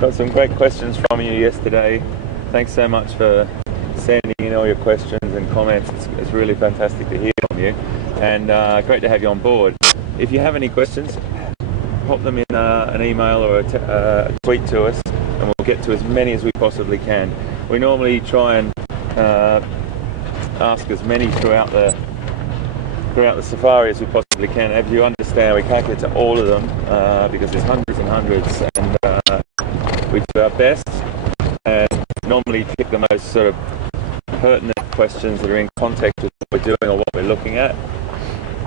Got some great questions from you yesterday. Thanks so much for sending in all your questions and comments. It's really fantastic to hear from you, and great to have you on board. If you have any questions, pop them in an email or a tweet to us, and we'll get to as many as we possibly can. We normally try and ask as many throughout the safari as we possibly can. As you understand, we can't get to all of them because there's hundreds and hundreds, and we do our best and normally pick the most sort of pertinent questions that are in context with what we're doing or what we're looking at.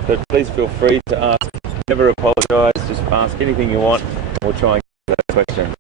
But please feel free to ask. Never apologise, just ask anything you want and we'll try and get to those questions.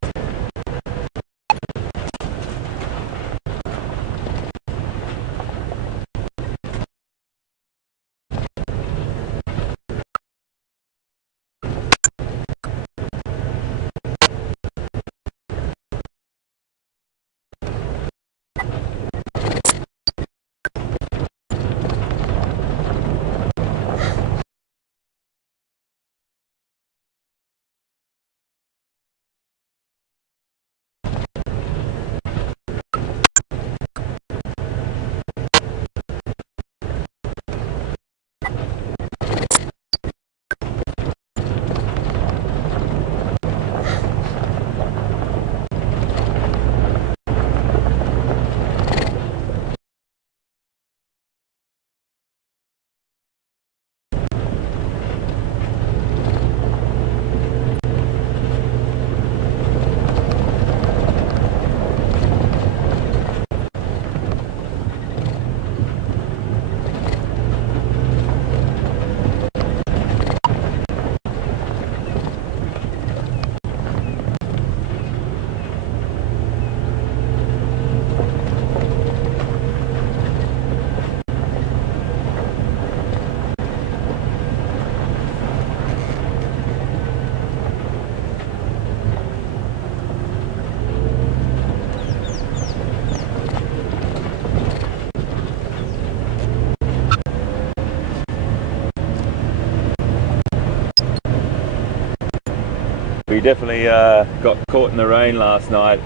We definitely got caught in the rain last night.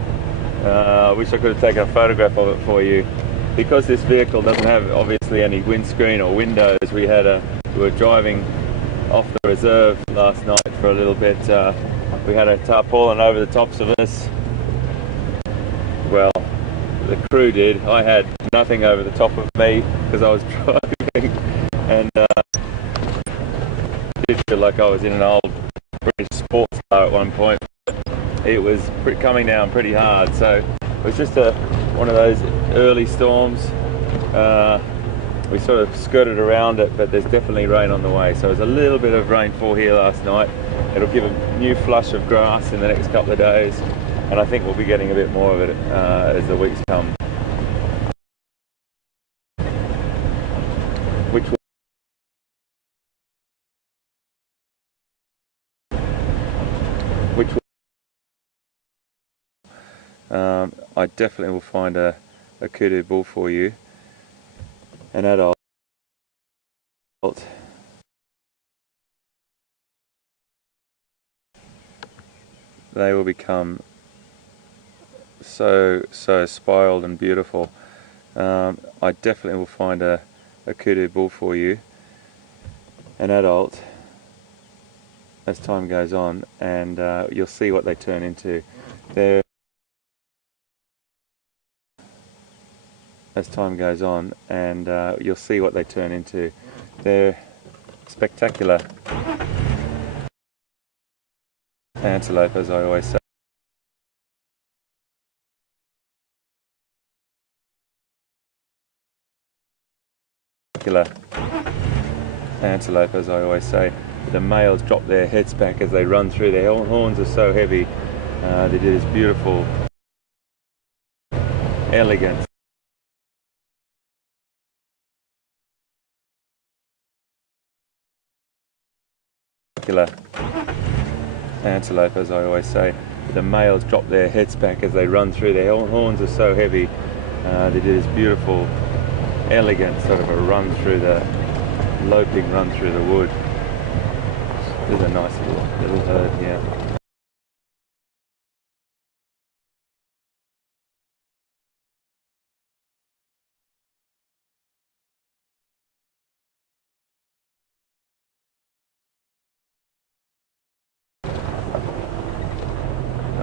I wish I could have taken a photograph of it for you. Because this vehicle doesn't have obviously any windscreen or windows, we were driving off the reserve last night for a little bit. We had a tarpaulin over the tops of us. Well, the crew did. I had nothing over the top of me because I was driving, and I did feel like I was in an old British sports car at one point. It was coming down pretty hard, so it was just one of those early storms. We sort of skirted around it, but there's definitely rain on the way. So there's a little bit of rainfall here last night. It'll give a new flush of grass in the next couple of days, and I think we'll be getting a bit more of it as the weeks come. I definitely will find a kudu bull for you, an adult. They will become so spiraled and beautiful. I definitely will find a kudu bull for you, an adult, as time goes on, and you'll see what they turn into. As time goes on, and you'll see what they turn into. They're spectacular antelope, as I always say. Antelope, as I always say. The males drop their heads back as they run through. Their horns are so heavy. They do this beautiful, elegant antelope, as I always say. The males drop their heads back as they run through. Their horns are so heavy. They do this beautiful, elegant sort of a run through loping run through the wood. There's a nice little herd here.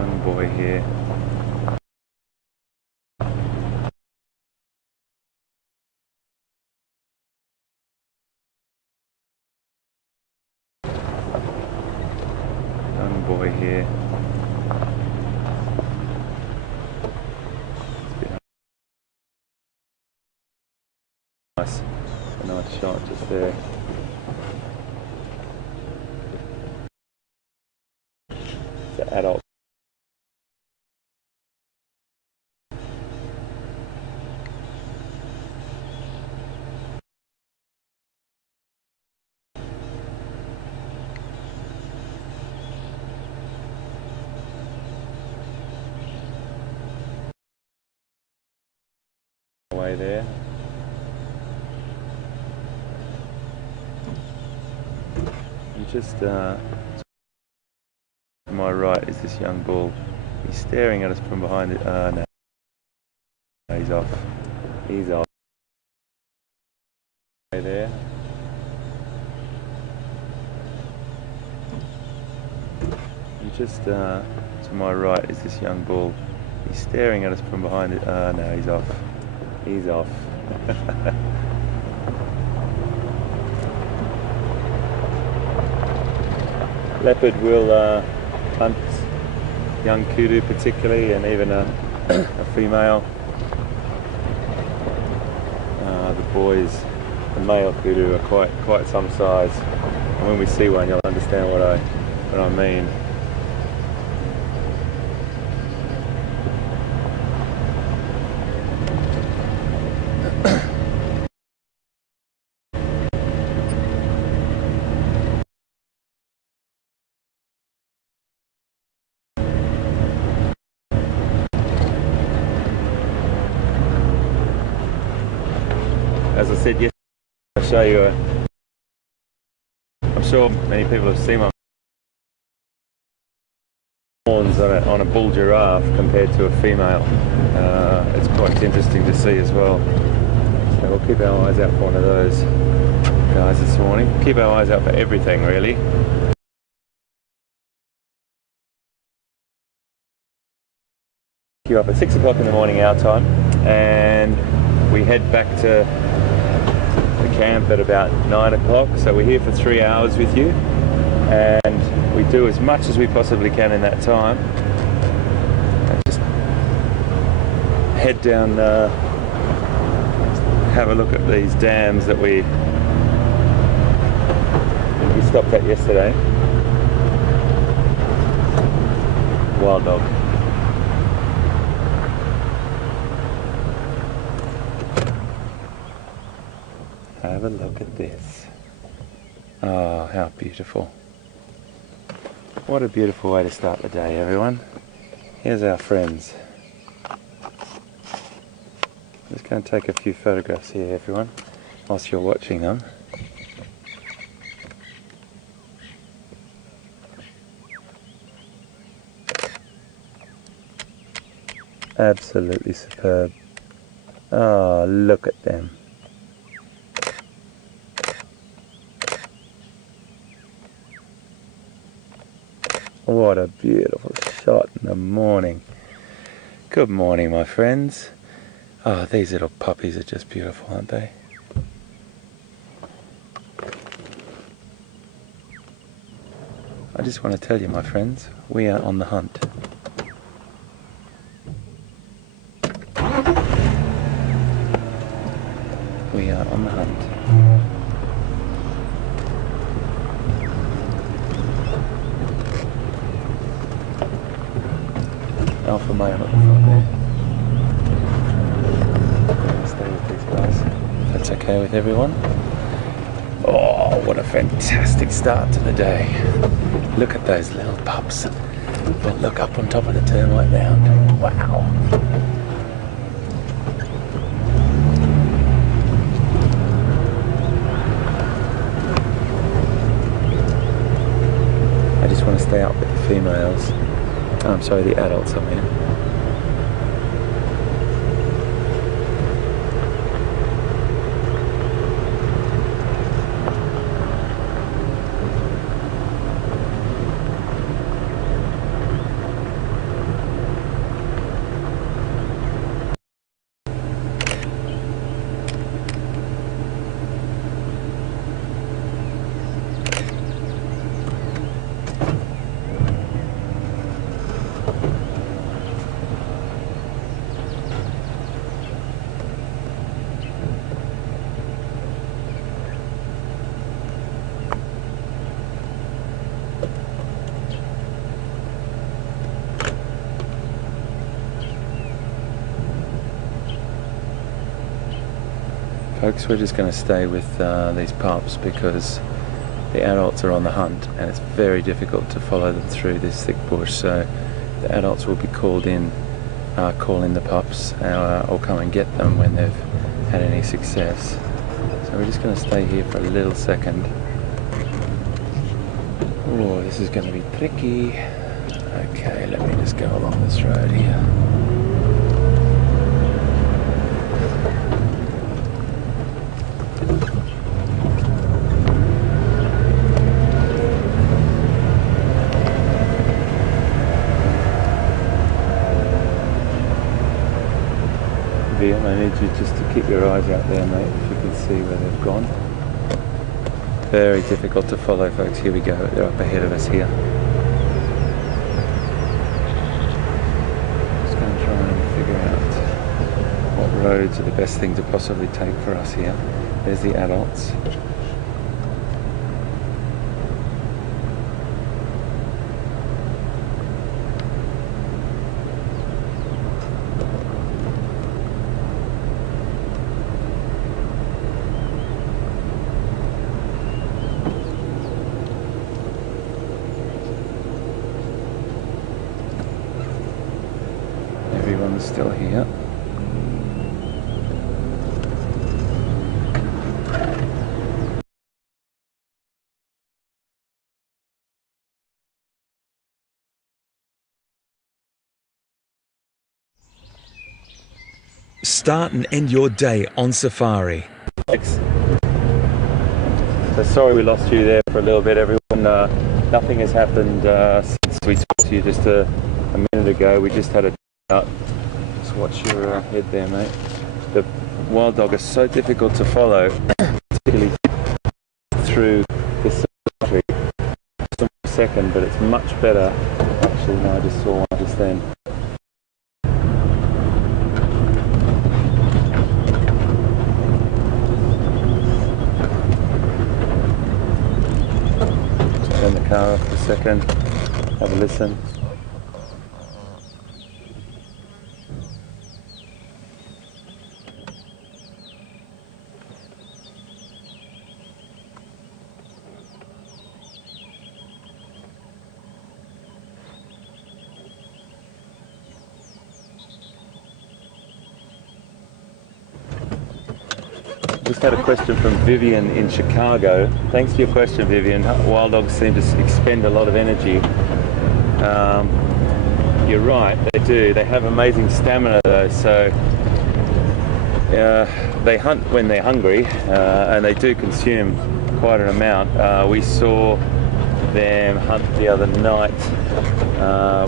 Young boy here. Young boy here. Nice, a nice shot just there. It's an adult. Away there. And just to my right is this young bull. He's staring at us from behind it. No, he's off. He's off. Away there. And just to my right is this young bull. He's staring at us from behind it. No, he's off. He's off. Leopard will hunt young kudu particularly, and even a female. The boys, the male kudu, are quite some size, and when we see one you'll understand what I mean. As I said yesterday, I'll show you I'm sure many people have seen my horns on a bull giraffe compared to a female. It's quite interesting to see as well. So we'll keep our eyes out for one of those guys this morning. Keep our eyes out for everything really. Up at 6 o'clock in the morning our time, and we head back to the camp at about 9 o'clock. So we're here for 3 hours with you, and we do as much as we possibly can in that time. And just head down, have a look at these dams that we stopped at yesterday. Wild dog. Have a look at this. Oh, how beautiful. What a beautiful way to start the day, everyone. Here's our friends. I'm just going to take a few photographs here, everyone, whilst you're watching them. Absolutely superb. Oh, look at them. What a beautiful shot in the morning. Good morning, my friends. Oh, these little puppies are just beautiful, aren't they? I just want to tell you, my friends, we are on the hunt. We are on the hunt. Alpha male at the front there. Stay with these guys. That's okay with everyone. Oh, what a fantastic start to the day. Look at those little pups. But look up on top of the termite mound. Wow. I just want to stay up with the females. Oh, I'm sorry, the adults I mean. Folks, we're just going to stay with these pups because the adults are on the hunt and it's very difficult to follow them through this thick bush, so the adults will be called in, call in the pups or come and get them when they've had any success. So we're just going to stay here for a little second. Oh, this is going to be tricky. Okay, let me just go along this road here. Vivian, I need you just to keep your eyes out there, mate, if you can see where they've gone. Very difficult to follow, folks. Here we go, they're up ahead of us here. Just going to try and figure out what roads are the best thing to possibly take for us here. There's the adults. Everyone's still here. Start and end your day on safari. So sorry we lost you there for a little bit, everyone. Nothing has happened since we talked to you just a minute ago. We just had a out. Just watch your head there, mate. The wild dog is so difficult to follow, particularly through this country. Just a second, but it's much better. Actually, no, I just saw one just then. Turn the car off for a second. Have a listen. Just had a question from Vivian in Chicago. Thanks for your question, Vivian. Wild dogs seem to expend a lot of energy. You're right, they do. They have amazing stamina though, so they hunt when they're hungry and they do consume quite an amount. We saw them hunt the other night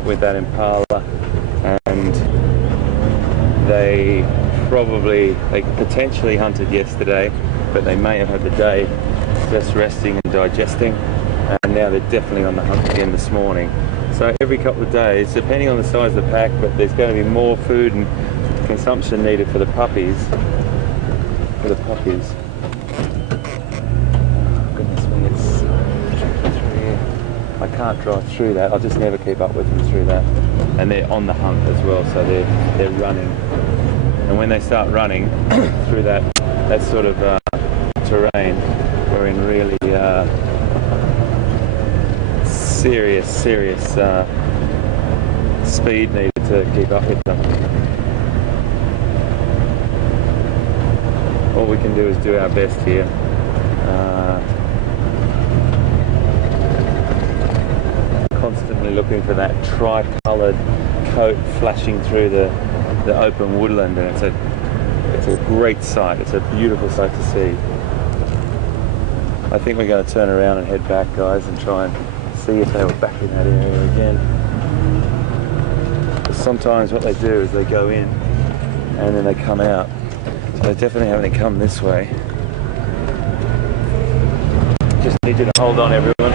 with that impala, and they potentially hunted yesterday, but they may have had the day just resting and digesting, and now they're definitely on the hunt again this morning. So every couple of days, depending on the size of the pack, but there's going to be more food and consumption needed for the puppies. Goodness me, it's through here. I can't drive through that. I'll just never keep up with them through that. And they're on the hunt as well, so they're running. And when they start running through that sort of terrain, we're in really serious speed needed to keep up with them. All we can do is do our best here. Constantly looking for that tri-coloured coat flashing through the open woodland, and it's a great sight. It's a beautiful sight to see. I think we're going to turn around and head back, guys, and try and see if they were back in that area again. But sometimes what they do is they go in and then they come out. So they definitely haven't come this way. Just need you to hold on, everyone.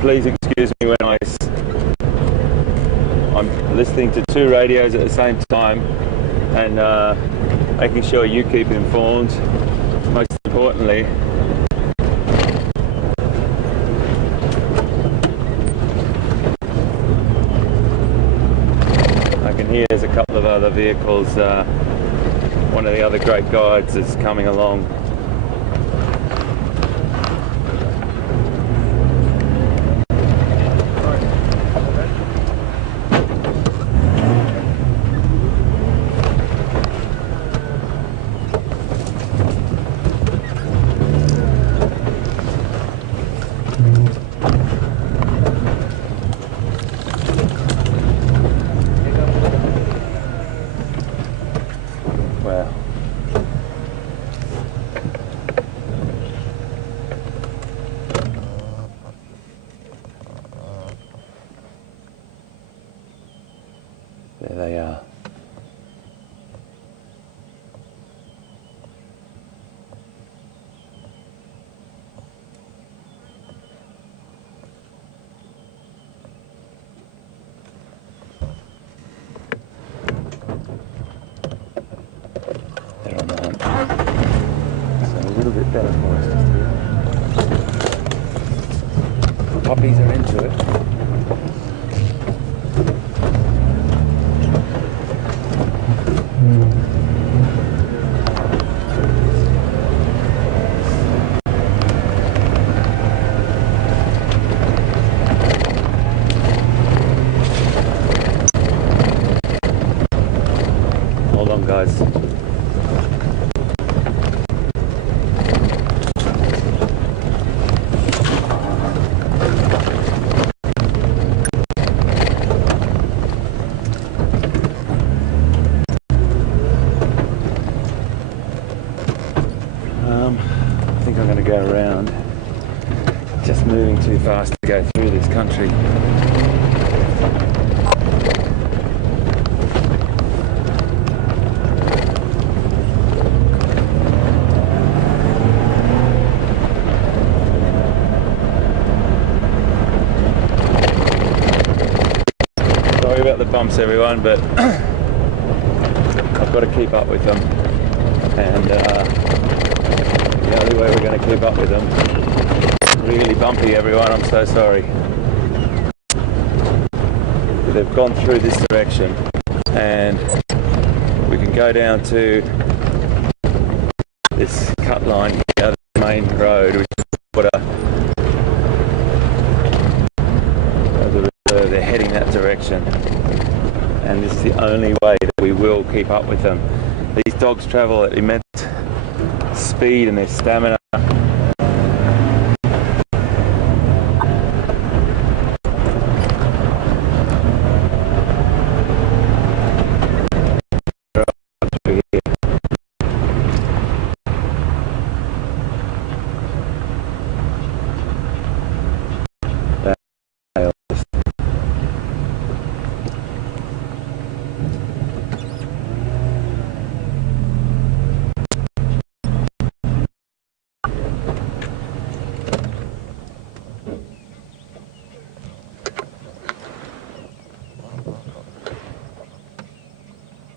Please excuse me when I'm listening to two radios at the same time, and making sure you keep informed, most importantly. I can hear there's a couple of other vehicles. One of the other great guides is coming along. Wow. There they are. They're on the hunt. So a little bit better for us just here. The puppies are into it. Hold on, guys. I think I'm going to go around. Just moving too fast to go through this country. Sorry about the bumps, everyone, but I've got to keep up with them. And the only way we're going to keep up with them, really bumpy, everyone, I'm so sorry. They've gone through this direction, and we can go down to this cut line here, the main road, which is what they're heading that direction, and this is the only way that we will keep up with them. These dogs travel at immense speed and their stamina.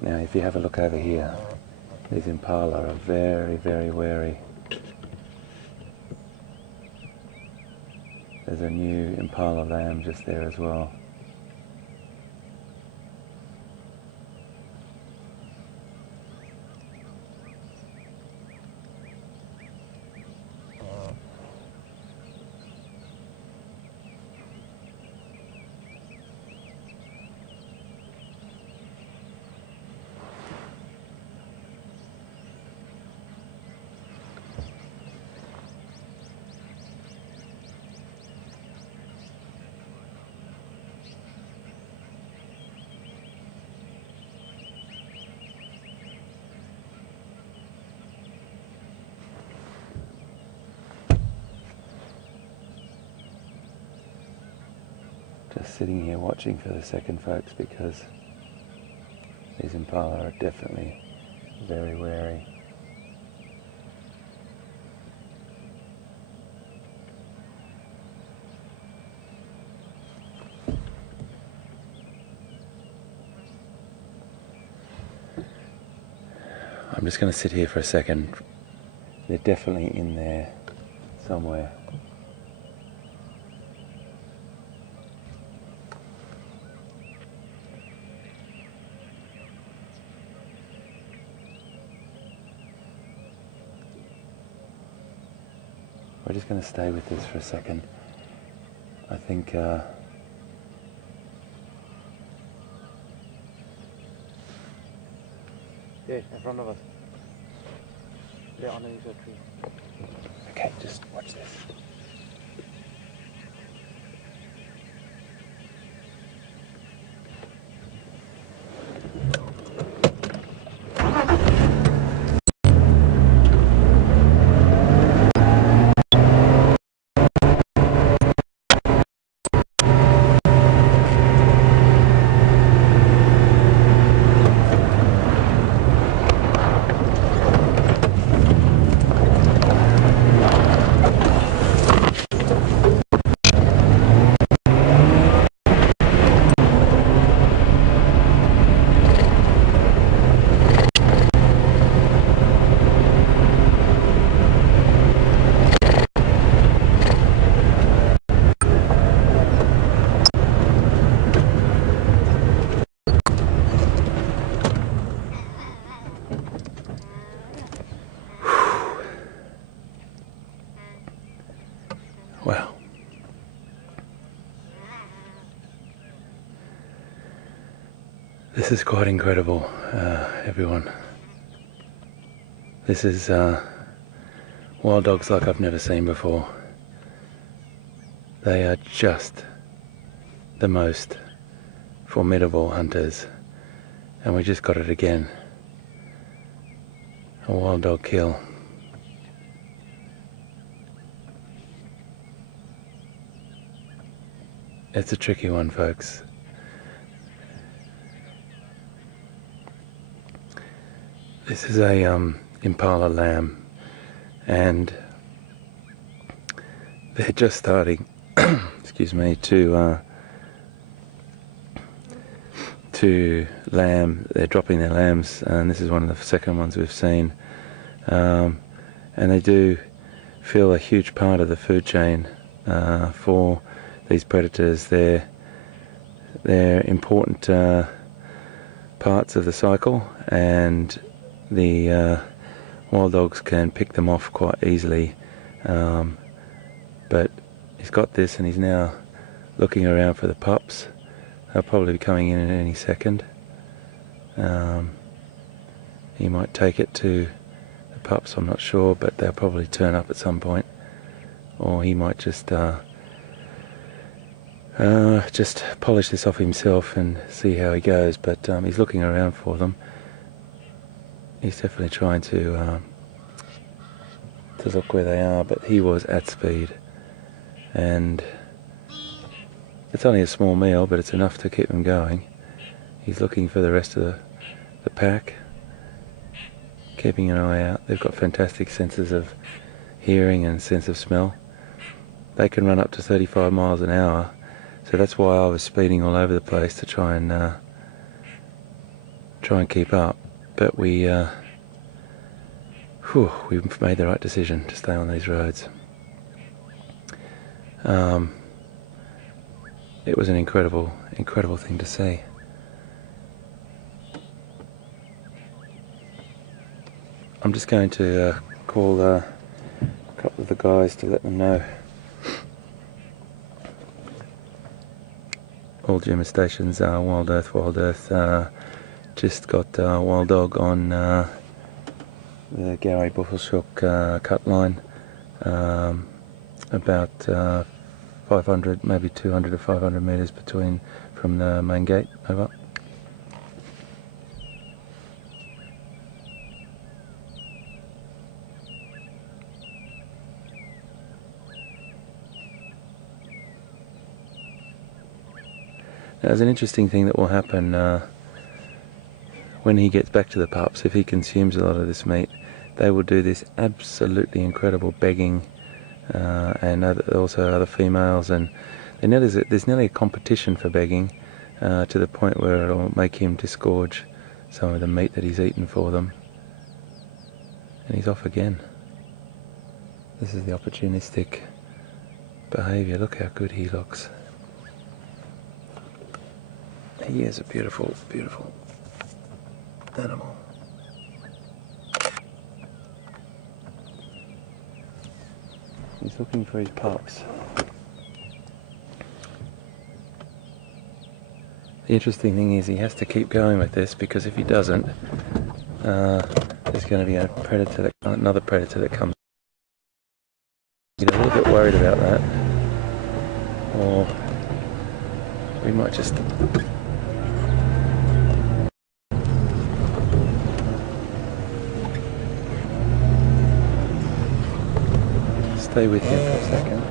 Now if you have a look over here, these impala are very, very wary. There's a new impala lamb just there as well. Just sitting here watching for the second, folks, because these impala are definitely very wary. I'm just going to sit here for a second. They're definitely in there somewhere. We're just going to stay with this for a second. I think Yeah, in front of us. They're underneath the tree. okay, just watch this. Wow. This is quite incredible, everyone. This is wild dogs like I've never seen before. They are just the most formidable hunters, and we just got it again. A wild dog kill. It's a tricky one, folks. This is a impala lamb, and they're just starting excuse me, to lamb. They're dropping their lambs, and this is one of the second ones we've seen, and they do fill a huge part of the food chain for these predators. They're important parts of the cycle, and the wild dogs can pick them off quite easily, but he's got this and he's now looking around for the pups. They'll probably be coming in at any second. He might take it to the pups, I'm not sure, but they'll probably turn up at some point, or he might just polish this off himself and see how he goes. But he's looking around for them. He's definitely trying to look where they are, but he was at speed, and it's only a small meal, but it's enough to keep him going. He's looking for the rest of the pack, keeping an eye out. They've got fantastic senses of hearing and sense of smell. They can run up to 35 miles an hour, so that's why I was speeding all over the place to try and keep up. But we've made the right decision to stay on these roads. It was an incredible thing to see. I'm just going to call a couple of the guys to let them know. All Djuma stations are Wild Earth. Just got wild dog on the Gowrie Buffelshoek cut line, about 500, maybe 200 to 500 metres from the main gate. Over. Now, there's an interesting thing that will happen when he gets back to the pups. If he consumes a lot of this meat, they will do this absolutely incredible begging, and also other females, and there's nearly a competition for begging, to the point where it'll make him disgorge some of the meat that he's eaten for them. And he's off again. This is the opportunistic behaviour. Look how good he looks. He is a beautiful, beautiful animal. He's looking for his pups. The interesting thing is he has to keep going with this, because if he doesn't, there's going to be another predator that comes. Get a little bit worried about that, or we might just stay with him for a second.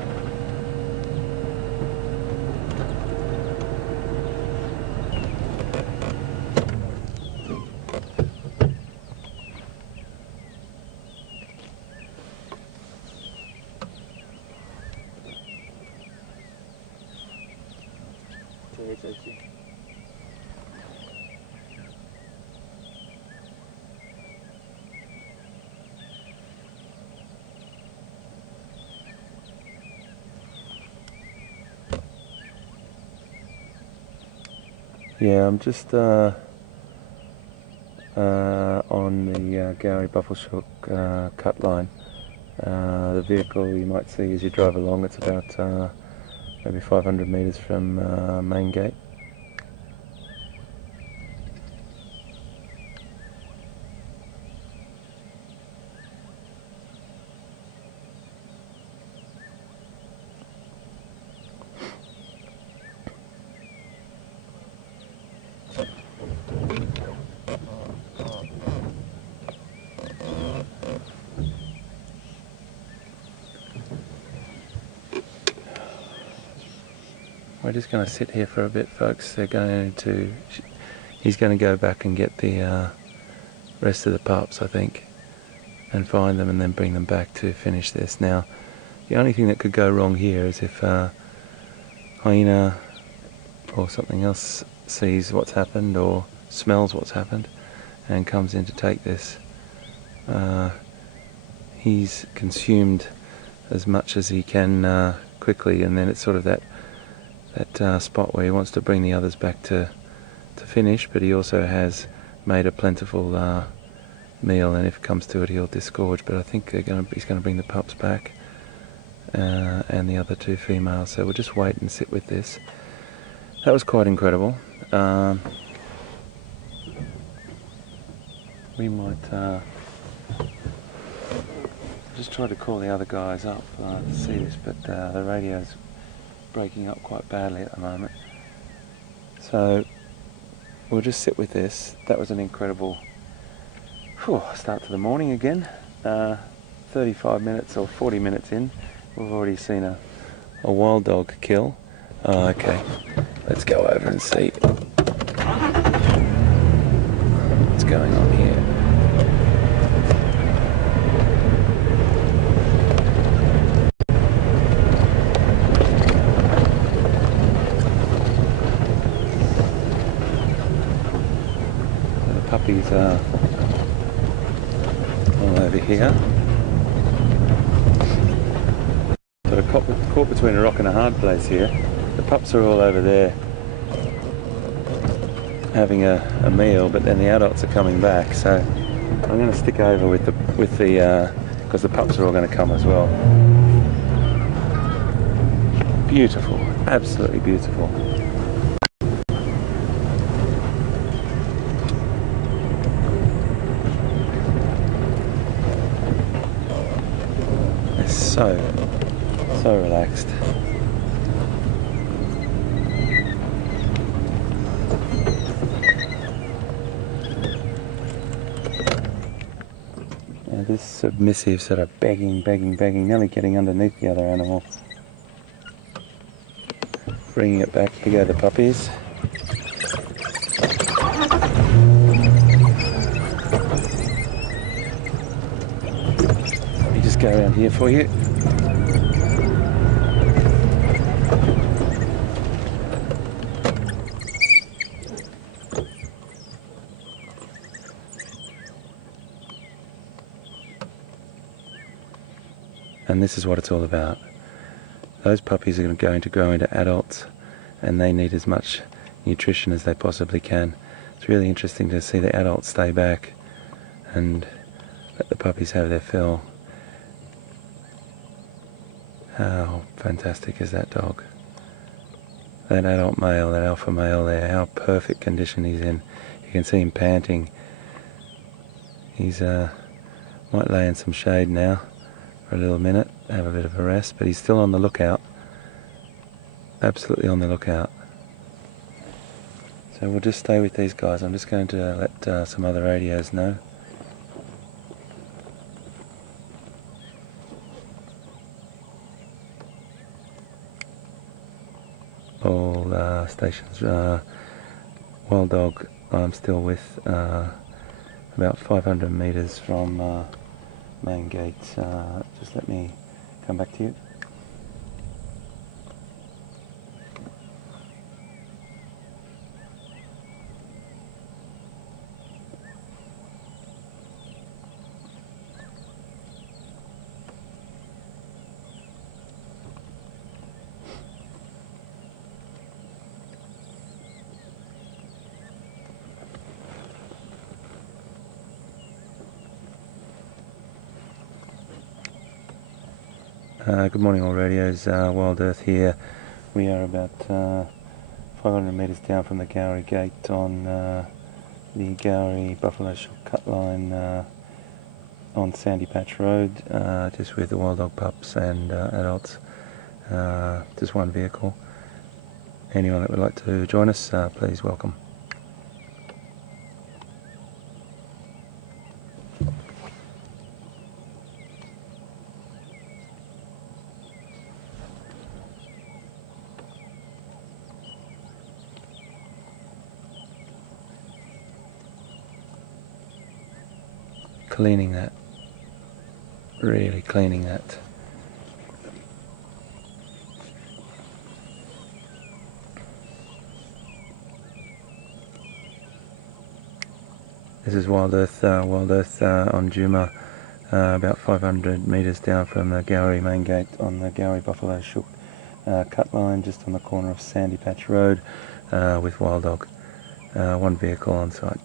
Yeah, I'm just on the Gowrie Buffleshoek cut line. The vehicle you might see as you drive along, it's about maybe 500 metres from main gate. We're just going to sit here for a bit, folks. He's going to go back and get the rest of the pups, I think, and find them and then bring them back to finish this. Now, the only thing that could go wrong here is if hyena or something else sees what's happened or smells what's happened and comes in to take this. He's consumed as much as he can quickly, and then it's sort of that spot where he wants to bring the others back to finish, but he also has made a plentiful meal, and if it comes to it he'll disgorge. But I think he's going to bring the pups back and the other two females, so we'll just wait and sit with this. That was quite incredible. We might just try to call the other guys up to see this, but the radio's breaking up quite badly at the moment, so we'll just sit with this. That was an incredible start to the morning again. 35 minutes or 40 minutes in, we've already seen a wild dog kill. Okay, let's go over and see what's going on here. Puppies are all over here. But caught between a rock and a hard place here. The pups are all over there having a meal, but then the adults are coming back. So I'm going to stick over with the because the pups are all going to come as well. Beautiful, absolutely beautiful. So relaxed. Now this submissive sort of begging, nearly getting underneath the other animal. Bringing it back. Here go the puppies. Let me just go around here for you. And this is what it's all about. Those puppies are going to grow into adults, and they need as much nutrition as they possibly can. It's really interesting to see the adults stay back and let the puppies have their fill. How fantastic is that dog? That adult male, that alpha male there, how perfect condition he's in. You can see him panting. He's might lay in some shade now for a little minute, have a bit of a rest, but he's still on the lookout. Absolutely on the lookout. So we'll just stay with these guys. I'm just going to let some other radios know. All stations. Wild Dog, I'm still with about 500 meters from main gate. Just let me come back to you. Good morning all radios, Wild Earth here. We are about 500 metres down from the Gowrie gate on the Gowrie Buffalo Shock cut line on Sandy Patch Road, just with the wild dog pups and adults, just one vehicle. Anyone that would like to join us, please welcome. Cleaning that, really cleaning that. This is Wild Earth on Djuma, about 500 metres down from the Gowrie main gate on the Gowrie Buffalo Shook cut line, just on the corner of Sandy Patch Road, with Wild Dog, one vehicle on site.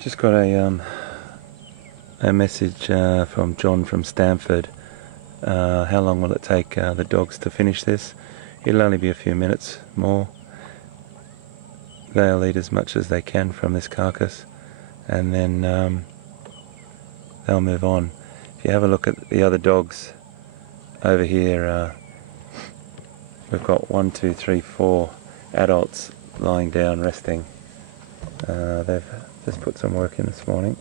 Just got a message from John from Stamford. How long will it take the dogs to finish this? It'll only be a few minutes more. They'll eat as much as they can from this carcass, and then they'll move on. If you have a look at the other dogs over here, we've got 1, 2, 3, 4 adults lying down resting. They've just put some work in this morning.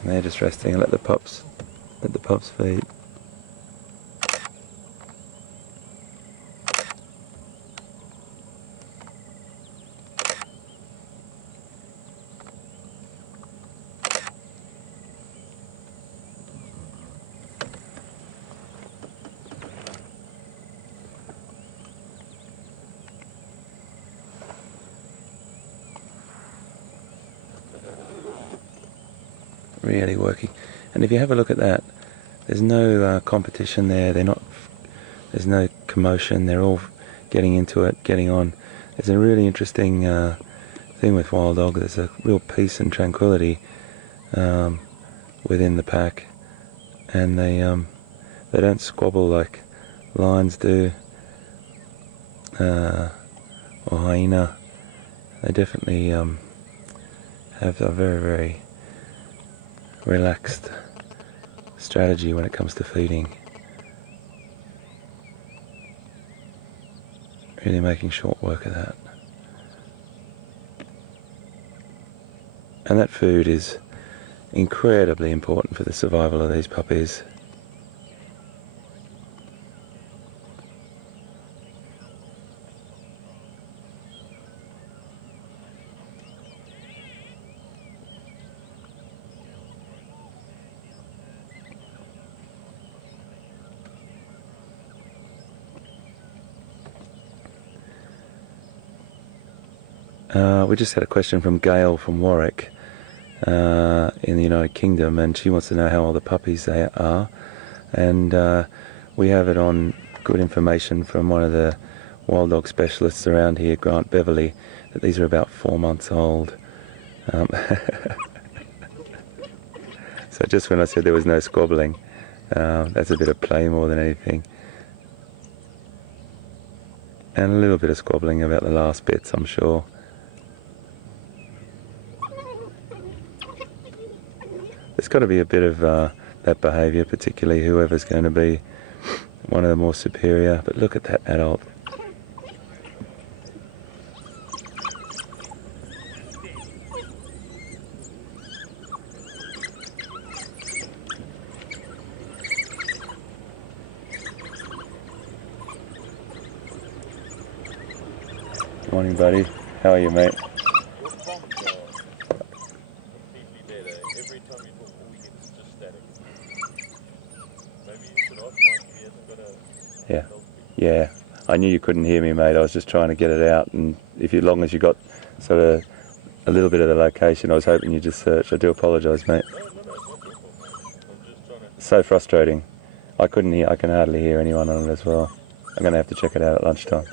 And they're just resting and let the pups feed. Really working. And if you have a look at that, there's no competition there. There's no commotion. They're all getting into it, getting on. There's a really interesting thing with wild dog. There's a real peace and tranquility within the pack, and they don't squabble like lions do, or hyena. They definitely have a very, very relaxed strategy when it comes to feeding. Really making short work of that. And that food is incredibly important for the survival of these puppies. We just had a question from Gail from Warwick in the United Kingdom, and she wants to know how old the puppies they are. And we have it on good information from one of the wild dog specialists around here, Grant Beverley, that these are about 4 months old. So just when I said there was no squabbling, that's a bit of play more than anything. And a little bit of squabbling about the last bits, I'm sure. There's got to be a bit of that behaviour, particularly whoever's going to be one of the more superior. But look at that adult. Morning, buddy. How are you, mate? Yeah, I knew you couldn't hear me, mate. I was just trying to get it out, and as long as you got sort of a little bit of the location, I was hoping you just searched. I do apologise, mate. So frustrating. I couldn't hear. I can hardly hear anyone on it as well. I'm going to have to check it out at lunchtime.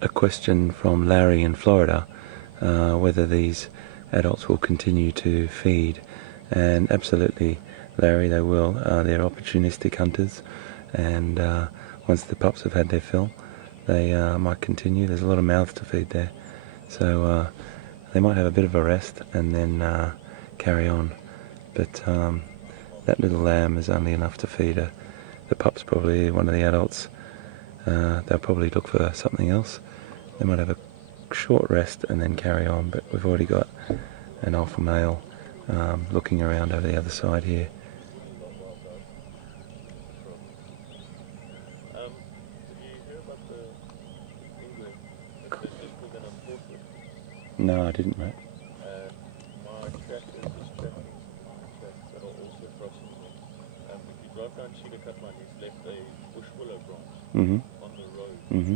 A question from Larry in Florida, whether these adults will continue to feed. And absolutely, Larry, they will. They're opportunistic hunters, and once the pups have had their fill, they might continue. There's a lot of mouths to feed there, so they might have a bit of a rest and then carry on. But that little lamb is only enough to feed the pups. Probably one of the adults. They'll probably look for something else. They might have a short rest and then carry on, but we've already got an alpha male looking around over the other side here. No, I didn't, mate. My track is this tracking track that are also crossing me. If you drive down Cedar Cut Line, he's left a bush willow branch on the road where the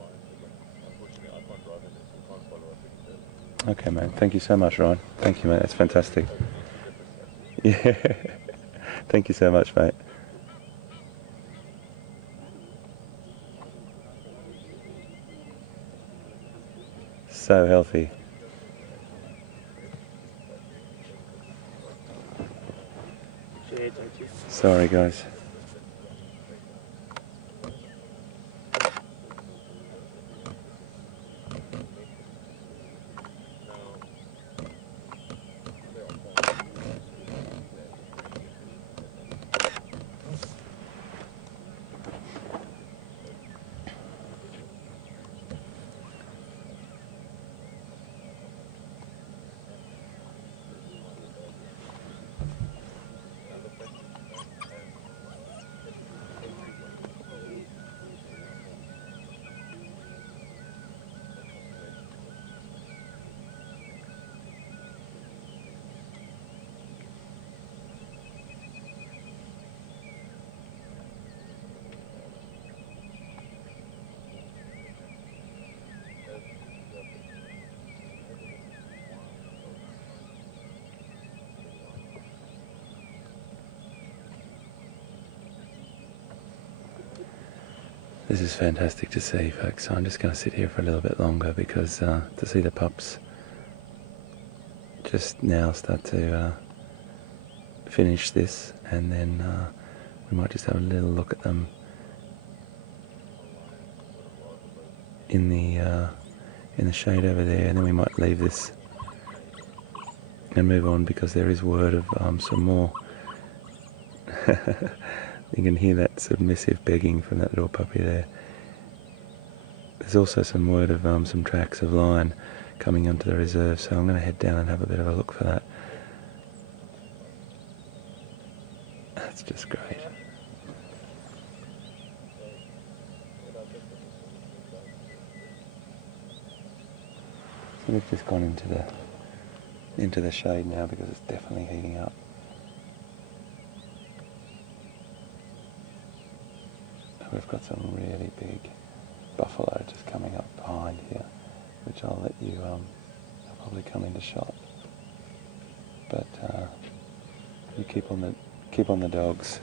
lines are going. Unfortunately, I can't drive in this, so I can't follow up any further. Okay, mate. Thank you so much, Ryan. Thank you, mate. That's fantastic. Yeah. Thank you so much, mate. So healthy. Sorry, guys. This is fantastic to see, folks. So I'm just going to sit here for a little bit longer because to see the pups just now start to finish this, and then we might just have a little look at them in the shade over there, and then we might leave this and move on, because there is word of some more. You can hear that submissive begging from that little puppy there. There's also some word of some tracks of lion coming onto the reserve, so I'm going to head down and have a bit of a look for that. That's just great. So we've just gone into the shade now because it's definitely heating up. We've got some really big buffalo just coming up behind here, which I'll let you, they'll probably come into shot. But you keep on the dogs.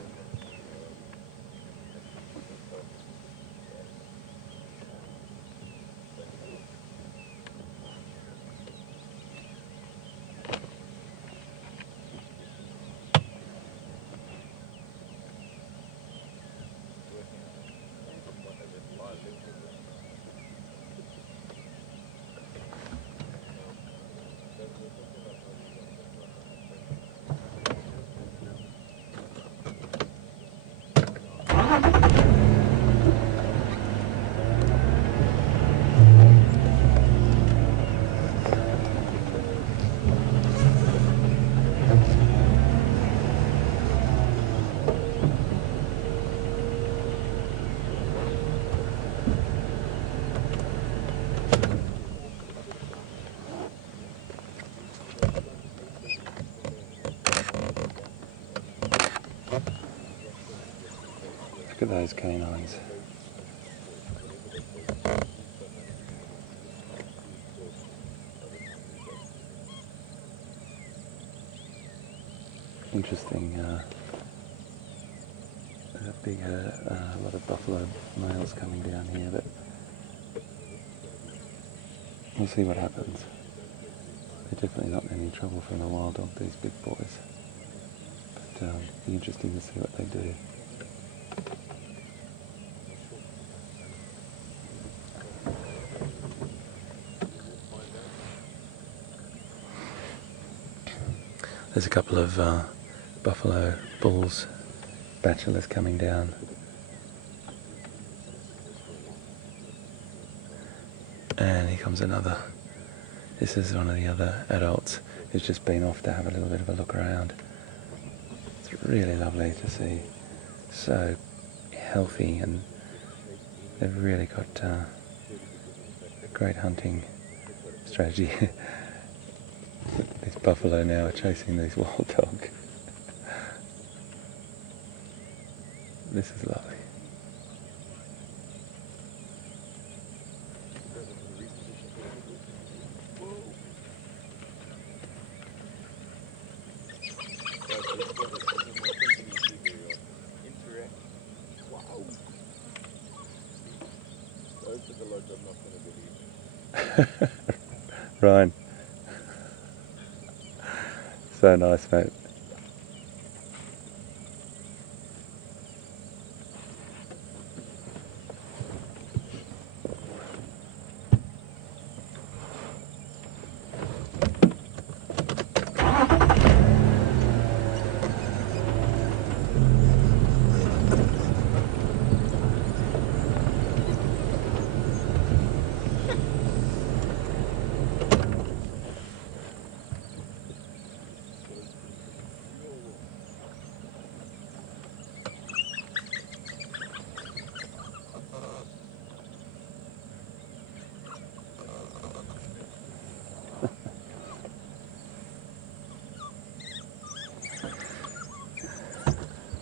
Look at those canines. Interesting. There's a big a lot of buffalo males coming down here, but we'll see what happens. They're definitely not in any trouble from the wild dog, these big boys. But it'll be interesting to see what they do. There's a couple of buffalo bulls, bachelors coming down. And here comes another. This is one of the other adults who's just been off to have a little bit of a look around. It's really lovely to see. So healthy, and they've really got a great hunting strategy. This buffalo now are chasing these wild dogs. This is lovely. Ryan. So nice, mate.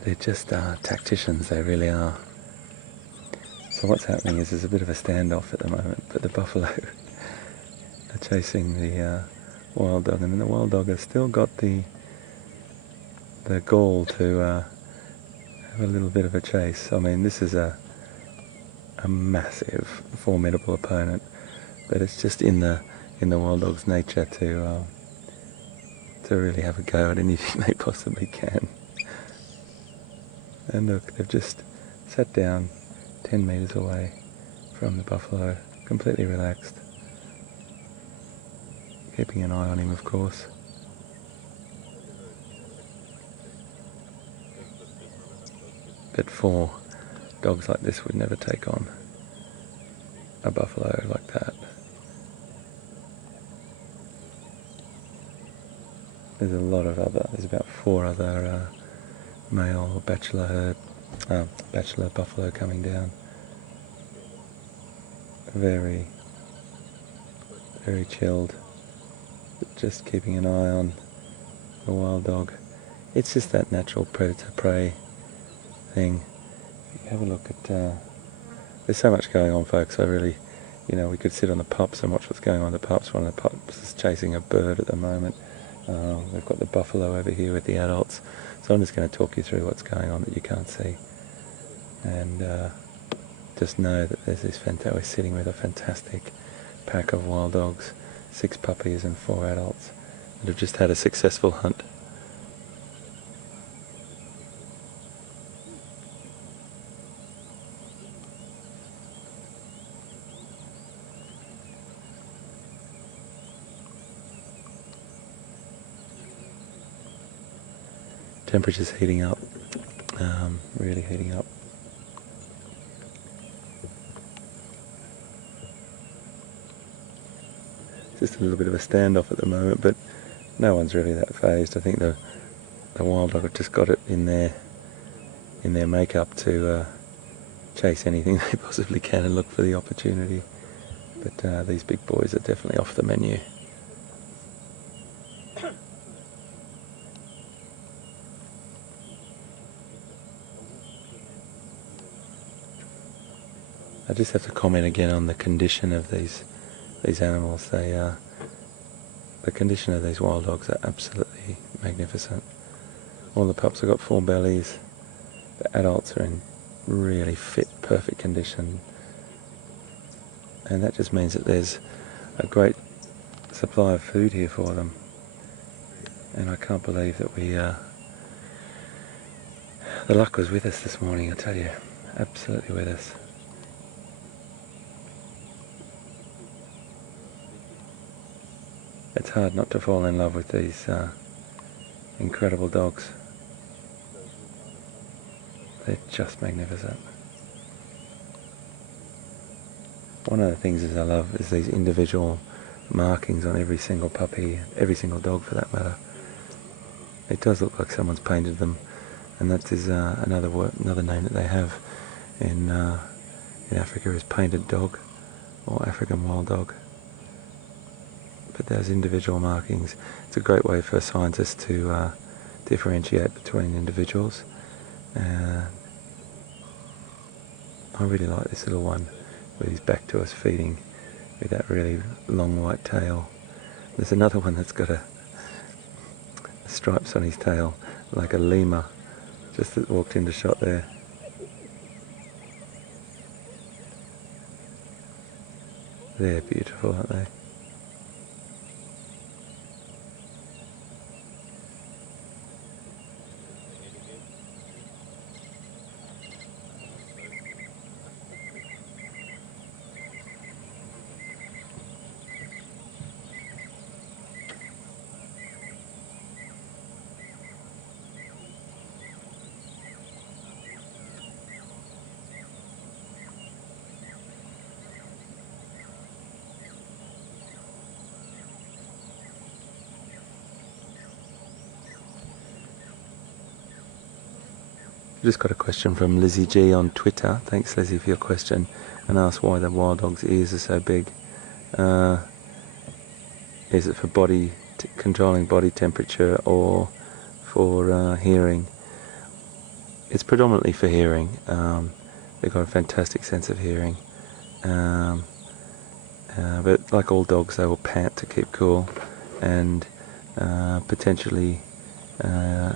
They're just tacticians, they really are. So what's happening is there's a bit of a standoff at the moment, but the buffalo are chasing the wild dog, and then the wild dog has still got the gall to have a little bit of a chase. I mean, this is a a massive, formidable opponent, but it's just in the wild dog's nature to really have a go at anything they possibly can. And look, they've just sat down 10 metres away from the buffalo, completely relaxed, keeping an eye on him, of course. But 4 dogs like this would never take on a buffalo like that. There's a lot of there's about 4 other male bachelor buffalo coming down. Very, very chilled, just keeping an eye on the wild dog. It's just that natural predator-prey thing. Have a look at, there's so much going on, folks. I really, we could sit on the pups and watch what's going on with the pups. One of the pups is chasing a bird at the moment. We've got the buffalo over here with the adults. So I'm just going to talk you through what's going on that you can't see. And just know that there's this we're sitting with a fantastic pack of wild dogs, 6 puppies and 4 adults that have just had a successful hunt. Temperature's heating up, really heating up. Just a little bit of a standoff at the moment, but no one's really that phased. I think the wild dog have just got it in their makeup to chase anything they possibly can and look for the opportunity. But these big boys are definitely off the menu. I just have to comment again on the condition of these animals. The condition of these wild dogs are absolutely magnificent. All the pups have got full bellies. The adults are in really fit, perfect condition, and that just means that there's a great supply of food here for them. And I can't believe that the luck was with us this morning. I tell you, absolutely with us. It's hard not to fall in love with these incredible dogs. They're just magnificent. One of the things I love is these individual markings on every single puppy, every single dog for that matter. It does look like someone's painted them, and that is another name that they have in Africa is painted dog, or African wild dog. But those individual markings, it's a great way for scientists to differentiate between individuals. And I really like this little one with his back to us feeding with that really long white tail. There's another one that's got a stripes on his tail like a lemur, just that walked into shot there. They're beautiful, aren't they? Just got a question from Lizzie G on Twitter. Thanks, Lizzie, for your question, and asked why the wild dog's ears are so big. Is it for controlling body temperature or for hearing? It's predominantly for hearing. They've got a fantastic sense of hearing, but like all dogs, they will pant to keep cool, and potentially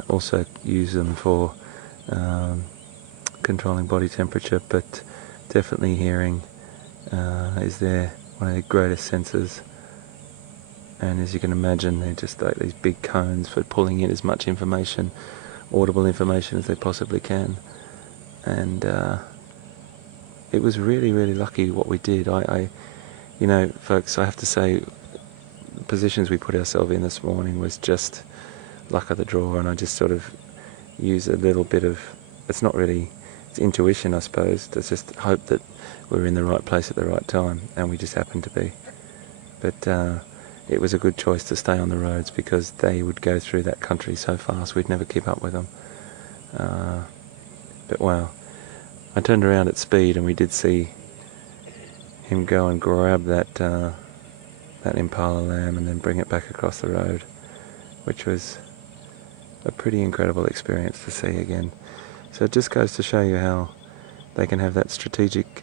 also use them for controlling body temperature, but definitely hearing is one of their greatest senses. And as you can imagine, they're just like these big cones for pulling in as much information, audible information, as they possibly can. And it was really, really lucky what we did. You know, folks, I have to say, the positions we put ourselves in this morning was just luck of the draw, and I just sort of use a little bit of, it's not really, it's intuition, I suppose, to just hope that we're in the right place at the right time, and we just happened to be. But it was a good choice to stay on the roads, because they would go through that country so fast we'd never keep up with them. But wow, I turned around at speed and we did see him go and grab that impala lamb and then bring it back across the road, which was a pretty incredible experience to see again. So it just goes to show you how they can have that strategic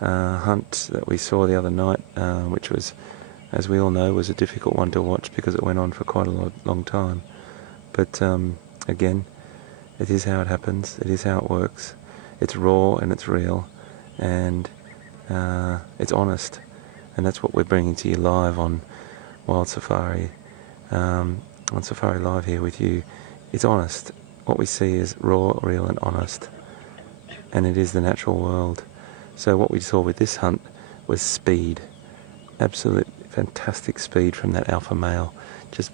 hunt that we saw the other night, which was, as we all know, was a difficult one to watch because it went on for quite a long time. But again, it is how it happens, it is how it works. It's raw and it's real, and it's honest, and that's what we're bringing to you live on Wild Safari, on Safari Live here with you. It's honest. What we see is raw, real and honest, and it is the natural world. So what we saw with this hunt was speed, absolute fantastic speed from that alpha male, just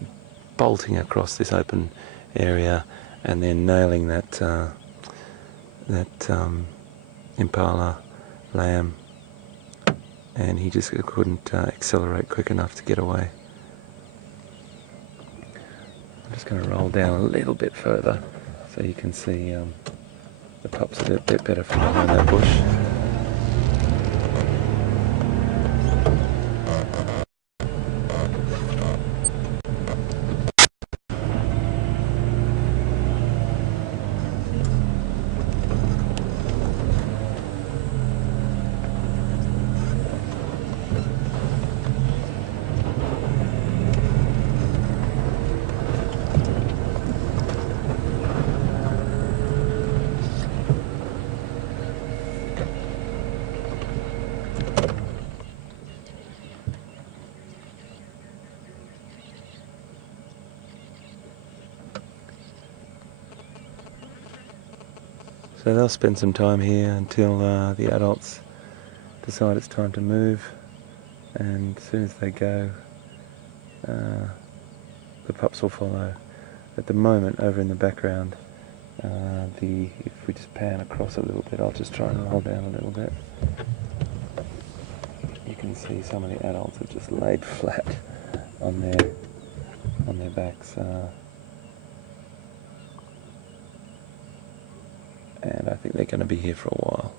bolting across this open area and then nailing that impala lamb, and he just couldn't accelerate quick enough to get away. I'm just going to roll down a little bit further so you can see the pups a bit better from behind that bush. So they'll spend some time here until the adults decide it's time to move, and as soon as they go, the pups will follow. At the moment, over in the background, if we just pan across a little bit, I'll just try and roll down a little bit. You can see some of the adults have just laid flat on their backs. And I think they're going to be here for a while.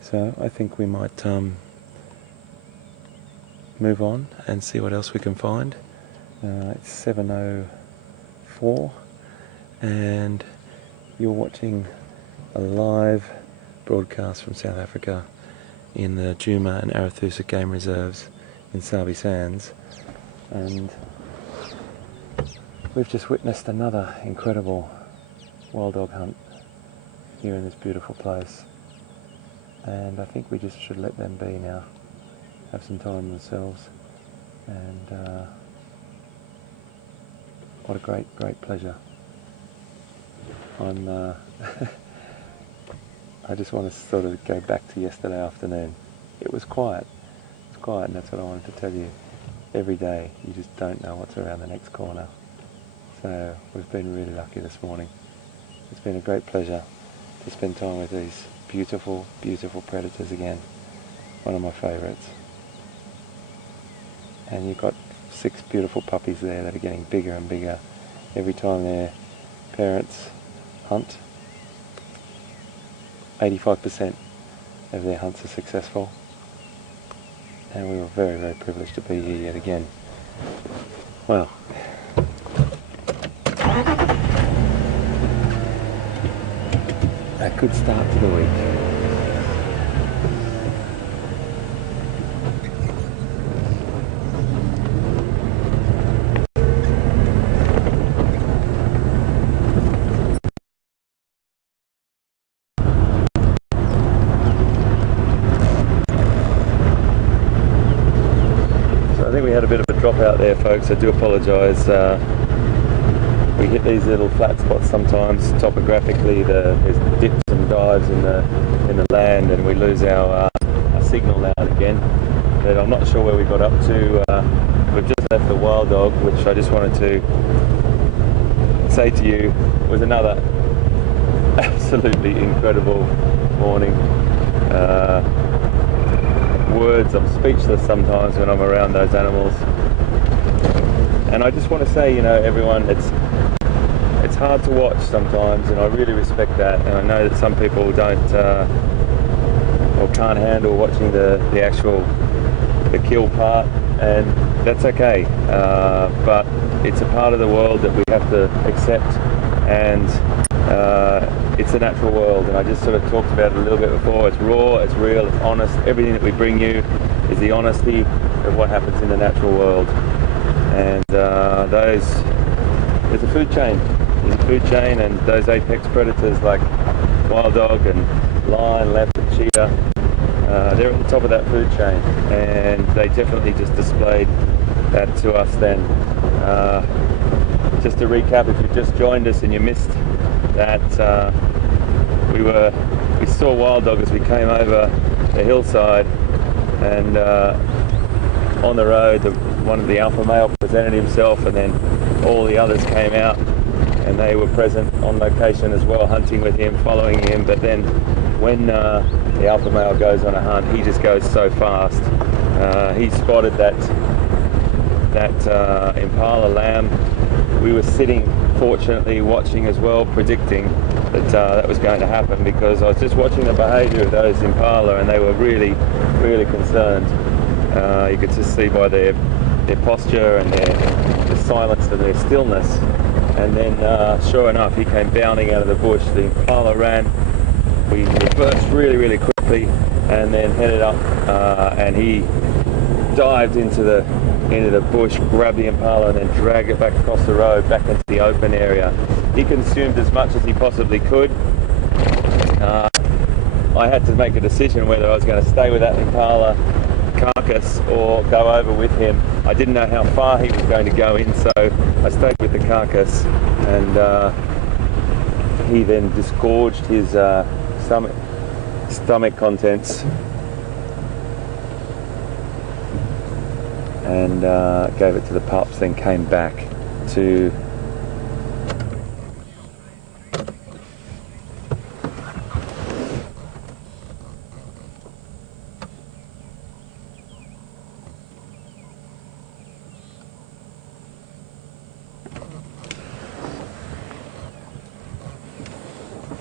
So I think we might move on and see what else we can find. It's 7:04 and you're watching a live broadcast from South Africa in the Djuma and Arathusa game reserves in Sabi Sands, and we've just witnessed another incredible wild dog hunt here in this beautiful place, and I think we just should let them be now, have some time themselves, and what a great pleasure. I just want to sort of go back to yesterday afternoon. It was quiet. It's quiet, and that's what I wanted to tell you. Every day, you just don't know what's around the next corner. So we've been really lucky this morning. It's been a great pleasure to spend time with these beautiful, beautiful predators again. One of my favourites. And you've got 6 beautiful puppies there that are getting bigger and bigger every time their parents hunt. 85% of their hunts are successful, and we were very, very privileged to be here yet again. Well, a good start to the week. there, folks. I do apologise. We hit these little flat spots sometimes. Topographically, there's dips and dives in the land, and we lose our signal now and again. But I'm not sure where we got up to. We've just left the Wild Dog, which I just wanted to say to you was another absolutely incredible morning. Words, I'm speechless sometimes when I'm around those animals. And I just want to say, you know, everyone, it's hard to watch sometimes, and I really respect that. And I know that some people don't or can't handle watching the kill part, and that's okay. But it's a part of the world that we have to accept, and it's a natural world. And I just sort of talked about it a little bit before. It's raw, it's real, it's honest. Everything that we bring you is the honesty of what happens in the natural world. And there's a food chain. There's a food chain, and those apex predators like wild dog and lion, leopard, cheetah, they're at the top of that food chain, and they definitely just displayed that to us then. Just to recap, if you've just joined us and you missed that, we saw wild dog as we came over the hillside, and on the road one of the alpha male presented himself, and then all the others came out and they were present on location as well, hunting with him, following him. But then when the alpha male goes on a hunt, he just goes so fast. He spotted that impala lamb. We were sitting, fortunately, watching as well, predicting that that was going to happen, because I was just watching the behaviour of those impala, and they were really, really concerned. You could just see by their posture and their silence and their stillness. And then, sure enough, he came bounding out of the bush. The impala ran. We reversed really, really quickly, and then headed up, and he dived into the bush, grabbed the impala, and then dragged it back across the road, back into the open area. He consumed as much as he possibly could. I had to make a decision whether I was going to stay with that impala carcass or go over with him. I didn't know how far he was going to go in, so I stayed with the carcass, and he then disgorged his stomach contents and gave it to the pups, then came back to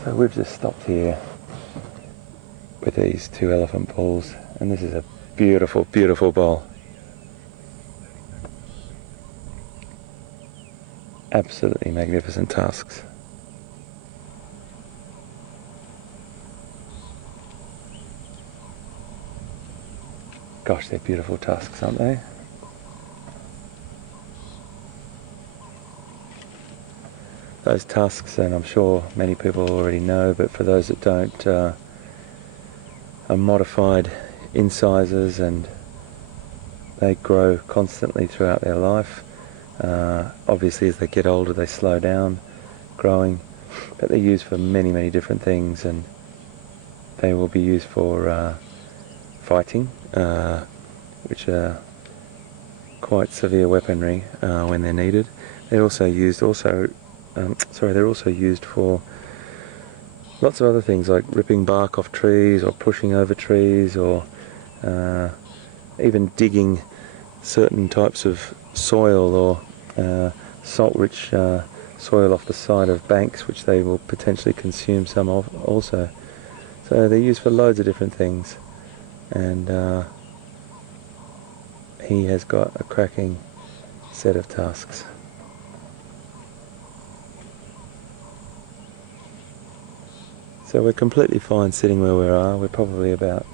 So we've just stopped here with these two elephant bulls, and this is a beautiful, beautiful bull. Absolutely magnificent tusks. Gosh, they're beautiful tusks, aren't they? Those tusks, and I'm sure many people already know, but for those that don't, are modified incisors, and they grow constantly throughout their life. Obviously as they get older they slow down growing, but they're used for many, many different things, and they will be used for fighting, which are quite severe weaponry when they're needed. They're also used they're also used for lots of other things, like ripping bark off trees or pushing over trees, or even digging certain types of soil or salt-rich soil off the side of banks, which they will potentially consume some of also. So they're used for loads of different things, and he has got a cracking set of tusks. So we're completely fine sitting where we are. We're probably about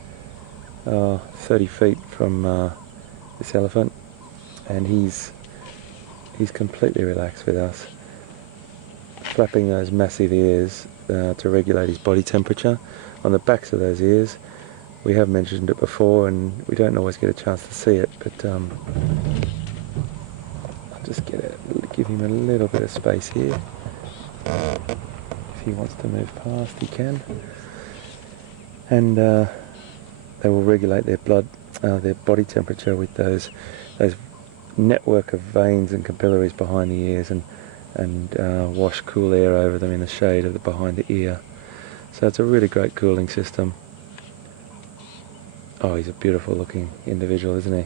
30 feet from this elephant, and he's completely relaxed with us, flapping those massive ears to regulate his body temperature on the backs of those ears. We have mentioned it before, and we don't always get a chance to see it, but just give him a little bit of space here. If he wants to move past, he can. And they will regulate their their body temperature with those network of veins and capillaries behind the ears, and wash cool air over them in the shade of behind the ear. So it's a really great cooling system. Oh, he's a beautiful looking individual, isn't he?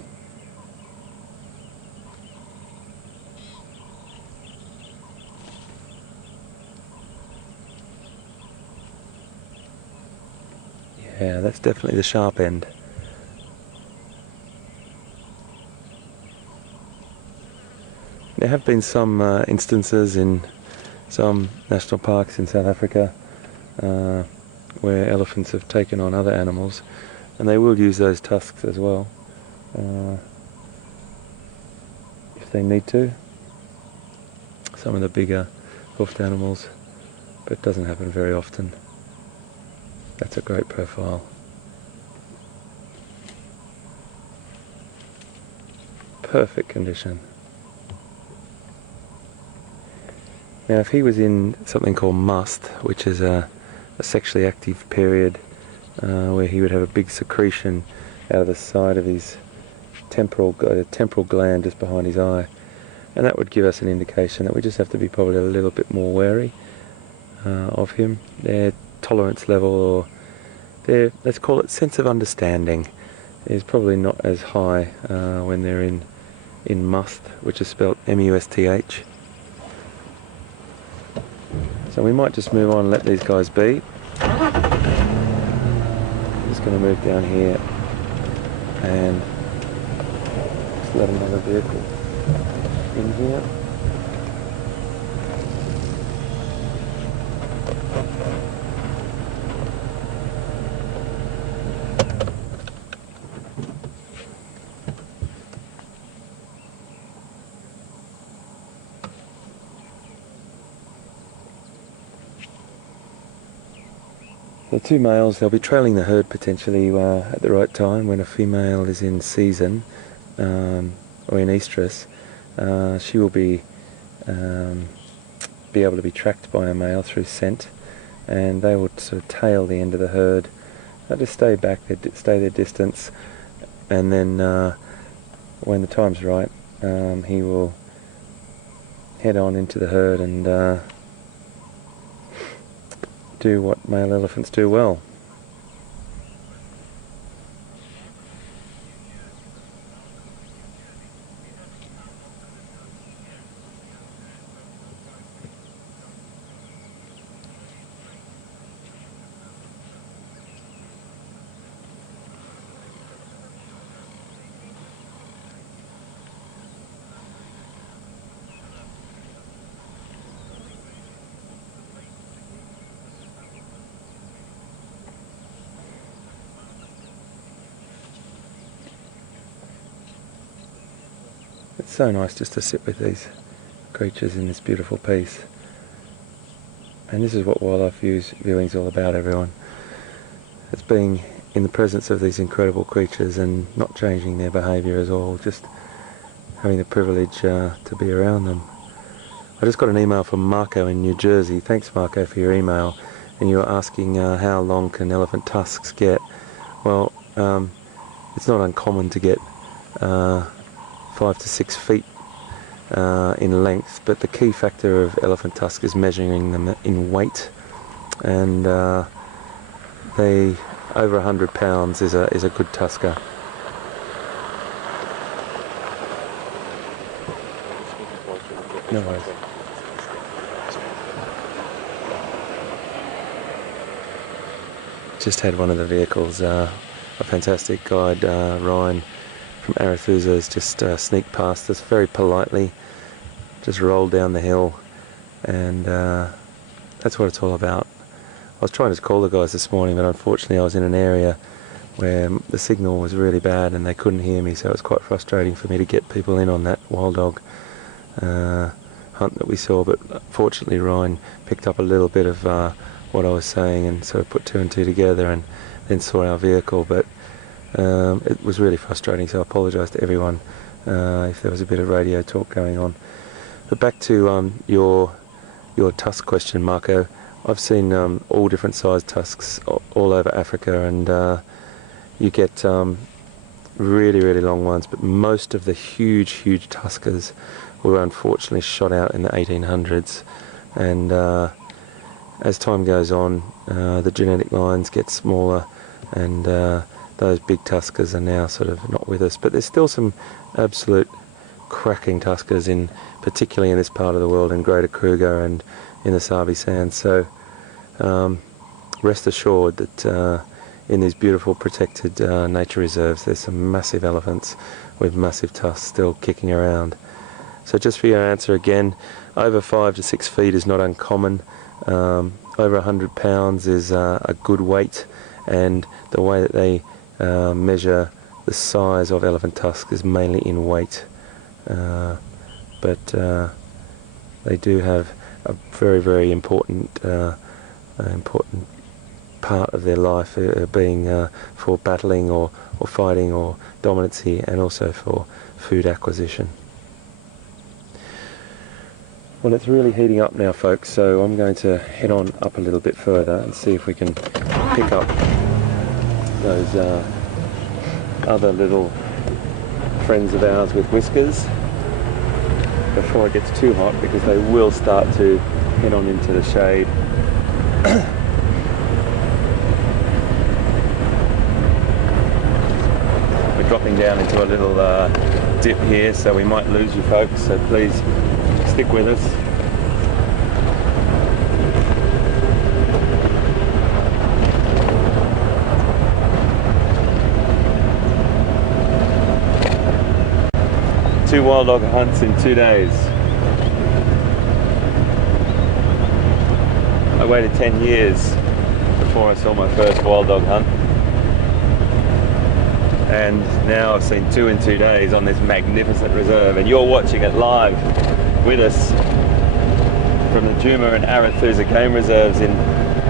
Yeah, that's definitely the sharp end. There have been some instances in some national parks in South Africa where elephants have taken on other animals, and they will use those tusks as well if they need to. Some of the bigger hoofed animals, but it doesn't happen very often. That's a great profile. Perfect condition. Now if he was in something called must, which is a sexually active period where he would have a big secretion out of the side of his temporal gland just behind his eye, and that would give us an indication that we just have to be probably a little bit more wary of him. Their tolerance level, or their, let's call it, sense of understanding, is probably not as high when they're in must, which is spelled M-U-S-T-H. So we might just move on and let these guys be. I'm just going to move down here and just let another vehicle in here. The two males, they'll be trailing the herd potentially at the right time when a female is in season or in estrus. She will be able to be tracked by a male through scent, and they will sort of tail the end of the herd. They'll just stay back, stay their distance, and then when the time's right, he will head on into the herd and do what male elephants do well. It's so nice just to sit with these creatures in this beautiful peace. And this is what wildlife viewing is all about, everyone. It's being in the presence of these incredible creatures and not changing their behaviour at all, just having the privilege to be around them. I just got an email from Marco in New Jersey. Thanks, Marco, for your email. And you were asking how long can elephant tusks get. Well, it's not uncommon to get 5 to 6 feet in length, but the key factor of elephant tusk is measuring them in weight, and they over 100 pounds is a good tusker. No worries. Just had one of the vehicles, a fantastic guide, Ryan from Arathusa, has just sneaked past us very politely, just rolled down the hill, and that's what it's all about. I was trying to call the guys this morning, but unfortunately I was in an area where the signal was really bad and they couldn't hear me, so it was quite frustrating for me to get people in on that wild dog hunt that we saw. But fortunately Ryan picked up a little bit of what I was saying and sort of put two and two together, and then saw our vehicle. But it was really frustrating, so I apologise to everyone if there was a bit of radio talk going on. But back to your tusk question, Marco. I've seen all different sized tusks all over Africa, and you get really long ones, but most of the huge tuskers were unfortunately shot out in the 1800s, and as time goes on, the genetic lines get smaller, and those big tuskers are now sort of not with us. But there's still some absolute cracking tuskers, particularly in this part of the world, in Greater Kruger and in the Sabi Sands. So rest assured that in these beautiful protected nature reserves, there's some massive elephants with massive tusks still kicking around. So just for your answer again, over 5 to 6 feet is not uncommon. Over 100 pounds is a good weight, and the way that they measure the size of elephant tusks is mainly in weight. But they do have a very important part of their life being for battling or fighting or dominancy, and also for food acquisition. Well, it's really heating up now, folks, so I'm going to head on up a little bit further and see if we can pick up those other little friends of ours with whiskers before it gets too hot, because they will start to head on into the shade. We're dropping down into a little dip here, so we might lose you folks, so please stick with us. Two wild dog hunts in 2 days. I waited 10 years before I saw my first wild dog hunt, and now I've seen 2 in 2 days on this magnificent reserve, and you're watching it live with us from the Djuma and Arathusa game reserves in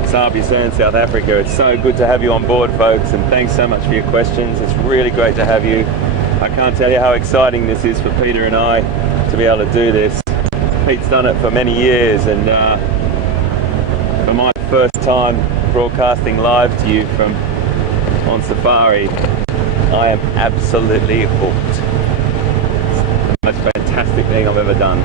Sabi Sands, South Africa. It's so good to have you on board, folks, and thanks so much for your questions. It's really great to have you. I can't tell you how exciting this is for Peter and I to be able to do this. Pete's done it for many years, and for my first time broadcasting live to you from on safari, I am absolutely hooked. It's the most fantastic thing I've ever done.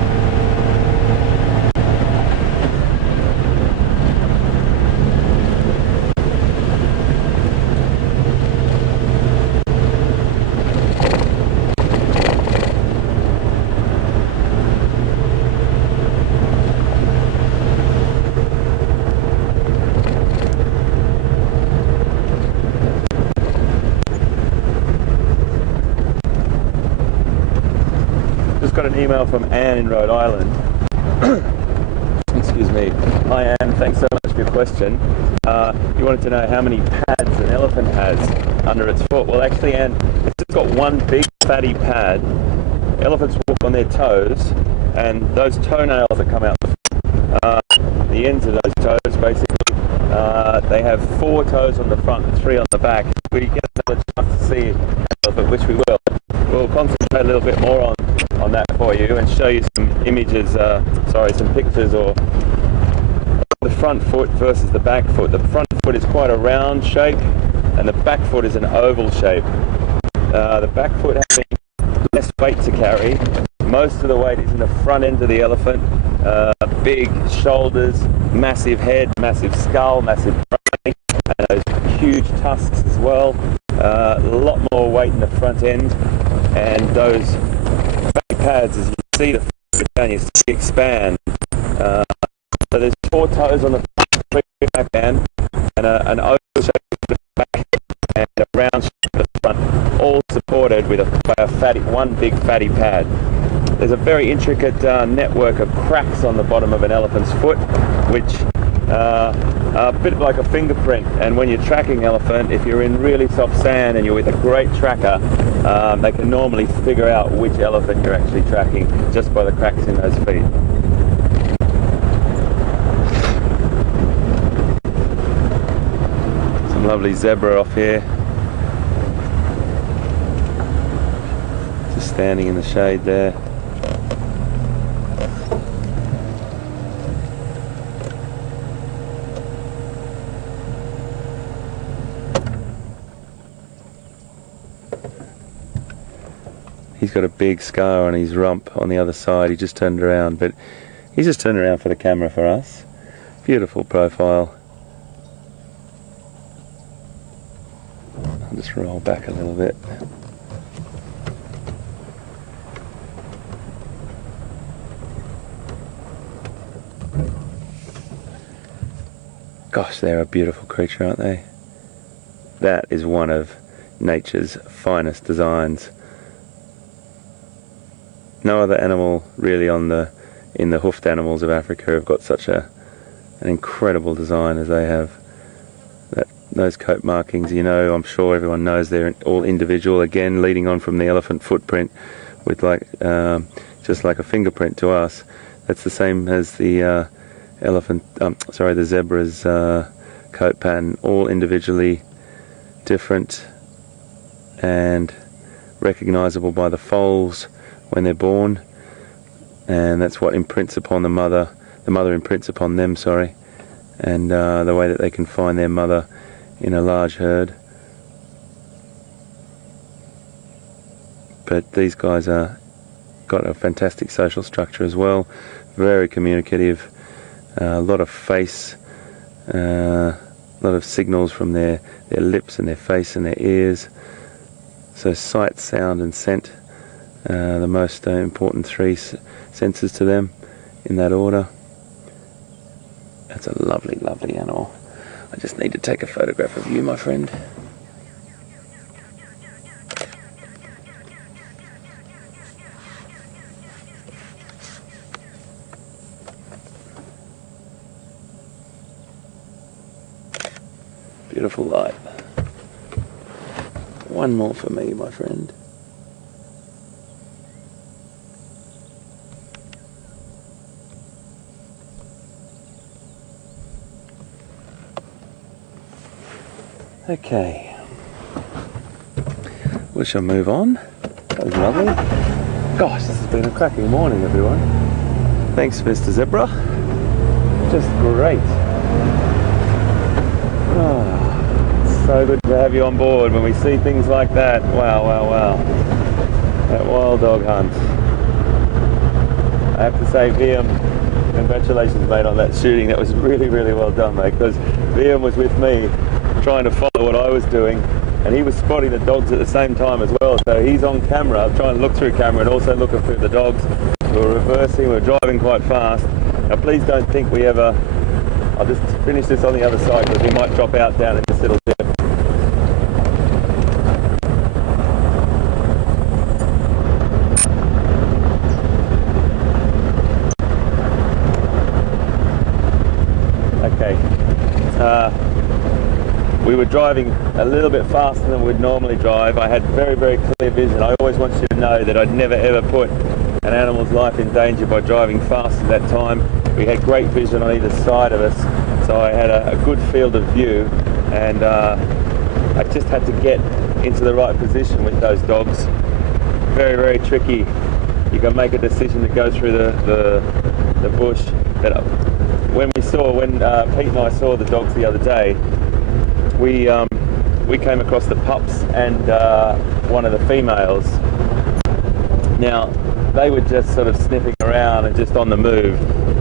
Got an email from Anne in Rhode Island. Excuse me. Hi Anne, thanks so much for your question. You wanted to know how many pads an elephant has under its foot. Well, actually, Anne, it's just got one big fatty pad. Elephants walk on their toes, and those toenails that come out the ends of those toes, basically, they have 4 toes on the front and 3 on the back. We get another chance to see an elephant, which we will. We'll concentrate a little bit more on that for you and show you some images, some pictures, or the front foot versus the back foot. The front foot is quite a round shape, and the back foot is an oval shape. The back foot having less weight to carry. Most of the weight is in the front end of the elephant. Big shoulders, massive head, massive skull, massive brain, and those huge tusks as well. A lot more weight in the front end, and those fatty pads, as you see the foot down, you see expand. So there's 4 toes on the front, 3 back end, and an oval shape at the back, and a round shape at the front, all supported with one big fatty pad. There's a very intricate network of cracks on the bottom of an elephant's foot, which are a bit like a fingerprint. And when you're tracking elephant, if you're in really soft sand and you're with a great tracker, they can normally figure out which elephant you're actually tracking just by the cracks in those feet. Some lovely zebra off here. Just standing in the shade there. He's got a big scar on his rump on the other side. He just turned around, but he's just turned around for the camera for us. Beautiful profile. I'll just roll back a little bit. Gosh, they're a beautiful creature, aren't they? That is one of nature's finest designs. No other animal really in the hoofed animals of Africa have got such an incredible design as they have. Those coat markings, you know, I'm sure everyone knows they're all individual, again leading on from the elephant footprint with just like a fingerprint to us. That's the same as the the zebra's coat pattern, all individually different and recognizable by the foals when they're born, and that's what imprints upon the mother imprints upon them, and the way that they can find their mother in a large herd. But these guys got a fantastic social structure as well, very communicative, a lot of face, a lot of signals from their lips and their face and their ears. So sight, sound and scent, the most important three senses to them in that order. That's a lovely, lovely animal. I just need to take a photograph of you, my friend. Beautiful light. One more for me, my friend. Okay, we shall move on. That was lovely. Gosh, this has been a cracking morning, everyone. Thanks, Mr. Zebra. Just great. Oh, it's so good to have you on board when we see things like that. Wow, wow, wow. That wild dog hunt. I have to say, VM, congratulations, mate, on that shooting. That was really, really well done, mate, because VM was with me trying to follow what I was doing, and he was spotting the dogs at the same time as well. So he's on camera, trying to look through camera and also looking through the dogs. We were reversing, we were driving quite fast. Now please don't think we ever... I'll just finish this on the other side because we might drop out down in this little dip. Okay. We were driving a little bit faster than we'd normally drive. I had very, very clear vision. I always want you to know that I'd never ever put an animal's life in danger by driving fast at that time. We had great vision on either side of us, so I had a good field of view, and I just had to get into the right position with those dogs. Very, very tricky. You can make a decision to go through the bush. But when Pete and I saw the dogs the other day, we came across the pups and one of the females. Now they were just sort of sniffing around and just on the move.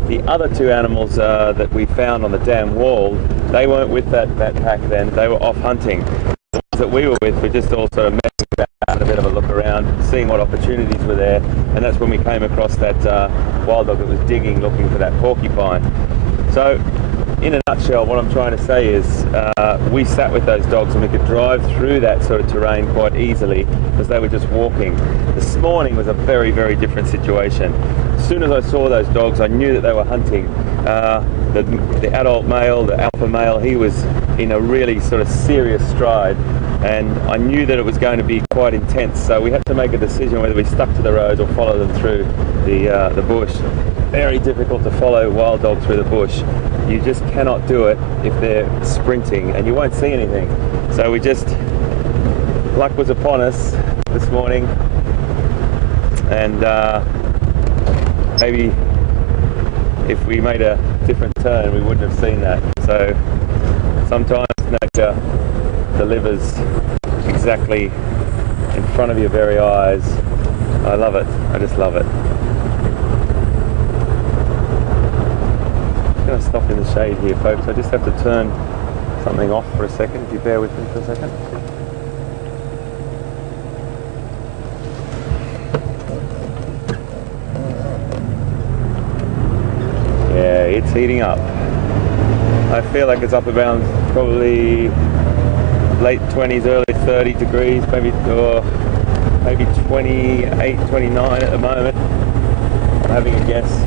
The other two animals that we found on the dam wall, they weren't with that pack then, they were off hunting. The ones that we were with were just all sort of messing about, a bit of a look around, seeing what opportunities were there, and that's when we came across that wild dog that was digging, looking for that porcupine. So in a nutshell, what I'm trying to say is we sat with those dogs and we could drive through that sort of terrain quite easily because they were just walking. This morning was a very, very different situation. As soon as I saw those dogs, I knew that they were hunting. The adult male, the alpha male, he was in a really sort of serious stride, and I knew that it was going to be quite intense, so we had to make a decision whether we stuck to the roads or follow them through the bush. Very difficult to follow wild dog through the bush. You just cannot do it if they're sprinting and you won't see anything. So luck was upon us this morning. and maybe if we made a different turn we wouldn't have seen that. So sometimes nature delivers exactly in front of your very eyes. I love it. I just love it. I'm going to stop in the shade here, folks. I just have to turn something off for a second, if you bear with me for a second. Yeah, it's heating up. I feel like it's up around probably late 20s, early 30 degrees, maybe, or maybe 28, 29 at the moment. I'm having a guess.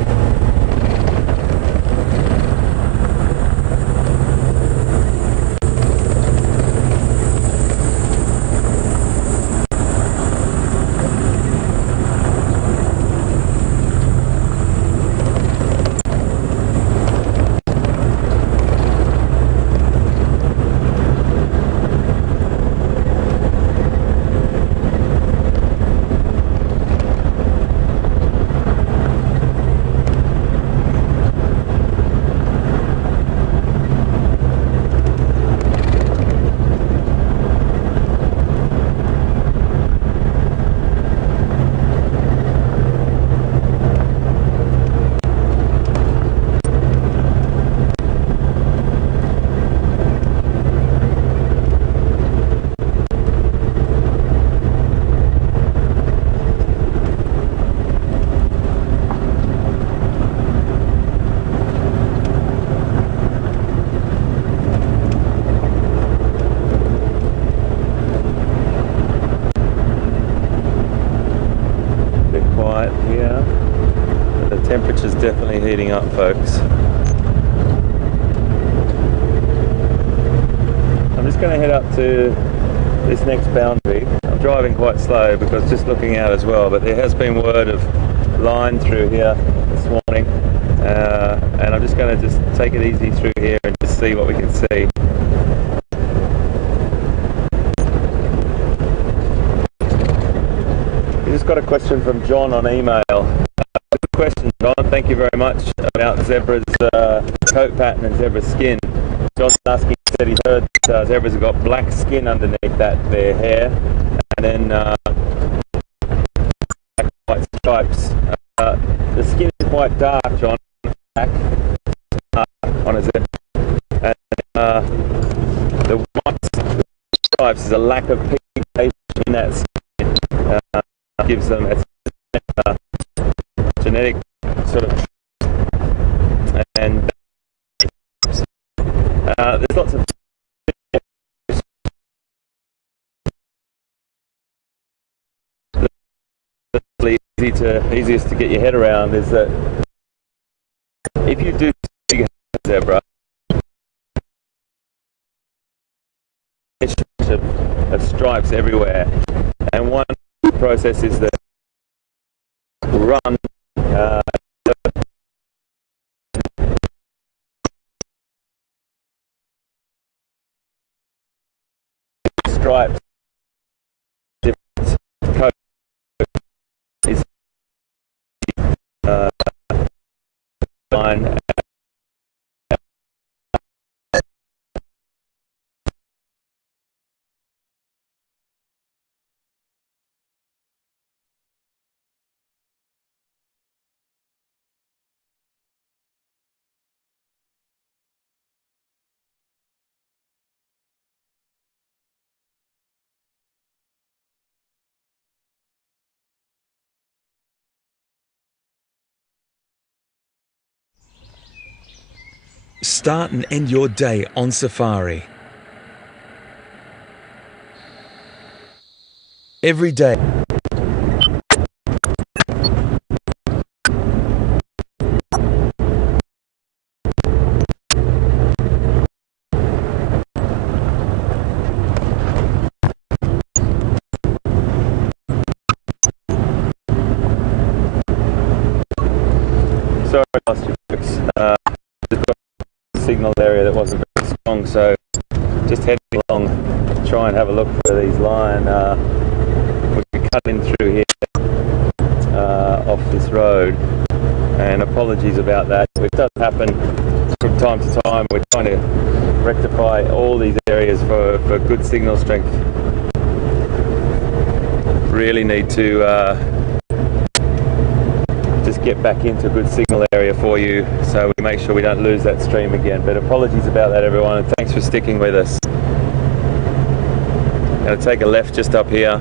Here, the temperature's definitely heating up, folks. I'm just going to head up to this next boundary. I'm driving quite slow because just looking out as well, but there has been word of line through here this morning, and I'm just going to just take it easy through here and just see what we can see. We just got a question from John on email. Good question, John. Thank you very much about zebra's coat pattern and zebra skin. John's asking, said he's heard that zebras have got black skin underneath their hair, and then black white stripes. The skin is quite dark, John, black on a zebra, and the white stripes is a lack of pigmentation in that skin. Gives them a genetic sort of, and there's lots of easiest to get your head around is that if you do see a zebra, of stripes everywhere, and one process is that run stripes different coat is line. Start and end your day on safari. Every day. Sorry, I lost you, folks. Just got a signal area that wasn't very strong, so just heading along to try and have a look for these line. We can cut in through here. off this road, and apologies about that. It does happen from time to time. We're trying to rectify all these areas for good signal strength. Really need to just get back into a good signal area for you, so we make sure we don't lose that stream again. But apologies about that, everyone, and thanks for sticking with us. Going to take a left just up here.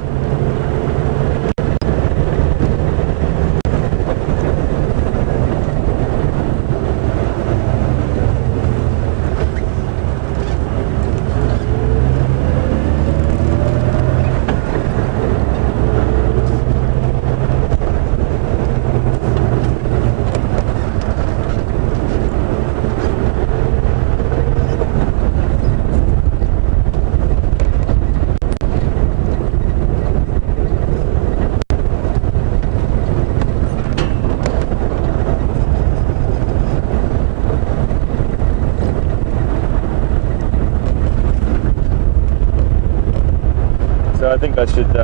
So I think I should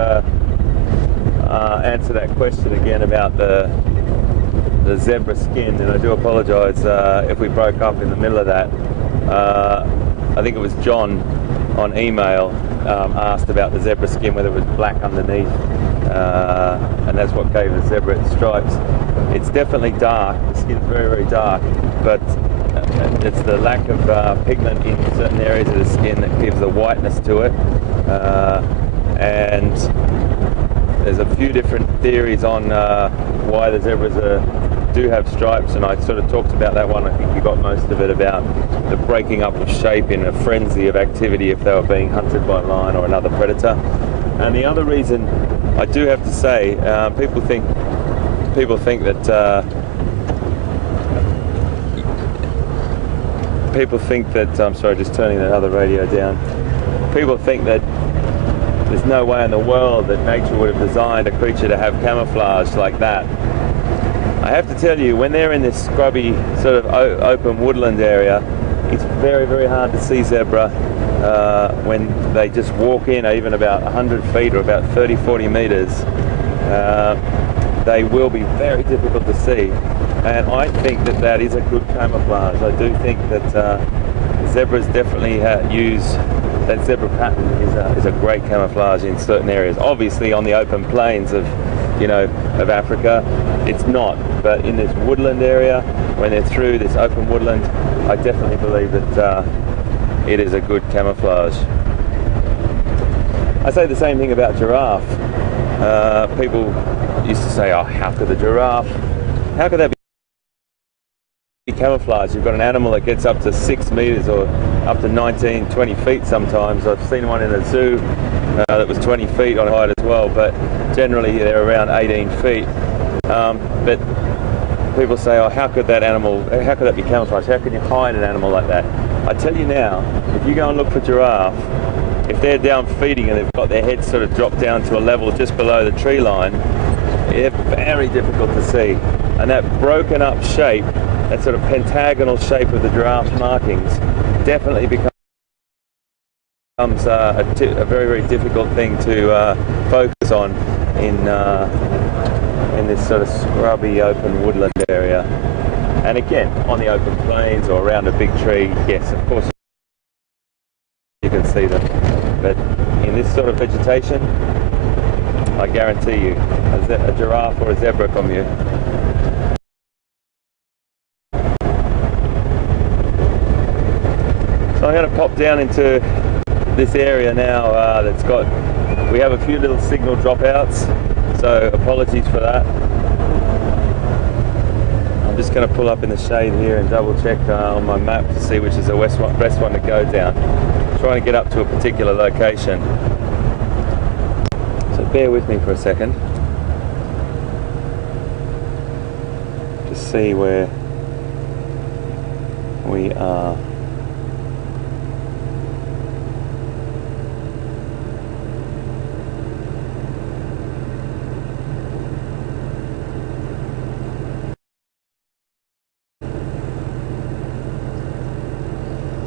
answer that question again about the zebra skin, and I do apologise if we broke up in the middle of that. I think it was John on email asked about the zebra skin, whether it was black underneath, and that's what gave the zebra its stripes. It's definitely dark, the skin's very, very dark, but it's the lack of pigment in certain areas of the skin that gives the whiteness to it. And there's a few different theories on why the zebras do have stripes, and I sort of talked about that one. I think you got most of it, about the breaking up of shape in a frenzy of activity if they were being hunted by a lion or another predator. And the other reason, I do have to say, people think that I'm sorry, just turning that other radio down. People think that there's no way in the world that nature would have designed a creature to have camouflage like that. I have to tell you, when they're in this scrubby sort of open woodland area, it's very, very hard to see zebra when they just walk in, even about 100 feet or about 30-40 meters. They will be very difficult to see, and I think that that is a good camouflage. I do think that zebras definitely use that zebra pattern is a great camouflage in certain areas. Obviously on the open plains of Africa it's not, but in this woodland area, when they're through this open woodland, I definitely believe that it is a good camouflage. I say the same thing about giraffe. People used to say, oh, how could that be camouflage? You've got an animal that gets up to 6 meters or up to 19, 20 feet sometimes. I've seen one in a zoo that was 20 feet on height as well, but generally they're around 18 feet. But people say, oh, how could that be camouflage? How can you hide an animal like that? I tell you now, if you go and look for giraffe, if they're down feeding and they've got their heads sort of dropped down to a level just below the tree line, they're very difficult to see. And that broken up shape, that sort of pentagonal shape of the giraffe's markings, definitely becomes a very, very difficult thing to focus on in this sort of scrubby open woodland area. And again, on the open plains or around a big tree, yes, of course you can see them. But in this sort of vegetation, I guarantee you, a giraffe or a zebra come here. So I'm going to pop down into this area now we have a few little signal dropouts, so apologies for that. I'm just going to pull up in the shade here and double check on my map to see which is the best one to go down. I'm trying to get up to a particular location. So bear with me for a second. Just see where we are.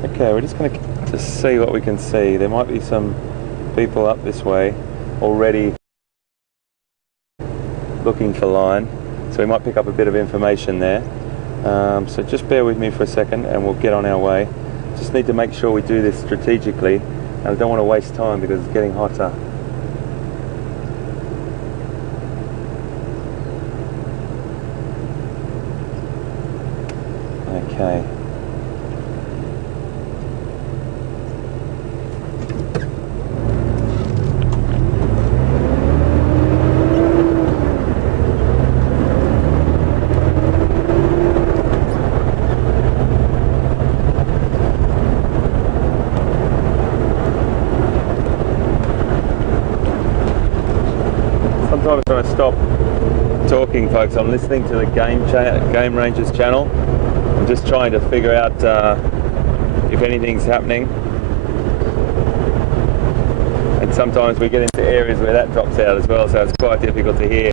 Okay, we're just going to see what we can see. There might be some people up this way already looking for line. so we might pick up a bit of information there. So just bear with me for a second and we'll get on our way. Just need to make sure we do this strategically, and I don't want to waste time because it's getting hotter. Okay. Sometimes when I stop talking, folks, I'm listening to the Game Rangers channel. I'm just trying to figure out if anything's happening. And sometimes we get into areas where that drops out as well, so it's quite difficult to hear.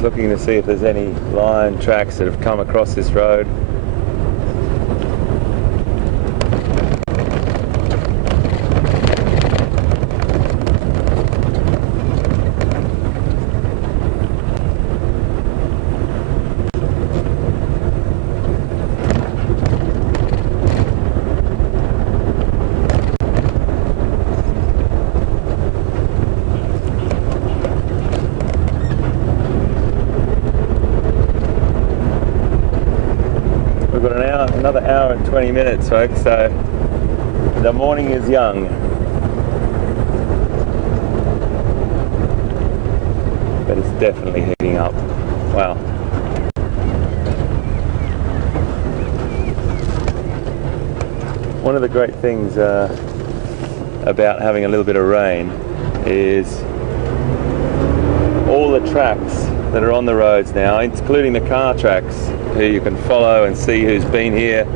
Looking to see if there's any lion tracks that have come across this road. We've got another hour and 20 minutes, folks, so the morning is young. But it's definitely heating up. Wow. One of the great things about having a little bit of rain is all the tracks that are on the roads now, including the car tracks, who you can follow and see who's been here.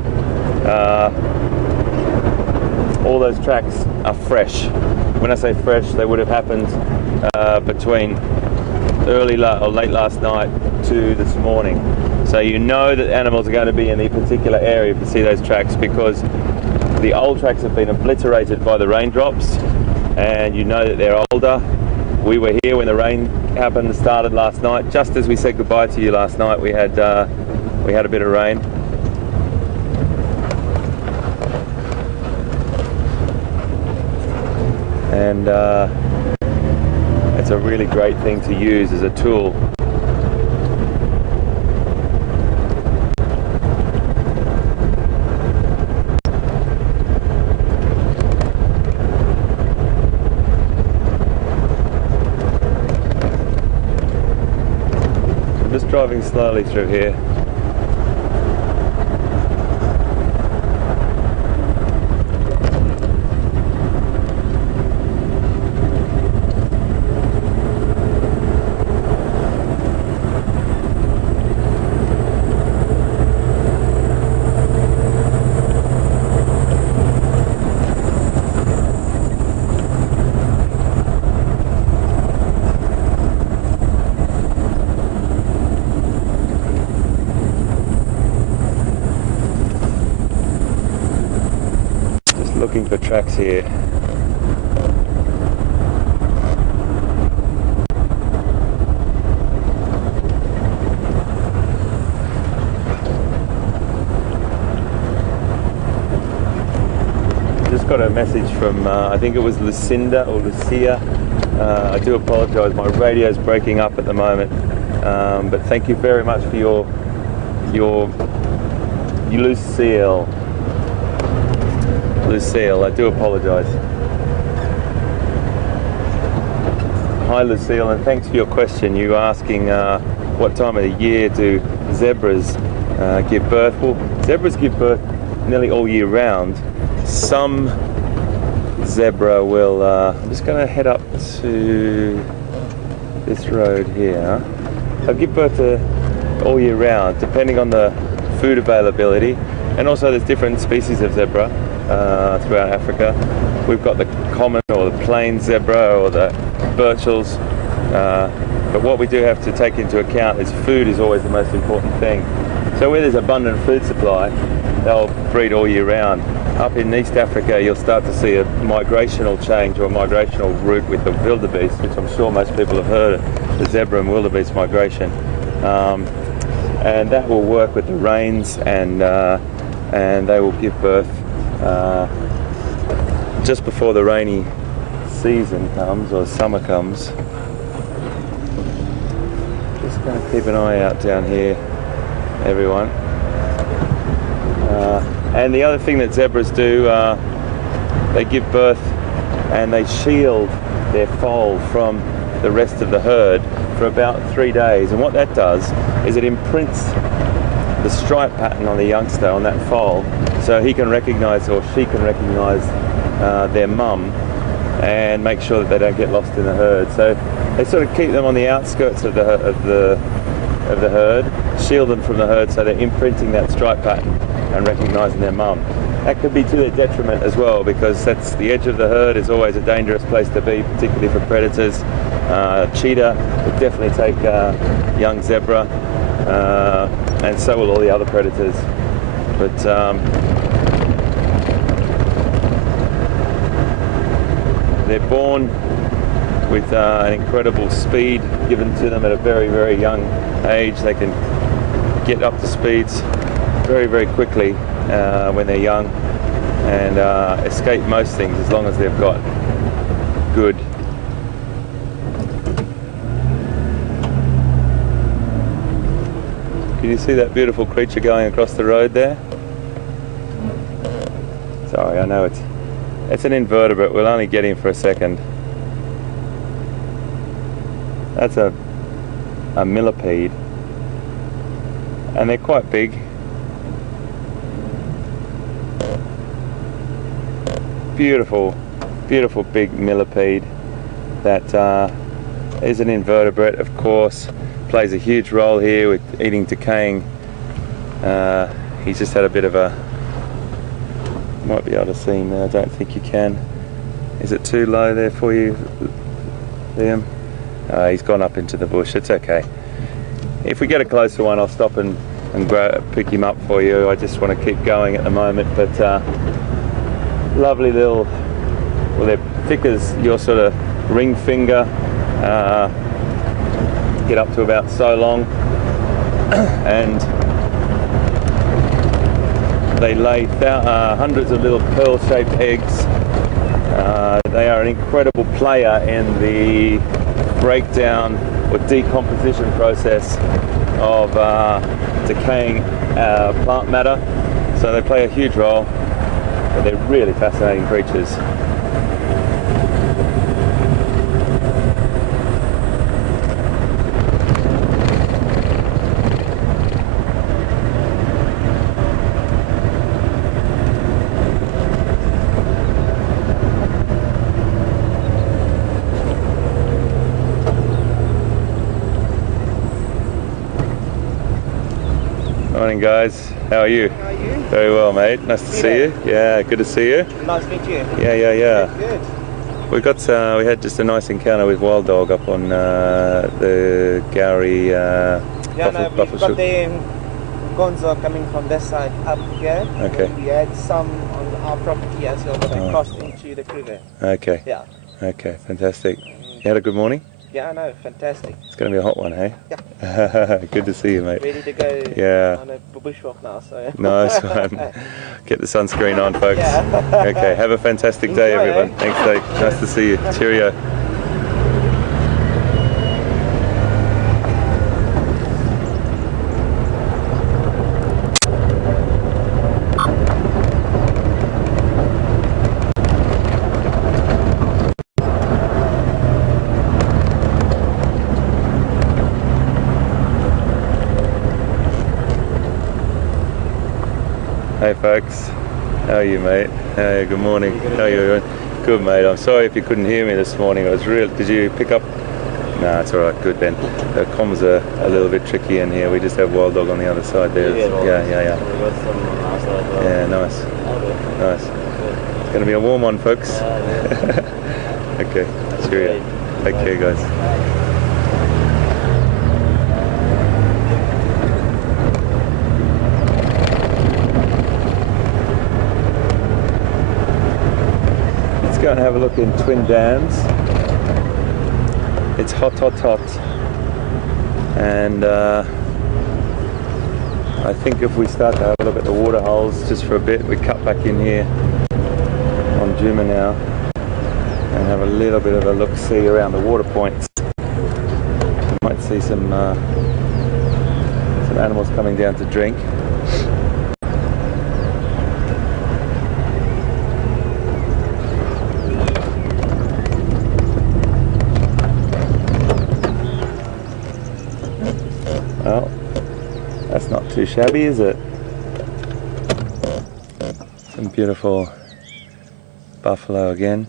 All those tracks are fresh. When I say fresh, they would have happened between late last night to this morning. So you know that animals are going to be in the particular area if you see those tracks, because the old tracks have been obliterated by the raindrops, and you know that they're older. We were here when the rain happened, started last night. Just as we said goodbye to you last night, we had a bit of rain. And it's a really great thing to use as a tool. I'm just driving slowly through here. Looking for tracks here. Just got a message from I think it was Lucinda or Lucia. I do apologise, my radio's breaking up at the moment, but thank you very much for your Lucille, I do apologise. Hi Lucille, and thanks for your question. You asking what time of the year do zebras give birth? Well, zebras give birth nearly all year round. Some zebra will, I'm just going to head up to this road here. They'll give birth to all year round, depending on the food availability. And also there's different species of zebra throughout Africa. We've got the common or the plain zebra or the Burchells. But what we do have to take into account is food is always the most important thing. So where there's abundant food supply, they'll breed all year round. Up in East Africa, you'll start to see a migrational change or a migrational route with the wildebeest, which I'm sure most people have heard of, the zebra and wildebeest migration. And that will work with the rains, and they will give birth just before the rainy season comes or summer comes. Just going to keep an eye out down here, everyone. And the other thing that zebras do, they give birth and they shield their foal from the rest of the herd for about 3 days. And what that does is it imprints the stripe pattern on the youngster, on that foal, so he can recognize, or she can recognize their mum and make sure that they don't get lost in the herd. So they sort of keep them on the outskirts of the herd, shield them from the herd, so they're imprinting that stripe pattern and recognizing their mum. That could be to their detriment as well, because that's the edge of the herd is always a dangerous place to be, particularly for predators. Cheetah would definitely take young zebra, and so will all the other predators. But they're born with an incredible speed given to them at a very, very young age. They can get up to speeds very, very quickly when they're young, and escape most things as long as they've got good Can you see that beautiful creature going across the road there? Sorry, I know it's an invertebrate. We'll only get him for a second. That's a millipede, and they're quite big. Beautiful, beautiful big millipede that is an invertebrate, of course. Plays a huge role here with eating decaying. He's just had a bit of a, might be able to see him there. I don't think you can. Is it too low there for you, Liam? He's gone up into the bush. It's okay. If we get a closer one, I'll stop and pick him up for you. I just want to keep going at the moment. But lovely little, well, they're thick as your sort of ring finger. Get up to about so long, and they lay hundreds of little pearl-shaped eggs. They are an incredible player in the breakdown or decomposition process of decaying plant matter. So they play a huge role, but they're really fascinating creatures. Morning guys, how are you? How are you? Very well, mate. Nice to see you. Yeah, good to see you. Nice to meet you. Yeah. Good. We had just a nice encounter with Wild Dog up on the Gowrie We've got the Gonzo coming from this side up here. Okay. We had some on our property as well, but they crossed into the river. Okay. Yeah. Okay, fantastic. You had a good morning? Yeah, I know, fantastic. It's going to be a hot one, hey? Yeah. Good to see you, mate. Ready to go on a bushwalk now, so. Nice one. Get the sunscreen on, folks. Yeah. Okay, have a fantastic day, Enjoy, everyone. Thanks, Dave. Nice to see you. Cheerio. Hey folks, how are you, mate? Hey, good morning. How are you doing? Good, mate. I'm sorry if you couldn't hear me this morning. I was real. Did you pick up No, it's alright, good then. The comms are a little bit tricky in here. We just have Wild Dog on the other side there. Yeah. Yeah. We got some on our side as well. Yeah, nice. Okay. Nice. It's going to be a warm one, folks. Okay, screw you. Take care, guys. Let's go and have a look in Twin Dams. It's hot, and I think if we start to have a look at the water holes just for a bit, we cut back in here on Djuma now and have a little bit of a look-see around the water points. You might see some animals coming down to drink. Well, that's not too shabby, is it? Some beautiful buffalo again.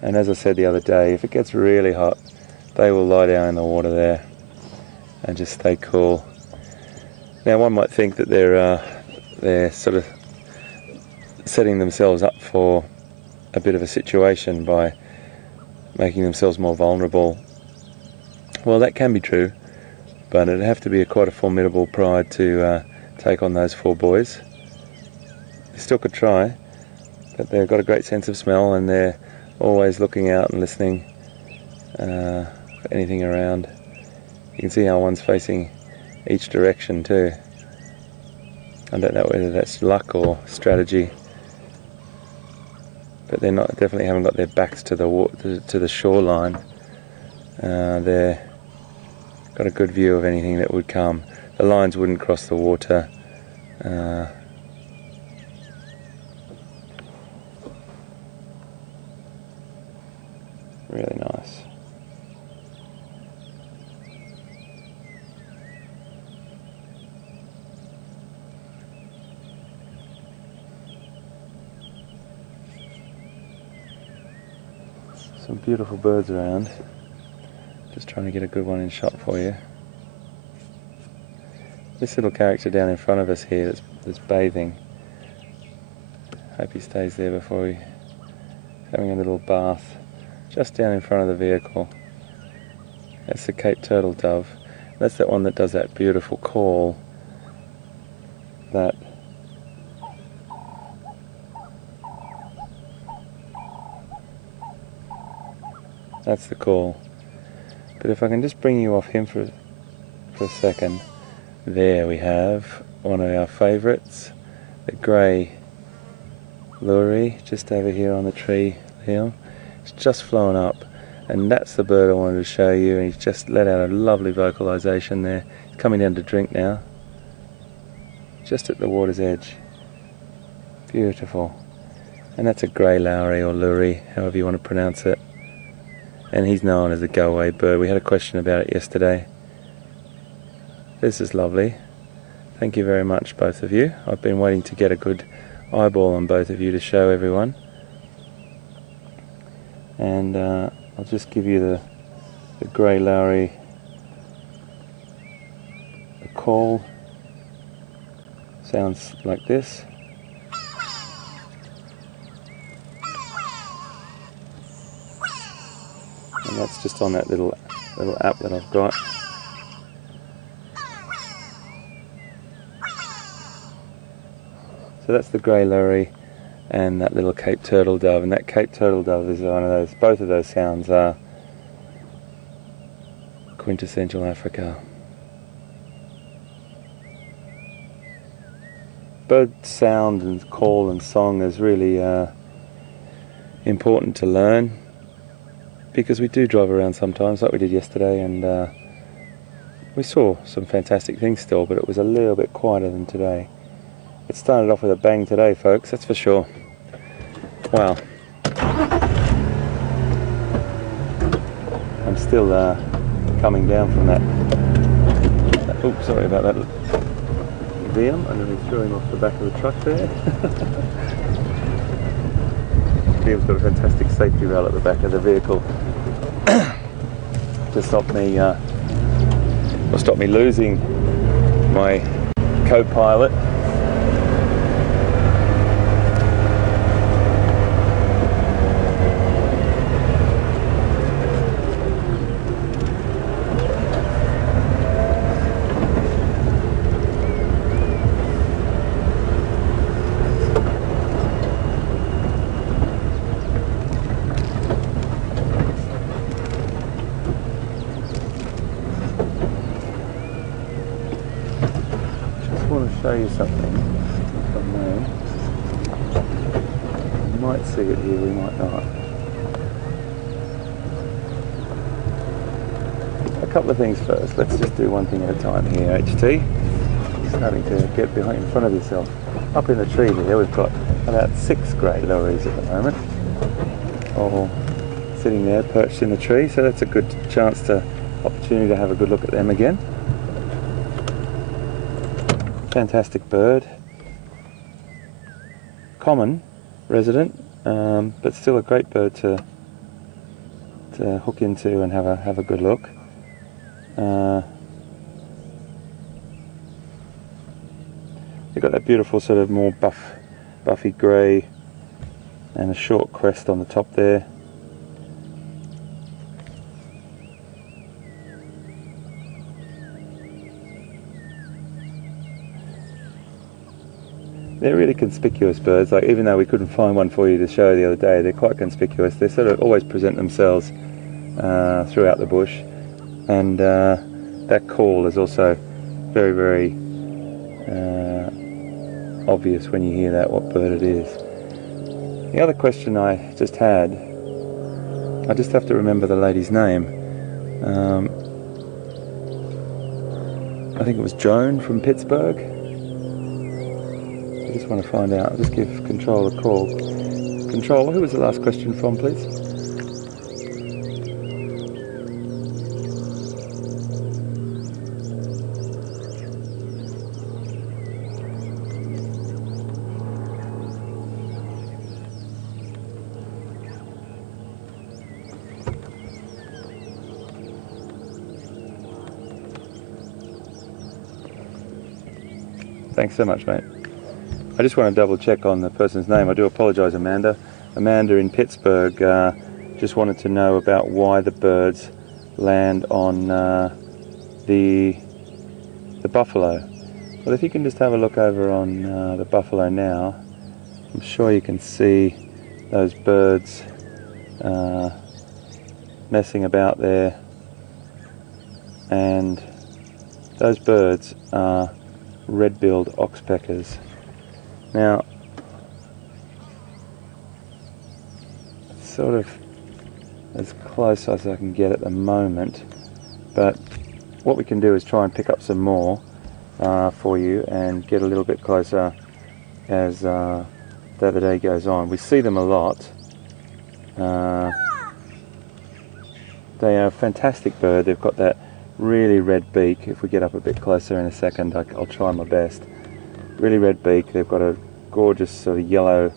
And as I said the other day, if it gets really hot, they will lie down in the water there and just stay cool. Now one might think that they're sort of setting themselves up for a bit of a situation by making themselves more vulnerable. Well, that can be true, but it'd have to be quite a formidable pride to take on those 4 boys. They still could try, but they've got a great sense of smell and they're always looking out and listening for anything around. You can see how one's facing each direction too. I don't know whether that's luck or strategy, but they're not, definitely haven't got their backs to the water, to the shoreline. They've got a good view of anything that would come. The lines wouldn't cross the water. Really nice. Some beautiful birds around. Just trying to get a good one in shot for you. This little character down in front of us here that's bathing. Hope he stays there before he's having a little bath. Just down in front of the vehicle. That's the Cape Turtle Dove. That's that one that does that beautiful call. That's the call. But if I can just bring you off him for a second. There we have one of our favourites, the grey lurry, just over here on the tree hill. It's just flown up, and that's the bird I wanted to show you, and he's just let out a lovely vocalisation there. He's coming down to drink now, just at the water's edge. Beautiful. And that's a grey lowry or lurry, however you want to pronounce it. And he's known as a go-away bird. We had a question about it yesterday. This is lovely. Thank you very much, both of you. I've been waiting to get a good eyeball on both of you to show everyone. And I'll just give you the grey lowry. The call sounds like this. And that's just on that little app that I've got. So that's the grey lurry and that little Cape Turtle Dove, and that Cape Turtle Dove is one of those, both of those sounds are quintessential Africa. Bird sound and call and song is really important to learn, because we do drive around sometimes like we did yesterday, and we saw some fantastic things still, but it was a little bit quieter than today. It started off with a bang today, folks, that's for sure. Wow. I'm still coming down from that. Oops, sorry about that. Museum, and then we threw him off the back of the truck there. Liam's got a fantastic safety rail at the back of the vehicle to stop me losing my co-pilot. Show you something from there. You might see it here, we might not. A couple of things first. Let's just do one thing at a time here, HT. Starting to get behind in front of yourself. Up in the tree there, we've got about 6 grey lories at the moment, all sitting there perched in the tree, so that's a good opportunity to have a good look at them again. Fantastic bird, common resident, but still a great bird to hook into and have a good look. You've got that beautiful sort of more buffy grey and a short crest on the top there. They're really conspicuous birds, like even though we couldn't find one for you to show the other day, they're quite conspicuous. They sort of always present themselves throughout the bush, and that call is also very, very obvious when you hear that, what bird it is. The other question I just had, I just have to remember the lady's name. I think it was Joan from Pittsburgh. I just want to find out. I'll just give Control a call. Control, who was the last question from, please? Thanks so much, mate. I just want to double check on the person's name. I do apologise, Amanda. Amanda in Pittsburgh just wanted to know about why the birds land on the buffalo. Well, if you can just have a look over on the buffalo now, I'm sure you can see those birds messing about there, and those birds are red-billed oxpeckers. Now, it's sort of as close as I can get at the moment, but what we can do is try and pick up some more for you and get a little bit closer as the other day goes on. We see them a lot. They are a fantastic bird. They've got that really red beak. If we get up a bit closer in a second, I'll try my best. Really red beak. They've got a gorgeous sort of yellow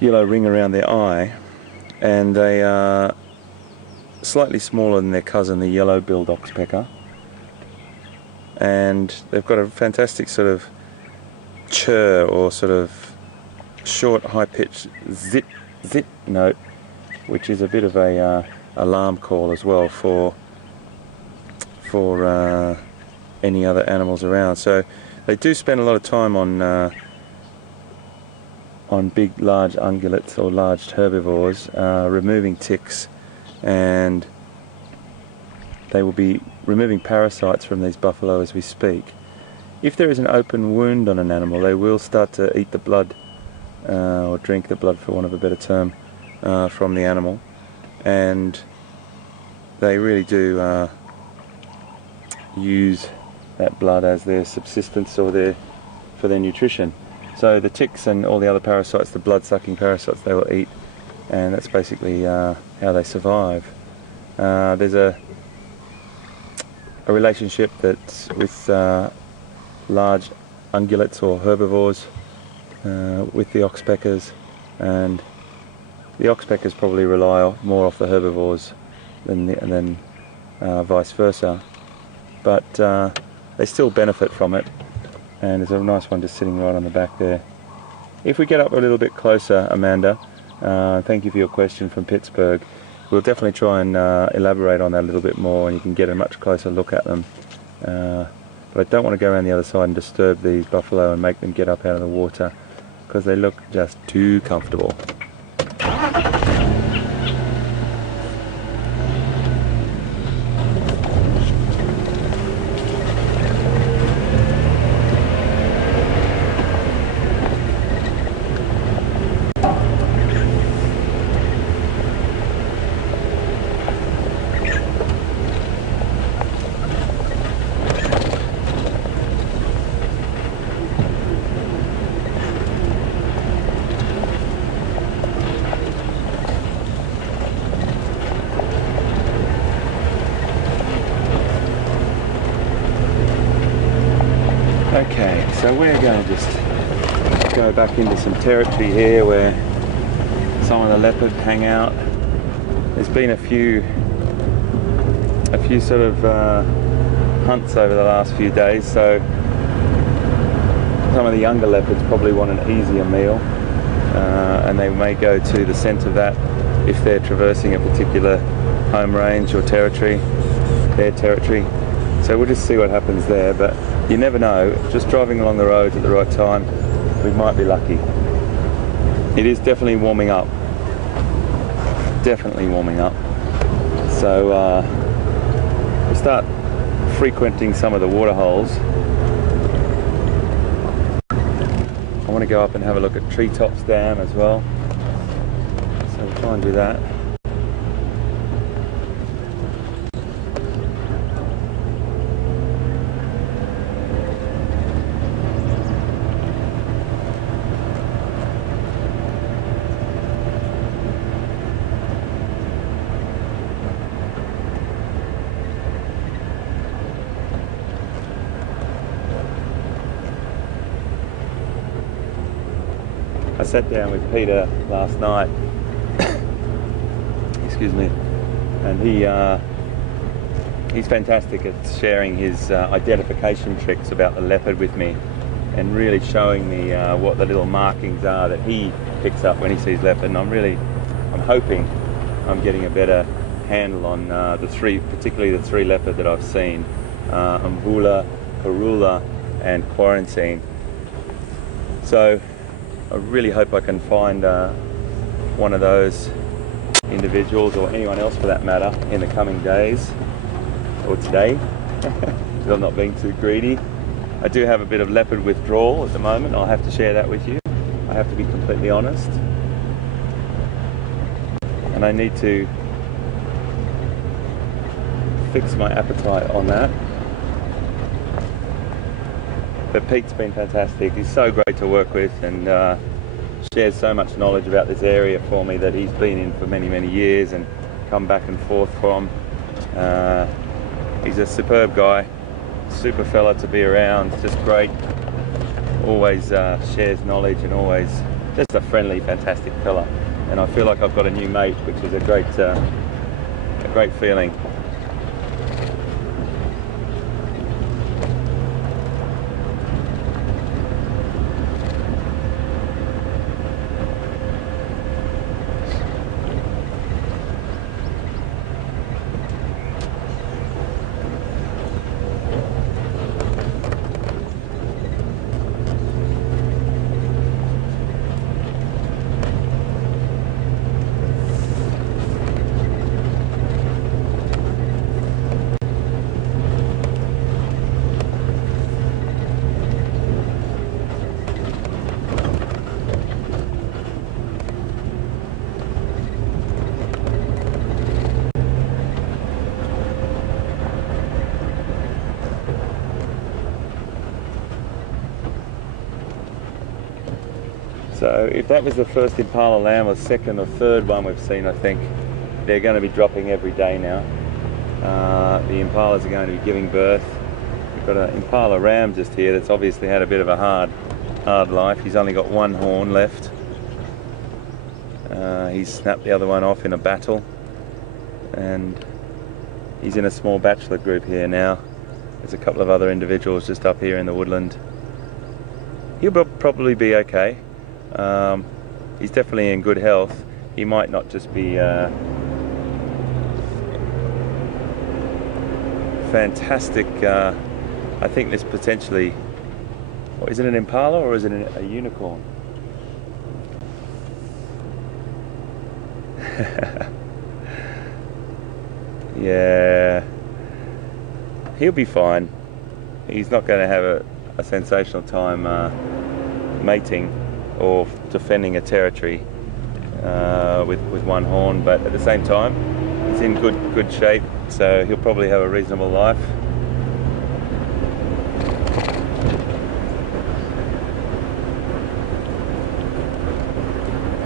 ring around their eye, and they are slightly smaller than their cousin, the yellow-billed oxpecker, and they've got a fantastic sort of chirr, or sort of short, high-pitched zit note, which is a bit of a alarm call as well for any other animals around. So they do spend a lot of time on big, large ungulates or large herbivores, removing ticks, and they will be removing parasites from these buffalo as we speak. If there is an open wound on an animal, they will start to eat the blood, or drink the blood, for want of a better term, from the animal, and they really do use that blood as their subsistence or for their nutrition. So the ticks and all the other parasites, the blood-sucking parasites, they will eat, and that's basically how they survive. There's a a relationship that's with large ungulates or herbivores with the oxpeckers, and the oxpeckers probably rely more off the herbivores than vice versa, but they still benefit from it, and there's a nice one just sitting right on the back there. If we get up a little bit closer, Amanda, thank you for your question from Pittsburgh, we'll definitely try and elaborate on that a little bit more, and you can get a much closer look at them. But I don't want to go around the other side and disturb these buffalo and make them get up out of the water, because they look just too comfortable. Okay, so we're going to just go back into some territory here where some of the leopard hang out. There's been a few sort of hunts over the last few days, so some of the younger leopards probably want an easier meal, and they may go to the centre of that if they're traversing a particular home range or territory, their territory. So we'll just see what happens there, but you never know, just driving along the roads at the right time, we might be lucky. It is definitely warming up. Definitely warming up. So we'll start frequenting some of the water holes. I want to go up and have a look at Treetops Dam as well. So we'll try and do that. I sat down with Peter last night, excuse me, and he's fantastic at sharing his identification tricks about the leopard with me, and really showing me what the little markings are that he picks up when he sees leopard. And I'm hoping I'm getting a better handle on particularly the three leopard that I've seen, Mbula, Karula and Quarantine. So I really hope I can find one of those individuals, or anyone else for that matter, in the coming days, or today, because I'm not being too greedy. I do have a bit of leopard withdrawal at the moment. I'll have to share that with you. I have to be completely honest. And I need to fix my appetite on that. But Pete's been fantastic. He's so great to work with, and shares so much knowledge about this area for me that he's been in for many, many years and come back and forth from. He's a superb guy, super fella to be around, just great. Always shares knowledge, and always just a friendly, fantastic fella. And I feel like I've got a new mate, which is a great feeling. So if that was the first impala lamb, or second or third one we've seen, I think they're going to be dropping every day now. the impalas are going to be giving birth. We've got an impala ram just here that's obviously had a bit of a hard life. He's only got one horn left. He's snapped the other one off in a battle, and he's in a small bachelor group here now. There's a couple of other individuals just up here in the woodland. He'll probably be okay. He's definitely in good health. He might not just be fantastic. I think this potentially, is it an impala or is it a unicorn? Yeah, he'll be fine. He's not going to have a sensational time mating or defending a territory with one horn, but at the same time he's in good shape, so he'll probably have a reasonable life.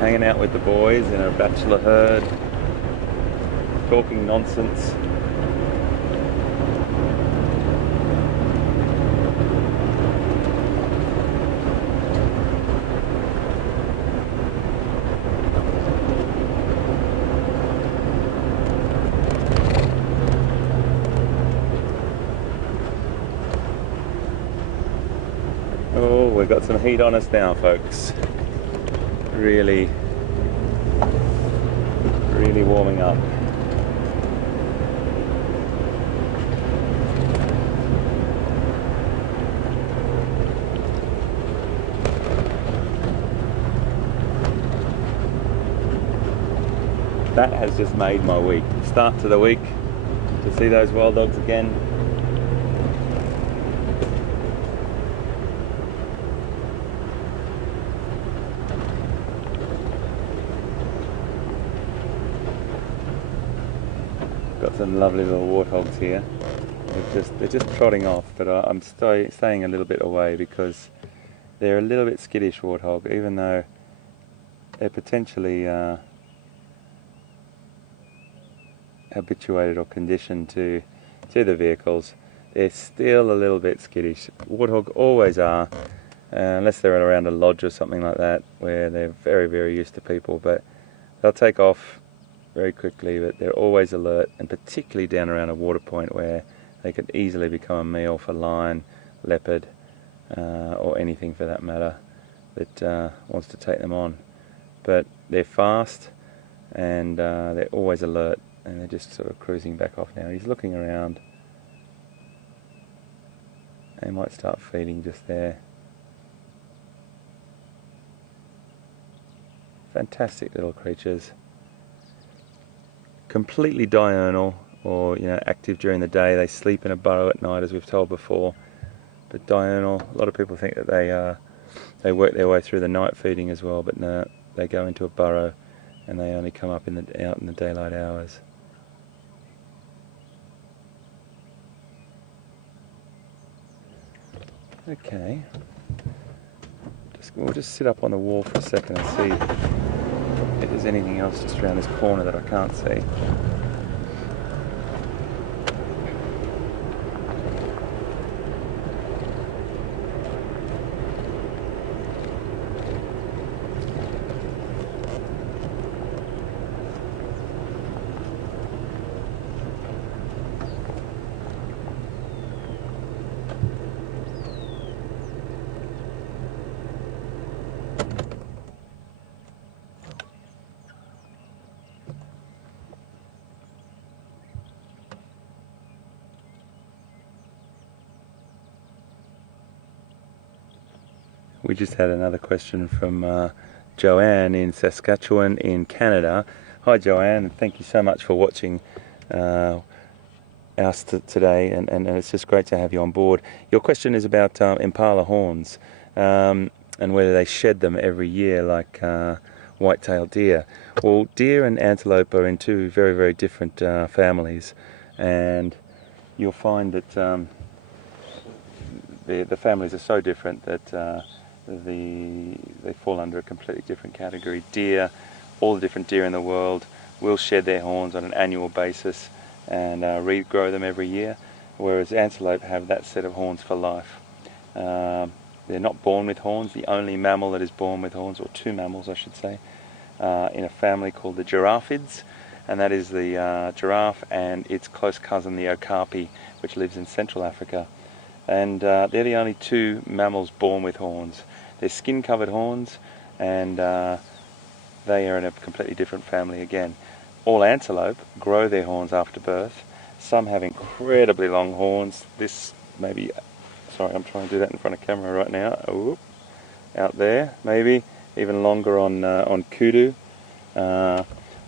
Hanging out with the boys in a bachelor herd, talking nonsense. Oh, we've got some heat on us now, folks. Really warming up. That has just made my week. Start to the week, to see those wild dogs again. Got some lovely little warthogs here. They're just trotting off, but I'm staying a little bit away because they're a little bit skittish, warthog, even though they're potentially habituated or conditioned to the vehicles. They're still a little bit skittish. Warthog always are, unless they're around a lodge or something like that, where they're very used to people, but they'll take off very quickly, but they're always alert, and particularly down around a water point where they could easily become a meal for lion, leopard, or anything for that matter that wants to take them on. But they're fast, and they're always alert, and they're just sort of cruising back off now. He's looking around. They might start feeding just there. Fantastic little creatures. Completely diurnal, or active during the day. They sleep in a burrow at night, as we've told before. But diurnal. A lot of people think that they work their way through the night feeding as well, but no, they go into a burrow and they only come up out in the daylight hours. Okay. We'll just sit up on the wall for a second and see if there's anything else just around this corner that I can't see. We just had another question from Joanne in Saskatchewan in Canada. Hi Joanne, and thank you so much for watching us today, and it's just great to have you on board. Your question is about impala horns and whether they shed them every year like white-tailed deer. Well, deer and antelope are in two very different families, and you'll find that the families are so different that they fall under a completely different category. Deer, all the different deer in the world, will shed their horns on an annual basis, and regrow them every year, whereas antelope have that set of horns for life. They're not born with horns. The only mammal that is born with horns, or two mammals I should say, in a family called the giraffeids, and that is the giraffe and its close cousin the okapi, which lives in Central Africa. And they're the only two mammals born with horns. They're skin-covered horns, and they are in a completely different family again. All antelope grow their horns after birth. Some have incredibly long horns. This maybe, sorry, I'm trying to do that in front of camera right now. Oh, out there, maybe even longer on kudu.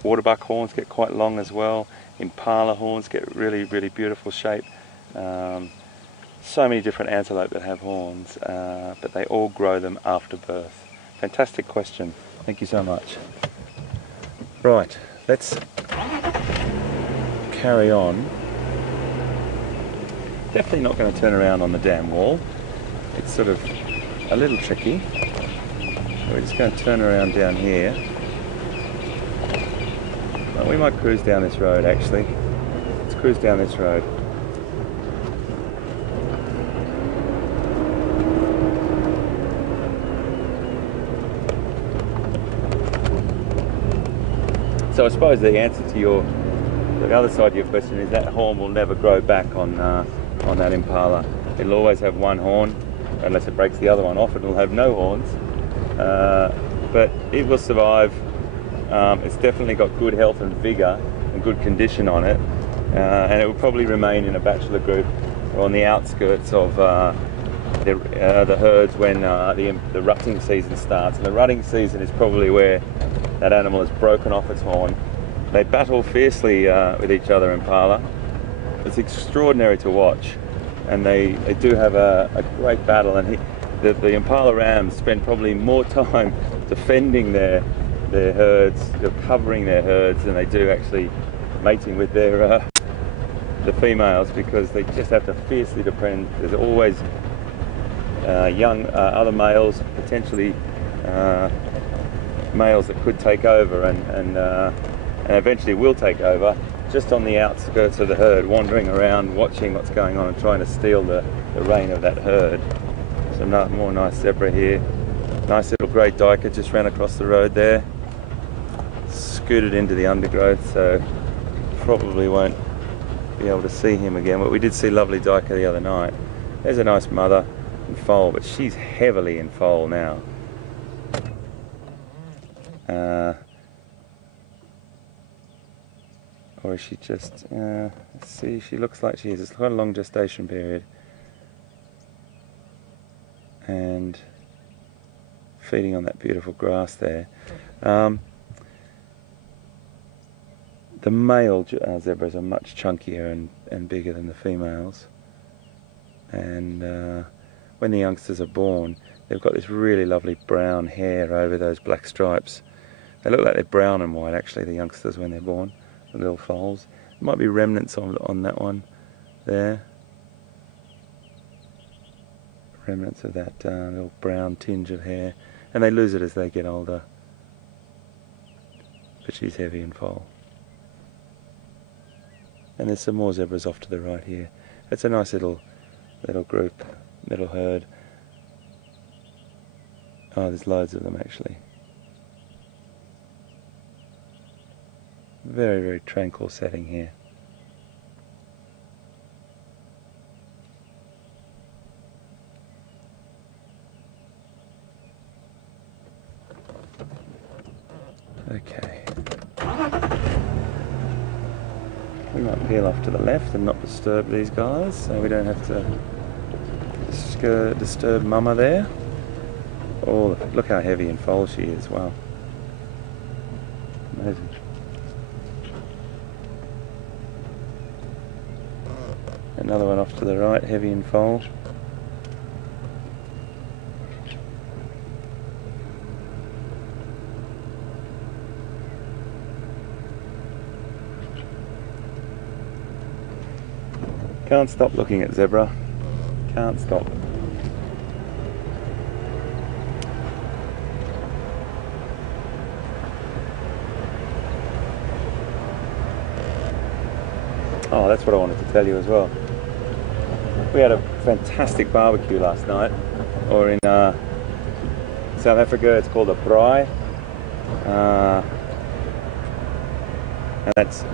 Waterbuck horns get quite long as well. Impala horns get really, really beautiful shape. So many different antelope that have horns, but they all grow them after birth. Fantastic question. Thank you so much. Right, let's carry on. Definitely not going to turn around on the dam wall. It's sort of a little tricky. So we're just going to turn around down here. Well, we might cruise down this road actually. Let's cruise down this road. So I suppose the answer to the other side of your question is that horn will never grow back on that impala. It'll always have one horn, unless it breaks the other one off. It'll have no horns, but it will survive. It's definitely got good health and vigour and good condition on it, and it will probably remain in a bachelor group or on the outskirts of the herds when the rutting season starts. And the rutting season is probably where that animal has broken off its horn. They battle fiercely with each other, impala. It's extraordinary to watch, and they do have a great battle. And the impala rams spend probably more time defending their herds, covering their herds, than they do actually mating with their the females, because they just have to fiercely defend. There's always young other males, potentially males that could take over and eventually will take over, just on the outskirts of the herd, wandering around, watching what's going on and trying to steal the reign of that herd. So more nice zebra here. Nice little grey duiker just ran across the road there. Scooted into the undergrowth, so probably won't be able to see him again, but we did see lovely duiker the other night. There's a nice mother in foal, but she's heavily in foal now. Or is she just, let's see, she looks like she is. It's quite a long gestation period. And feeding on that beautiful grass there. The male zebras are much chunkier and bigger than the females. And when the youngsters are born, they've got this really lovely brown hair over those black stripes. They look like they're brown and white actually, the youngsters, when they're born. The little foals. There might be remnants on that one there. Remnants of that little brown tinge of hair. And they lose it as they get older. But she's heavy and foal. And there's some more zebras off to the right here. It's a nice little group, little herd. Oh, there's loads of them actually. Very, very tranquil setting here. Okay. We might peel off to the left and not disturb these guys, so we don't have to disturb Mama there. Oh, look how heavy and foal she is, wow. Amazing. Another one off to the right, heavy and foal. Can't stop looking at zebra. Can't stop. Oh, that's what I wanted to tell you as well. We had a fantastic barbecue last night, or in South Africa it's called a braai, and that's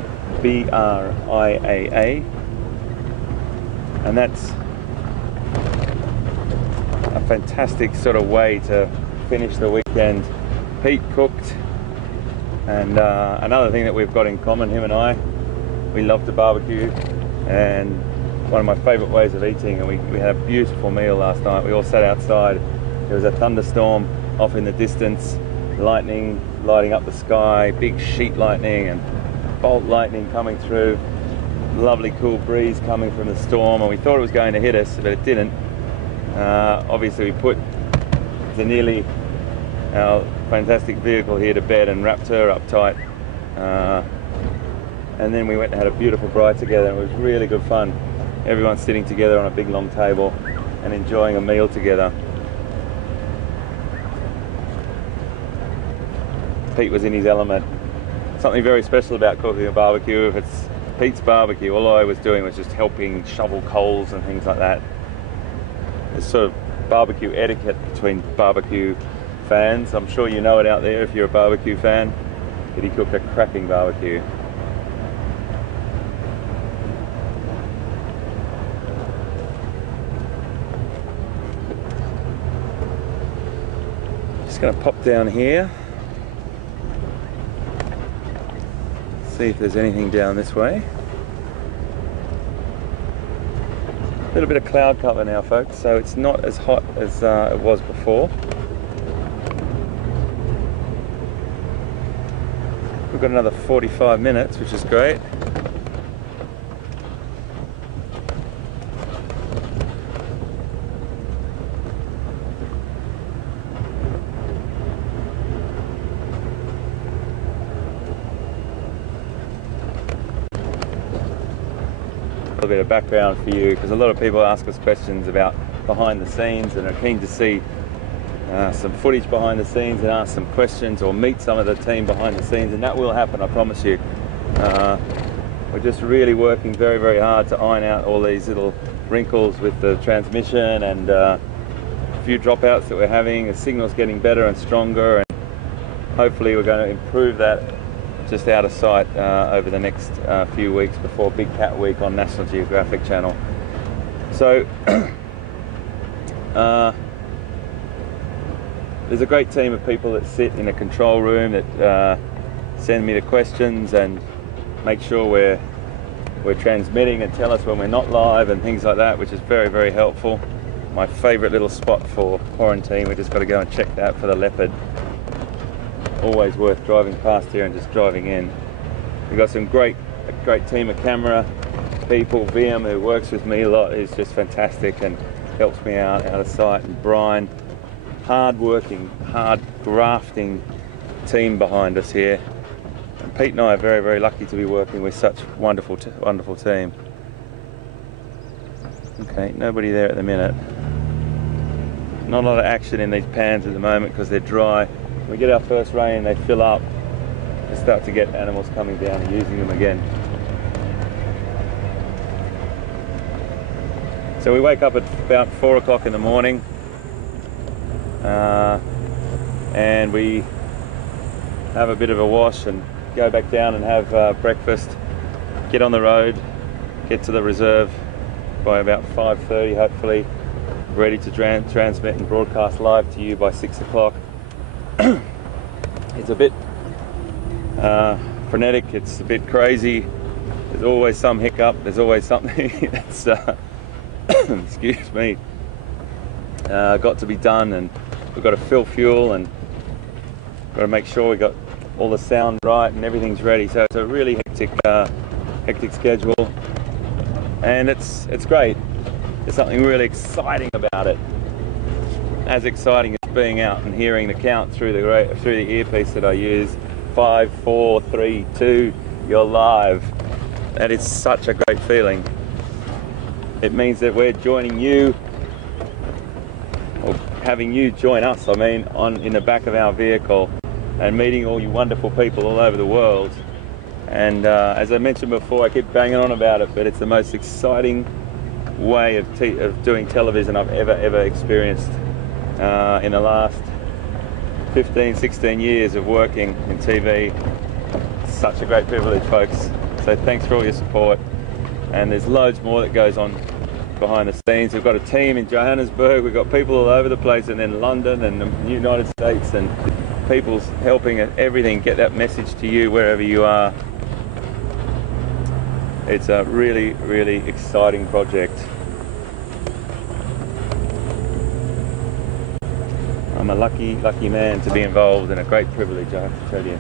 B-R-I-A-A, and that's a fantastic sort of way to finish the weekend. Pete cooked, and another thing that we've got in common, him and I, we love to barbecue, and one of my favourite ways of eating, and we had a beautiful meal last night. We all sat outside. There was a thunderstorm off in the distance, lightning lighting up the sky, big sheet lightning and bolt lightning coming through, lovely cool breeze coming from the storm, and we thought it was going to hit us, but it didn't. Obviously we put Zanili, our fantastic vehicle, here to bed and wrapped her up tight, and then we went and had a beautiful braai together, and it was really good fun. Everyone sitting together on a big long table and enjoying a meal together. Pete was in his element. Something very special about cooking a barbecue. If it's Pete's barbecue, all I was doing was just helping shovel coals and things like that. There's sort of barbecue etiquette between barbecue fans. I'm sure you know it out there if you're a barbecue fan. But he cooked a cracking barbecue. Just going to pop down here, see if there's anything down this way. A little bit of cloud cover now, folks, so it's not as hot as it was before. We've got another 45 minutes, which is great. A bit of background for you, because a lot of people ask us questions about behind the scenes and are keen to see some footage behind the scenes and ask some questions or meet some of the team behind the scenes, and that will happen, I promise you. We're just really working very, very hard to iron out all these little wrinkles with the transmission and a few dropouts that we're having. The signal's getting better and stronger, and hopefully we're going to improve that just out of sight over the next few weeks before Big Cat Week on National Geographic Channel. So there's a great team of people that sit in a control room that send me the questions and make sure we're transmitting and tell us when we're not live and things like that, which is very, very helpful. My favourite little spot for quarantine, we just got to go and check that for the leopard. Always worth driving past here and just driving in. We've got a great team of camera people. VM, who works with me a lot, is just fantastic and helps me out of sight. And Brian, hard working, hard grafting team behind us here. And Pete and I are very, very lucky to be working with such wonderful team. Okay, nobody there at the minute. Not a lot of action in these pans at the moment because they're dry. When we get our first rain, they fill up. We start to get animals coming down and using them again. So we wake up at about 4 o'clock in the morning, and we have a bit of a wash and go back down and have breakfast, get on the road, get to the reserve by about 5:30 hopefully, ready to transmit and broadcast live to you by 6 o'clock. It's a bit frenetic, it's a bit crazy. There's always some hiccup, there's always something that's excuse me, got to be done, and we've got to fill fuel and got to make sure we got all the sound right and everything's ready. So it's a really hectic schedule, and it's great. There's something really exciting about it. As exciting as being out and hearing the count through the earpiece that I use. 5, 4, 3, 2, you're live. That is such a great feeling. It means that we're joining you, or having you join us, I mean, in the back of our vehicle, and meeting all you wonderful people all over the world And as I mentioned before, I keep banging on about it, but it's the most exciting way of doing television I've ever experienced in the last 15, 16 years of working in TV. Such a great privilege, folks. So thanks for all your support. And there's loads more that goes on behind the scenes. We've got a team in Johannesburg, we've got people all over the place, and then London and the United States, and people's helping everything get that message to you wherever you are. It's a really, really exciting project. I'm a lucky man to be involved, and a great privilege, I have to tell you.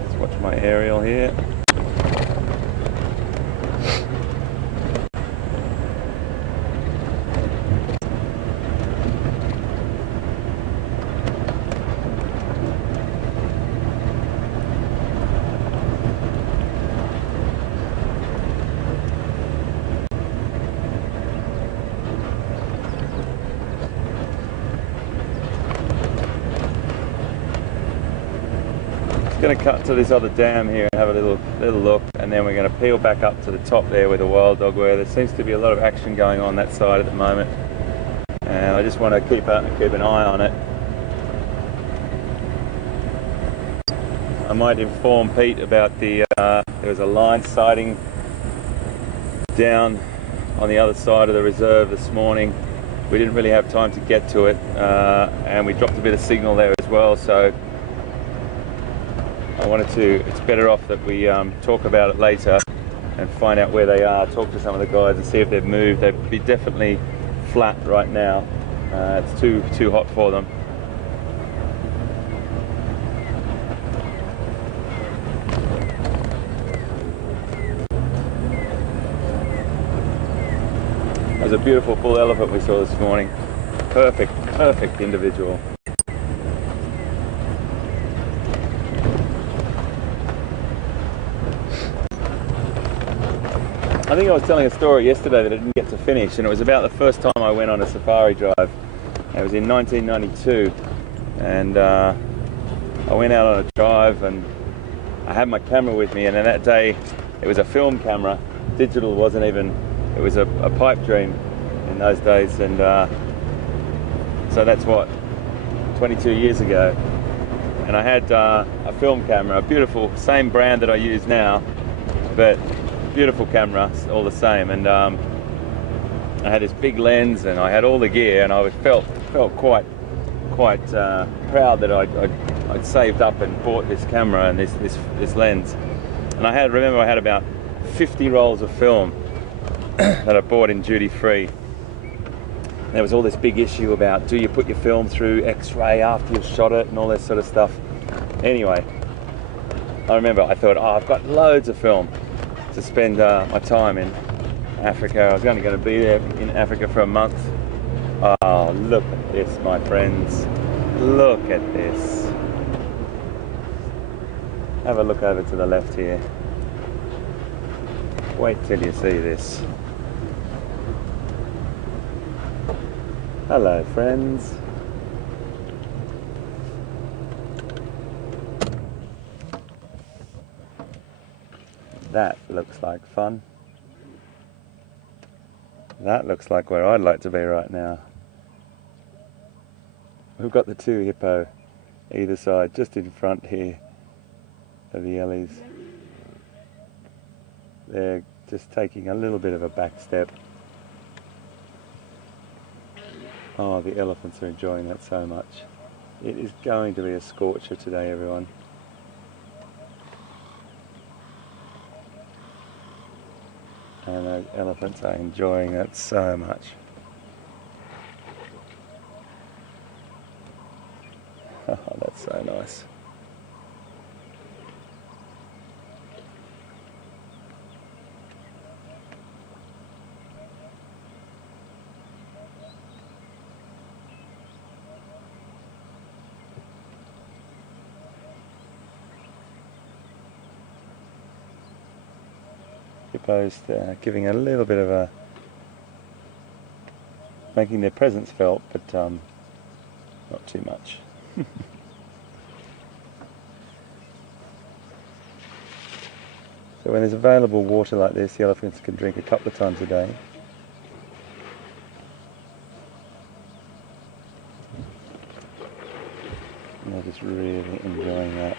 Let's watch my aerial here. Going to cut to this other dam here and have a little look, and then we're going to peel back up to the top there where the wild dog were. There seems to be a lot of action going on that side at the moment, and I just want to keep an eye on it. I might inform Pete about there was a lion sighting down on the other side of the reserve this morning. We didn't really have time to get to it, and we dropped a bit of signal there as well, so it's better off that we talk about it later and find out where they are, talk to some of the guys and see if they've moved. They'd be definitely flat right now. It's too hot for them. There's a beautiful bull elephant we saw this morning. Perfect individual. I think I was telling a story yesterday that I didn't get to finish, and it was about the first time I went on a safari drive. It was in 1992, and I went out on a drive, and I had my camera with me, and on that day it was a film camera. Digital wasn't even, it was a pipe dream in those days, and so that's what, 22 years ago. And I had a film camera, a beautiful, same brand that I use now, but beautiful camera all the same. And I had this big lens, and I had all the gear, and I felt quite proud that I'd saved up and bought this camera and this lens. And I remember I had about 50 rolls of film that I bought in duty free. And there was all this big issue about, do you put your film through X-ray after you've shot it and all this sort of stuff. Anyway, I remember I thought, oh, I've got loads of film to spend my time in Africa. I was only going to be there in Africa for a month. Oh, look at this, my friends. Look at this. Have a look over to the left here. Wait till you see this. Hello, friends. That looks like fun. That looks like where I'd like to be right now. We've got the two hippo either side, just in front here of the Ellies. They're just taking a little bit of a back step. Oh, the elephants are enjoying that so much. It is going to be a scorcher today, everyone. And those elephants are enjoying it so much. Oh, that's so nice. hippos giving a little bit of a, making their presence felt, but not too much. So when there's available water like this, the elephants can drink a couple of times a day. And they're just really enjoying that.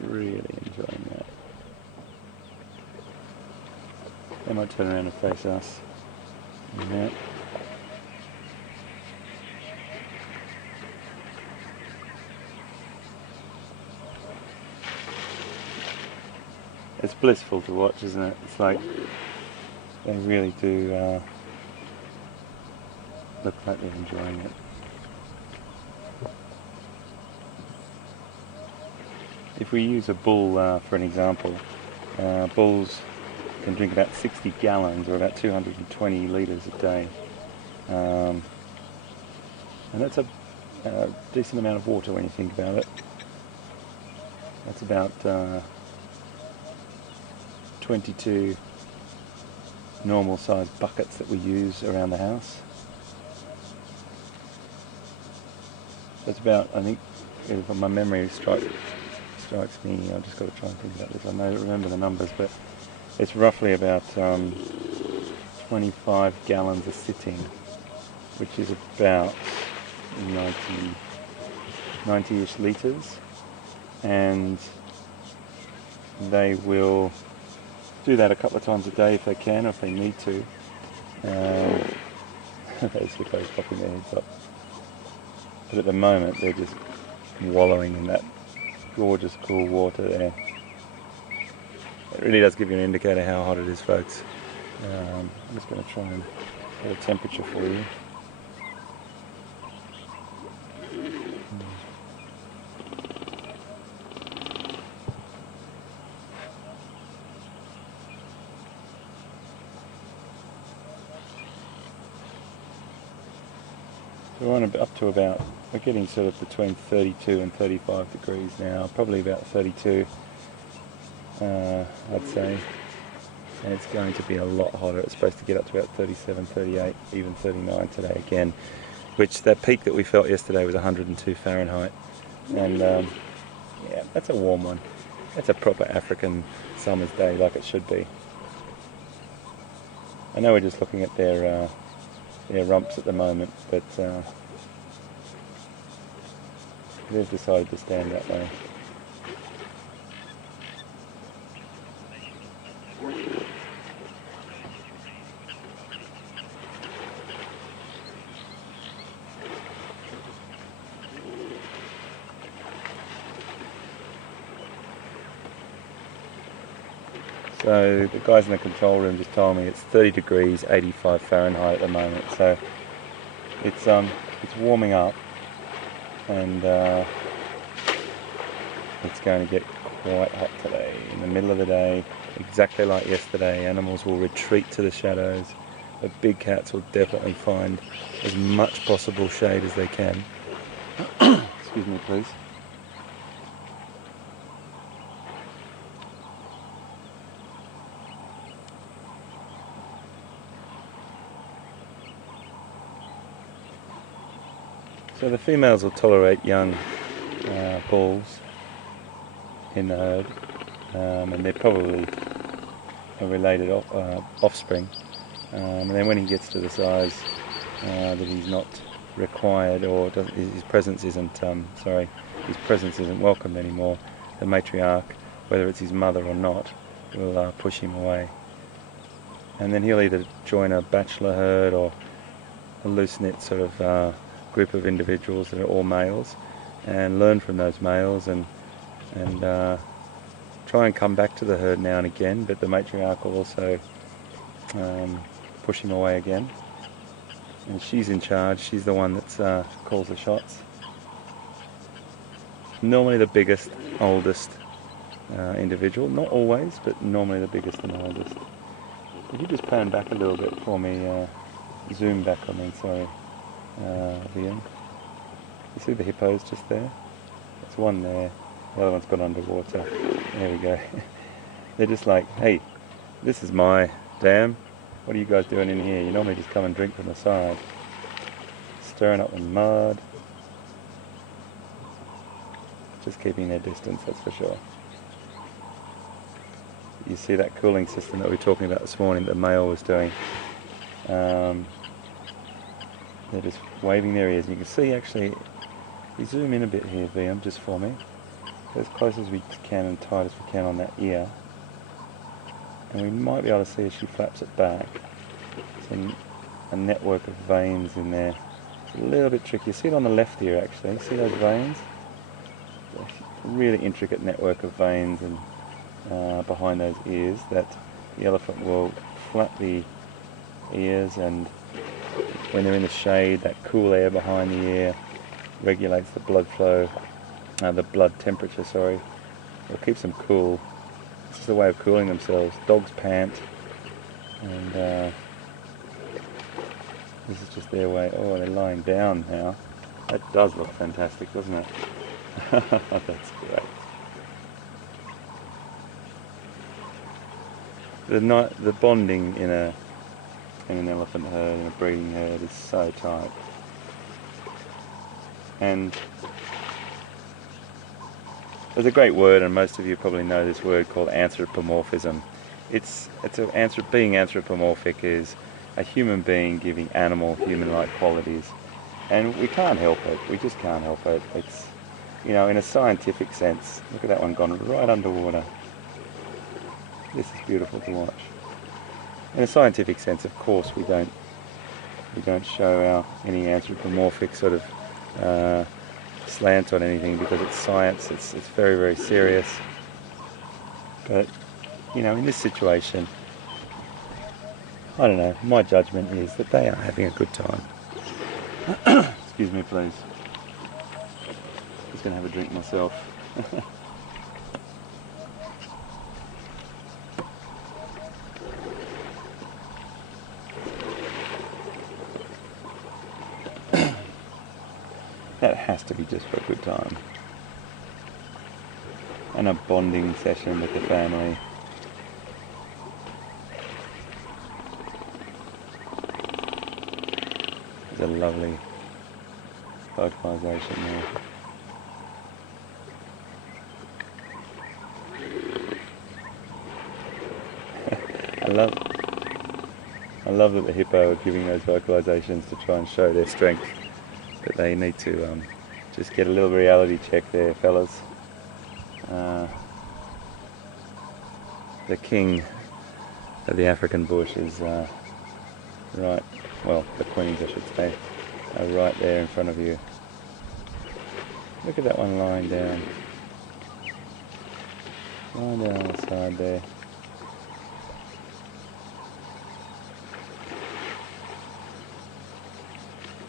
Really enjoying that. They might turn around and face us. Yeah. It's blissful to watch, isn't it? It's like they really do look like they're enjoying it. If we use a bull for an example, bulls can drink about 60 gallons or about 220 litres a day. And that's a decent amount of water when you think about it. That's about 22 normal sized buckets that we use around the house. That's about, I think, if my memory strikes me, I've just got to try and think about this, I don't remember the numbers, but it's roughly about 25 gallons a sitting, which is about 90-ish litres, and they will do that a couple of times a day if they can, or if they need to. Those hippos popping their heads up. But at the moment they're just wallowing in that gorgeous cool water there. It really does give you an indicator how hot it is, folks. I'm just going to try and get a temperature for you. So we're on up to about, we're getting sort of between 32 and 35 degrees now, probably about 32. I'd say, and it's going to be a lot hotter. It's supposed to get up to about 37, 38, even 39 today again, which that peak that we felt yesterday was 102 Fahrenheit, and yeah, that's a warm one. That's a proper African summer's day like it should be. I know we're just looking at their rumps at the moment, but they've decided to stand that way. So the guys in the control room just told me it's 30 degrees, 85 Fahrenheit at the moment. So it's warming up, and it's going to get quite hot today. In the middle of the day, exactly like yesterday, animals will retreat to the shadows. The big cats will definitely find as much possible shade as they can. Excuse me, please. So the females will tolerate young bulls in the herd, and they're probably a related offspring. And then when he gets to the size that he's not required, or his presence isn't welcomed anymore, the matriarch, whether it's his mother or not, will push him away. And then he'll either join a bachelor herd or a loose-knit sort of group of individuals that are all males, and learn from those males, and try and come back to the herd now and again, but the matriarch will also push him away again, and she's in charge. She's the one that calls the shots. Normally the biggest, oldest individual, not always, but normally the biggest and oldest. If you just pan back a little bit for me, zoom back on me, sorry, Liam. You see the hippos just there? There's one there, the other one's gone underwater. There we go. They're just like, hey, this is my dam. What are you guys doing in here? You normally just come and drink from the side. Stirring up the mud. Just keeping their distance, that's for sure. You see that cooling system that we were talking about this morning that the male was doing. They're just waving their ears. And you can see actually, we zoom in a bit here, VM, just for me. As close as we can and tight as we can on that ear. And we might be able to see as she flaps it back. It's a network of veins in there. It's a little bit tricky. You see it on the left ear actually. See those veins? A really intricate network of veins and behind those ears that the elephant will flap the ears, and when they're in the shade, that cool air behind the ear regulates the blood flow, the blood temperature, sorry. It keeps them cool. It's just a way of cooling themselves. Dogs pant, and this is just their way. Oh, they're lying down now. That does look fantastic, doesn't it? That's great. The bonding in an elephant herd, in a breeding herd, is so tight. And there's a great word, and most of you probably know this word, called anthropomorphism. Being anthropomorphic is a human being giving animal human-like qualities, and we can't help it. We just can't help it. It's, you know, in a scientific sense. Look at that one gone right underwater. This is beautiful to watch. In a scientific sense, of course, we don't show any anthropomorphic sort of slant on anything, because it's science. It's very, very serious. But you know, in this situation, I don't know. My judgment is that they are having a good time. Excuse me, please. Just going to have a drink myself. That has to be just for a good time. And a bonding session with the family. There's a lovely vocalization there. I love that the hippo are giving those vocalizations to try and show their strength. But they need to just get a little reality check there, fellas. The king of the African bush is right, well, the queens I should say, are right there in front of you. Look at that one lying down. Lying down on the side there.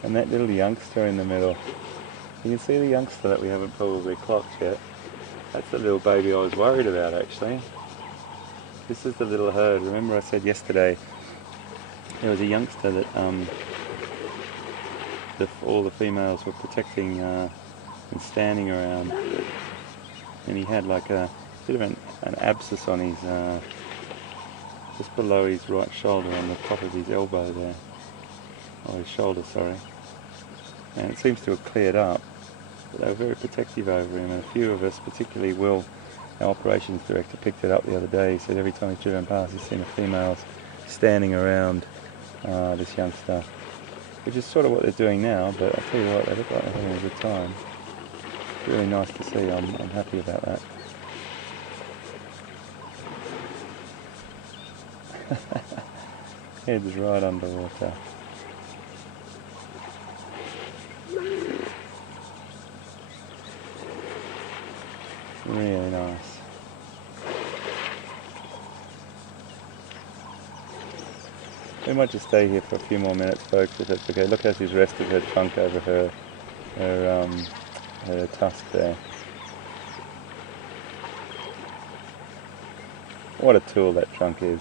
And that little youngster in the middle. You can see the youngster that we haven't probably clocked yet. That's the little baby I was worried about, actually. This is the little herd. Remember I said yesterday there was a youngster that all the females were protecting and standing around, and he had like a bit of an abscess on his just below his right shoulder, on the top of his elbow there, or his shoulder, sorry. And it seems to have cleared up, but they were very protective over him, and a few of us, particularly Will, our operations director, picked it up the other day. He said every time he's driven past he's seen the females standing around this youngster, which is sort of what they're doing now, but I'll tell you what, they look like they're having a good time. It's really nice to see. I'm happy about that. Head's right underwater. Really nice. We might just stay here for a few more minutes, folks, if that's okay. Look how she's rested her trunk over her tusk there. What a tool that trunk is.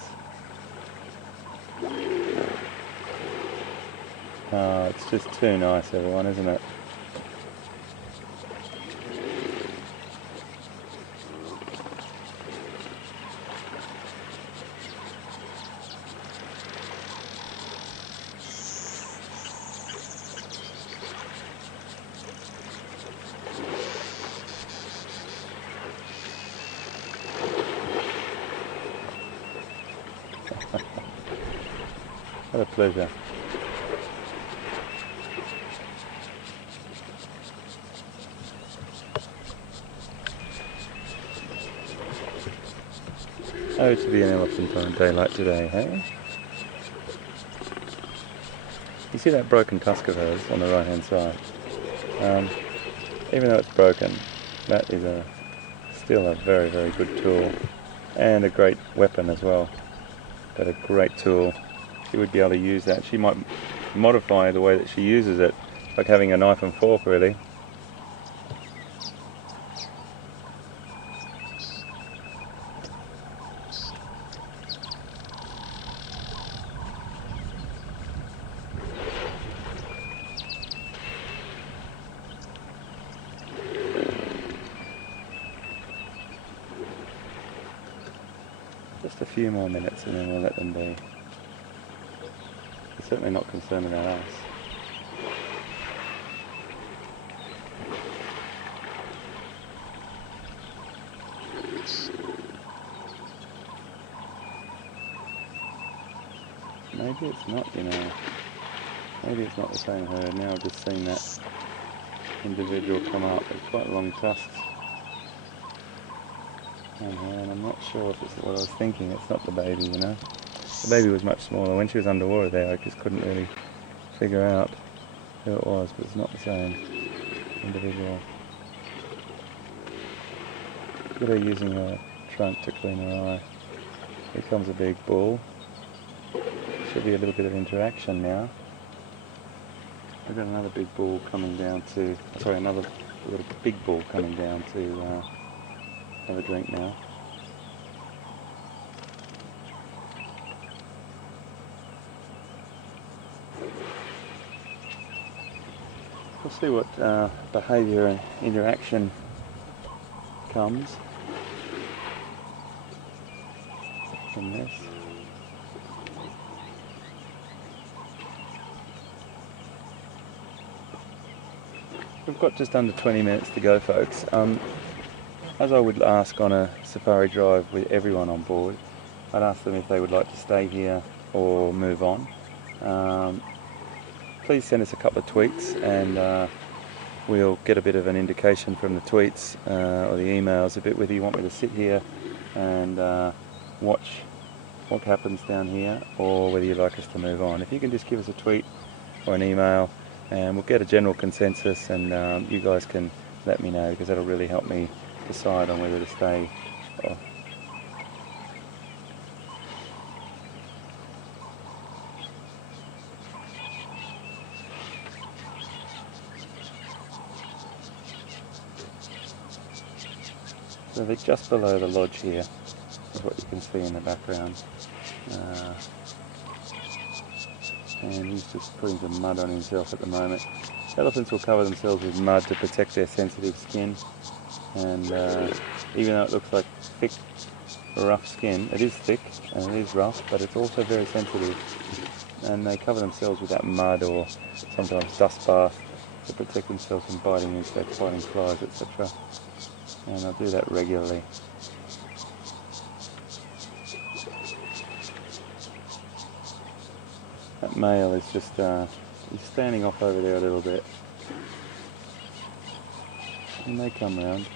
Oh, it's just too nice, everyone, isn't it? What a pleasure. Oh, to be an elephant on a day like today, hey? You see that broken tusk of hers on the right hand side? Even though it's broken, that is still a very, very good tool. And a great weapon as well. But a great tool. She would be able to use that. She might modify the way that she uses it, like having a knife and fork, really. Just a few more minutes and then we'll let them be. They're certainly not concerned about us. Maybe it's not, you know. Maybe it's not the same herd. Now I've just seen that individual come up with quite long tusks. And I'm not sure if it's what I was thinking. It's not the baby, you know. The baby was much smaller. When she was underwater there, I just couldn't really figure out who it was, but it's not the same individual. Look at her using her trunk to clean her eye. Here comes a big bull. Should be a little bit of interaction now. We've got another big bull coming down to, sorry, another little big bull coming down to have a drink now. We'll see what behaviour and interaction comes from this. We've got just under 20 minutes to go, folks. As I would ask on a safari drive with everyone on board, I'd ask them if they would like to stay here or move on. Please send us a couple of tweets and we'll get a bit of an indication from the tweets or the emails a bit whether you want me to sit here and watch what happens down here or whether you'd like us to move on. If you can just give us a tweet or an email and we'll get a general consensus and you guys can let me know, because that'll really help me decide on whether to stay. So they're just below the lodge here, is what you can see in the background. And he's just putting some mud on himself at the moment. Elephants will cover themselves with mud to protect their sensitive skin, and even though it looks like thick, rough skin, it is thick and it is rough, but it's also very sensitive, and they cover themselves with that mud or sometimes dust bath to protect themselves from biting insects, biting flies, etc. And they'll do that regularly. That male is just he's standing off over there a little bit. He may come round.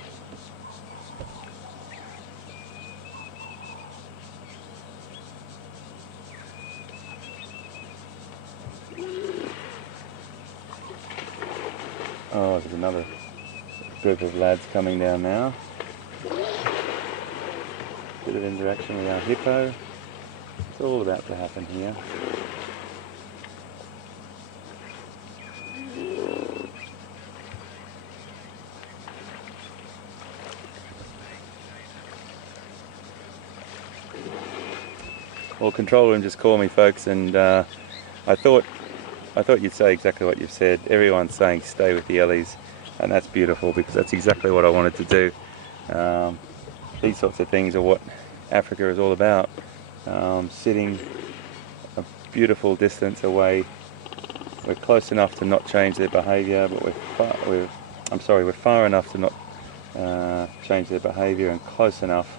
Oh, there's another group of lads coming down now. Bit of interaction with our hippo. It's all about to happen here. Well, control room just called me, folks, and I thought you'd say exactly what you've said. Everyone's saying stay with the Ellies, and that's beautiful because that's exactly what I wanted to do. These sorts of things are what Africa is all about. Sitting a beautiful distance away, we're close enough to not change their behaviour, but we're far enough to not change their behaviour, and close enough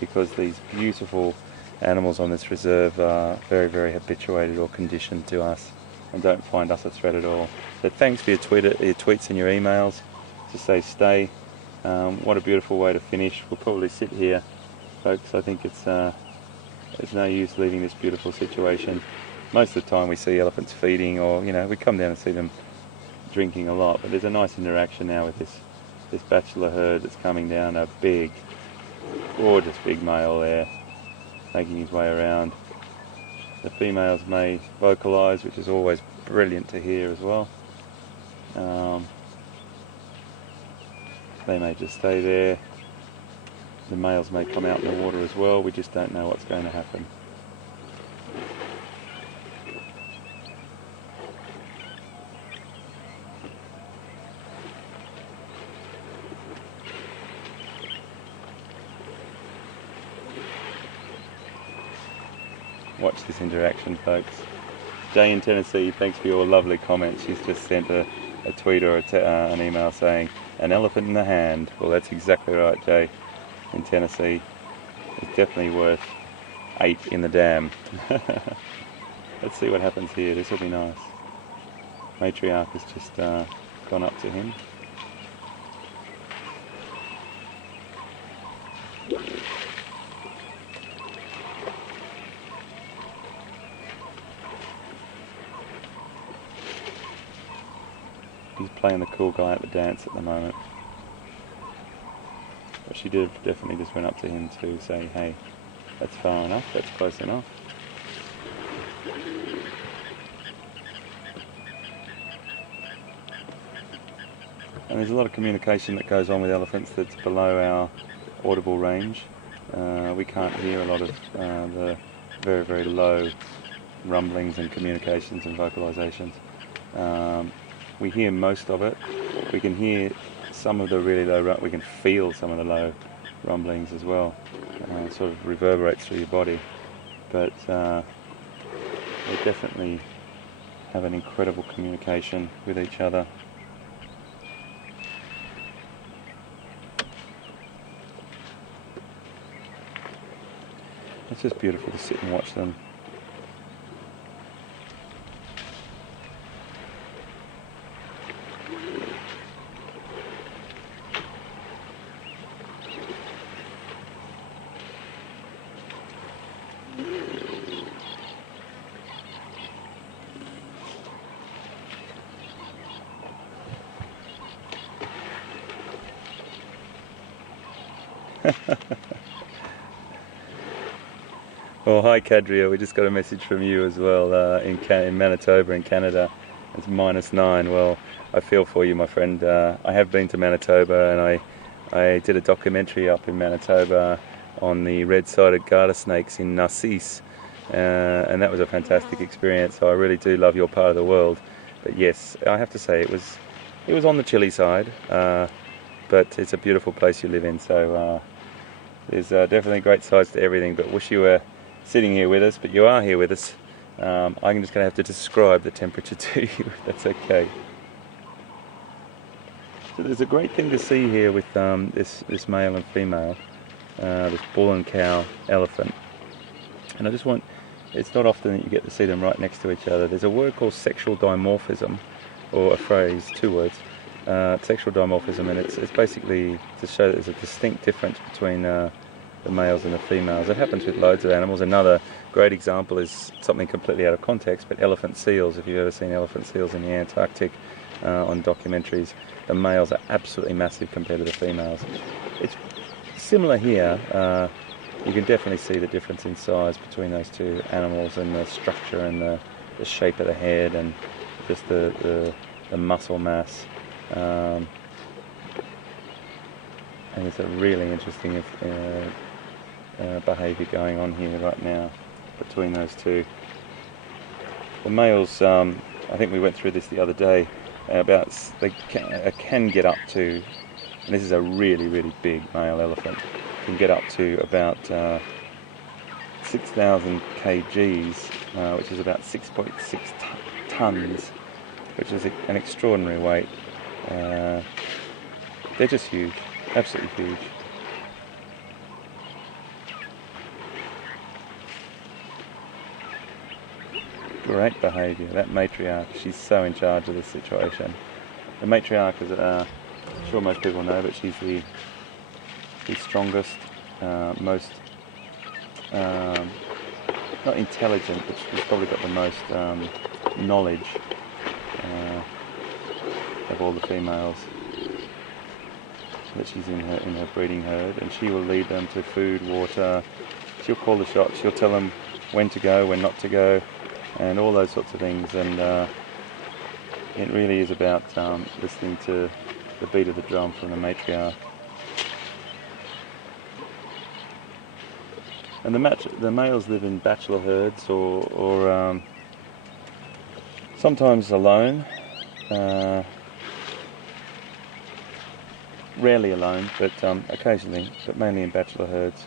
because these beautiful animals on this reserve are very, very habituated or conditioned to us and don't find us a threat at all. So thanks for your tweets and your emails to say stay. What a beautiful way to finish. We'll probably sit here, folks. I think it's there's no use leaving this beautiful situation. Most of the time we see elephants feeding, or we come down and see them drinking a lot, but there's a nice interaction now with this bachelor herd that's coming down. A big, gorgeous big male there, making his way around. The females may vocalise, which is always brilliant to hear as well. They may just stay there. The males may come out in the water as well. We just don't know what's going to happen. Watch this interaction, folks. Jay in Tennessee, thanks for your lovely comments. She's just sent a tweet or an email saying, an elephant in the hand. Well, that's exactly right, Jay in Tennessee. It's definitely worth 8 in the dam. Let's see what happens here. This will be nice. Matriarch has just gone up to him. He's playing the cool guy at the dance at the moment. But she definitely just went up to him to say, hey, that's far enough, that's close enough. And there's a lot of communication that goes on with elephants that's below our audible range. We can't hear a lot of the very, very low rumblings and communications and vocalizations. We hear most of it. We can hear some of the really low, we can feel some of the low rumblings as well. It sort of reverberates through your body. But they definitely have an incredible communication with each other. It's just beautiful to sit and watch them. Well, hi Cadria, we just got a message from you as well in Manitoba in Canada. It's -9. Well, I feel for you, my friend. I have been to Manitoba, and I did a documentary up in Manitoba on the red-sided garter snakes in Narcisse, and that was a fantastic experience. So I really do love your part of the world. But yes, I have to say it was on the chilly side, but it's a beautiful place you live in. So there's definitely great sides to everything. But wish you were sitting here with us, but you are here with us. I'm just going to have to describe the temperature to you, if that's okay. So there's a great thing to see here with this male and female, this bull and cow elephant. And I just want, it's not often that you get to see them right next to each other. There's a word called sexual dimorphism, or a phrase, 2 words, sexual dimorphism, and it's basically to show that there's a distinct difference between the males and the females. It happens with loads of animals. Another great example is something completely out of context, but elephant seals. If you've ever seen elephant seals in the Antarctic on documentaries, the males are absolutely massive compared to the females. It's similar here. You can definitely see the difference in size between those two animals, and the structure and the shape of the head, and just the muscle mass. And it's a really interesting behaviour going on here right now. between those two. The males, I think we went through this the other day, they can get up to, and this is a really, really big male elephant, can get up to about 6,000 kgs, which is about 6.6 tons, which is an extraordinary weight. They're just huge, absolutely huge. Great behaviour, that matriarch, she's so in charge of the situation. The matriarch, as I'm sure most people know, but she's the strongest, most, not intelligent, but she's probably got the most knowledge of all the females that she's in her breeding herd, and she will lead them to food, water. She'll call the shots, she'll tell them when to go, when not to go, and all those sorts of things. And it really is about listening to the beat of the drum from the matriarch. And the males live in bachelor herds or sometimes alone, rarely alone, but occasionally, but mainly in bachelor herds.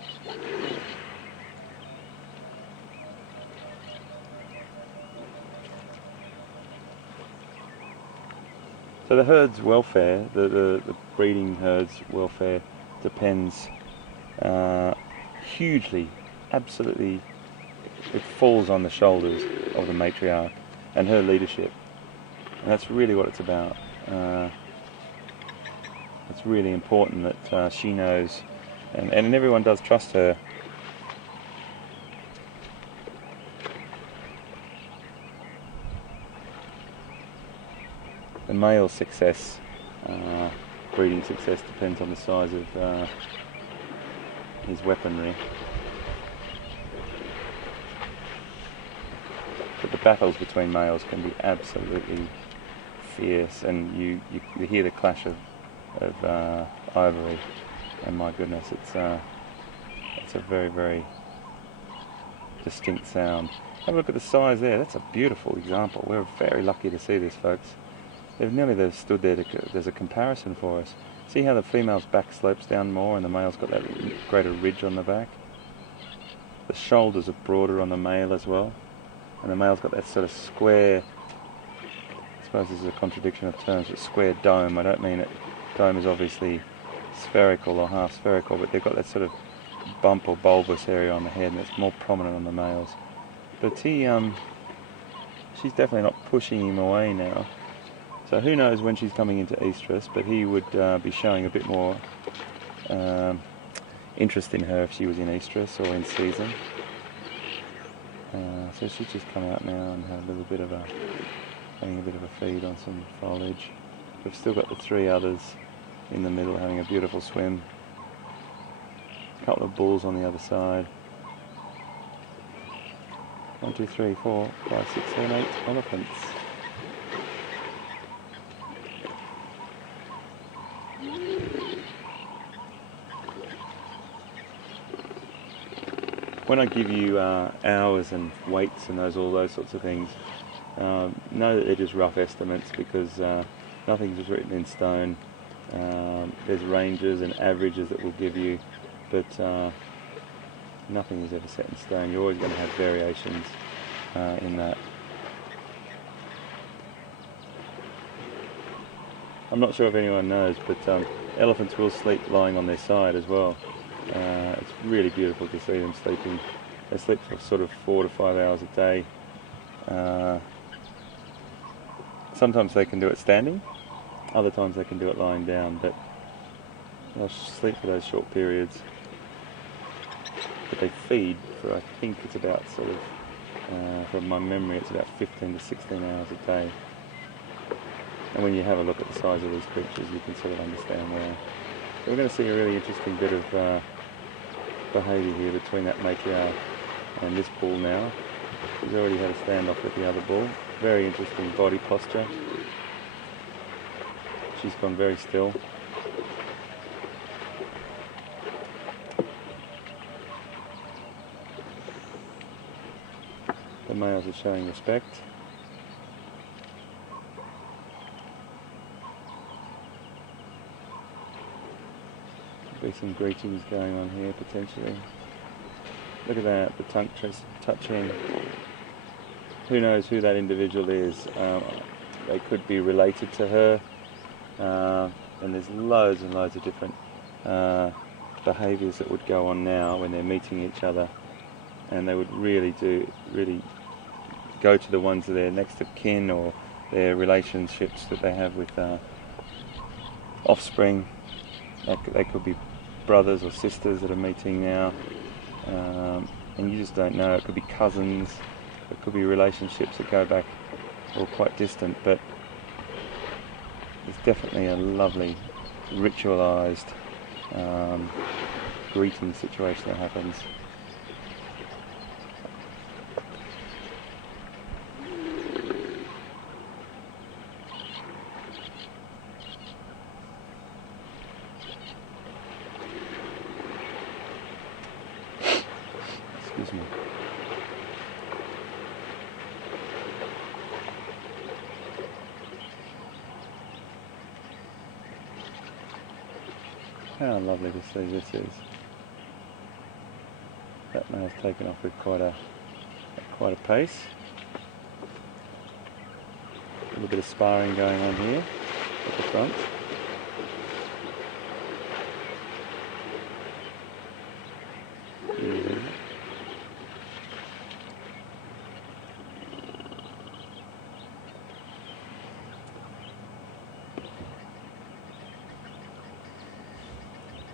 So the herd's welfare, the breeding herd's welfare depends hugely, absolutely, it falls on the shoulders of the matriarch and her leadership. And that's really what it's about. It's really important that she knows, and everyone does trust her. The male success, breeding success, depends on the size of his weaponry. But the battles between males can be absolutely fierce, and you hear the clash of ivory, and my goodness, it's a very, very distinct sound. Have a look at the size there. That's a beautiful example. We're very lucky to see this, folks. They've stood there. There's a comparison for us. See how the female's back slopes down more, and the male's got that greater ridge on the back. The shoulders are broader on the male as well, and the male's got that sort of square. I suppose this is a contradiction of terms, but square dome. I don't mean it. Dome is obviously spherical or half spherical, but they've got that sort of bump or bulbous area on the head, and it's more prominent on the males. But she's definitely not pushing him away now. So who knows when she's coming into estrus, but he would be showing a bit more interest in her if she was in estrus or in season. So she's just come out now and having a bit of a feed on some foliage. We've still got the three others in the middle having a beautiful swim. A couple of bulls on the other side. 1, 2, 3, 4, 5, 6, 7, 8 elephants. When I give you hours and weights and all those sorts of things, know that they're just rough estimates, because nothing's just written in stone. There's ranges and averages that we'll give you, but nothing is ever set in stone. You're always going to have variations in that. I'm not sure if anyone knows, but elephants will sleep lying on their side as well. It's really beautiful to see them sleeping. They sleep for sort of 4 to 5 hours a day. Sometimes they can do it standing, other times they can do it lying down, but they'll sleep for those short periods. But they feed for, I think it's about sort of, from my memory, it's about 15 to 16 hours a day. And when you have a look at the size of these creatures, you can sort of understand why. So we're going to see a really interesting bit of behaviour here between that matriarch and this bull now. He's already had a standoff with the other bull. Very interesting body posture. She's gone very still. males are showing respect. There'll be some greetings going on here potentially. Look at that, the tongue touching. Who knows who that individual is? They could be related to her. And there's loads and loads of different behaviours that would go on now when they're meeting each other, and they would really go to the ones that are next of kin or their relationships that they have with offspring. They could be brothers or sisters that are meeting now, and you just don't know. It could be cousins, it could be relationships that go back or quite distant, but it's definitely a lovely ritualised greeting situation that happens. Excuse me. How lovely to see this is. That male's taken off with quite a pace. A little bit of sparring going on here at the front.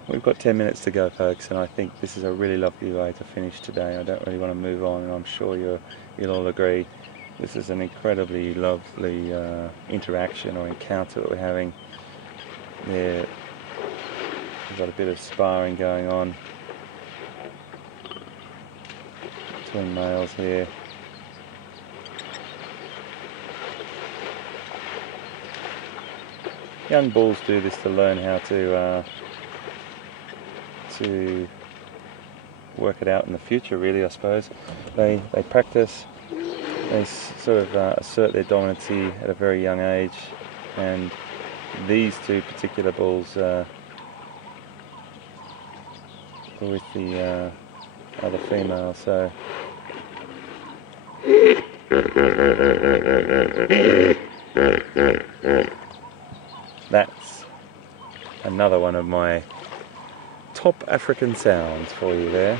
We've got 10 minutes to go, folks, and I think this is a really lovely way to finish today. I don't really want to move on, and I'm sure you'll all agree. This is an incredibly lovely interaction or encounter that we're having. There, we've got a bit of sparring going on between males here. Young bulls do this to learn how to work it out in the future, really, I suppose. They practice, they sort of assert their dominancy at a very young age, and these two particular bulls are with the other female, so that's another one of my top African sounds for you there.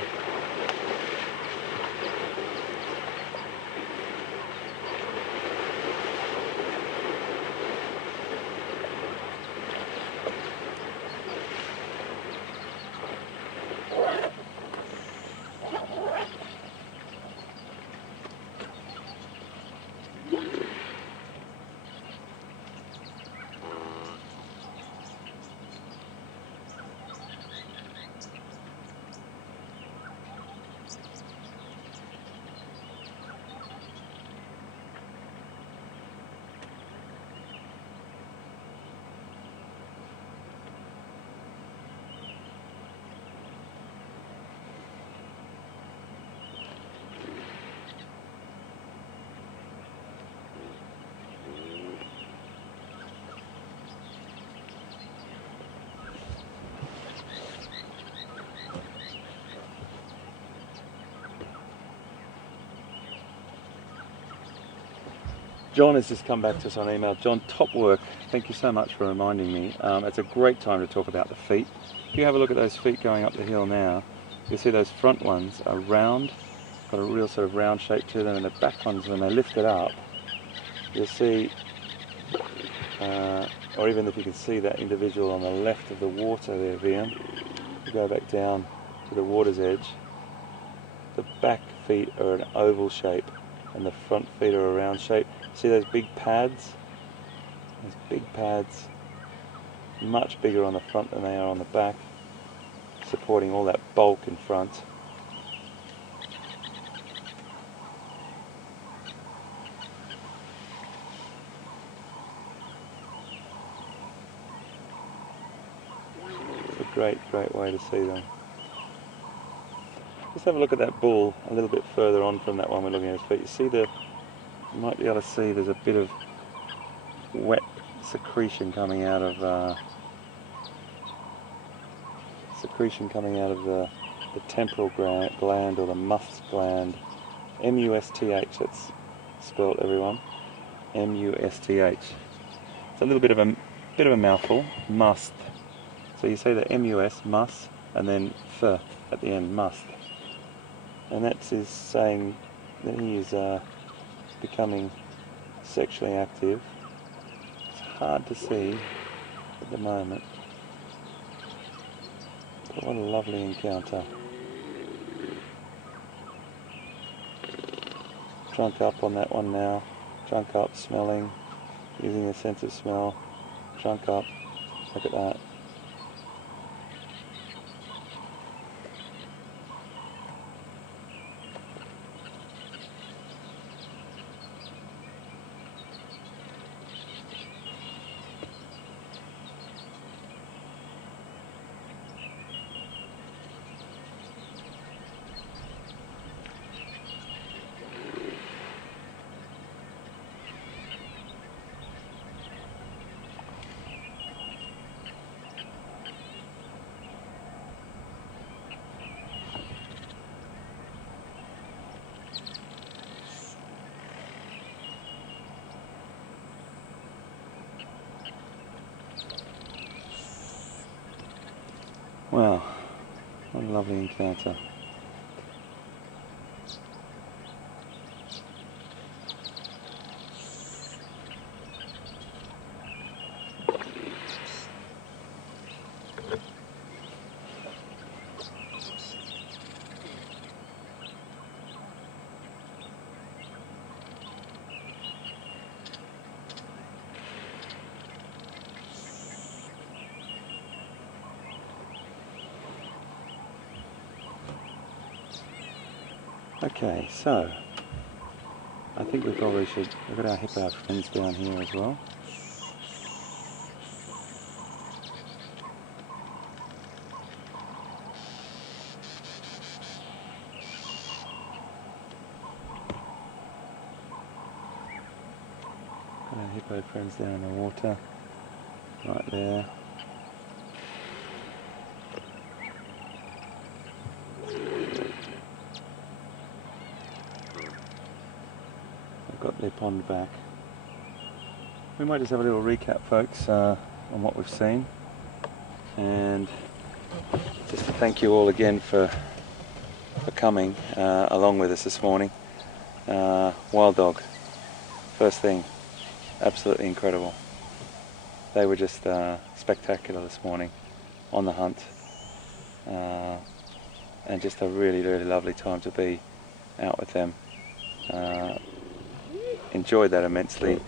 John has just come back to us on email. John, top work. Thank you so much for reminding me. It's a great time to talk about the feet. If you have a look at those feet going up the hill now, you'll see those front ones are round, got a real sort of round shape to them, and the back ones, when they lift it up, you'll see, or even if you can see that individual on the left of the water there, Vian, you go back down to the water's edge, the back feet are an oval shape and the front feet are a round shape. See those big pads? Those big pads, much bigger on the front than they are on the back, supporting all that bulk in front. It's a great way to see them. Just have a look at that bull a little bit further on from that one we're looking at his feet. You see you might be able to see there's a bit of wet secretion coming out of the temporal gland or the musth gland. M-U-S-T-H, that's spelled, everyone. M-U-S-T-H. It's a little bit of a mouthful. Musth. So you say the M-U-S, mus, and then th at the end, musth. And that's his saying that he is becoming sexually active. It's hard to see at the moment. But what a lovely encounter. Trunk up on that one now. Trunk up, smelling, using the sense of smell. Trunk up, look at that. Wow, what a lovely encounter. Okay, so I think we probably should look at our hippo friends down here as well. Got our hippo friends down in the water, right there. Got their pond back. We might just have a little recap, folks, on what we've seen, and just to thank you all again for coming along with us this morning. Wild dog, first thing, absolutely incredible. They were just spectacular this morning on the hunt, and just a really, really lovely time to be out with them. Enjoyed that immensely.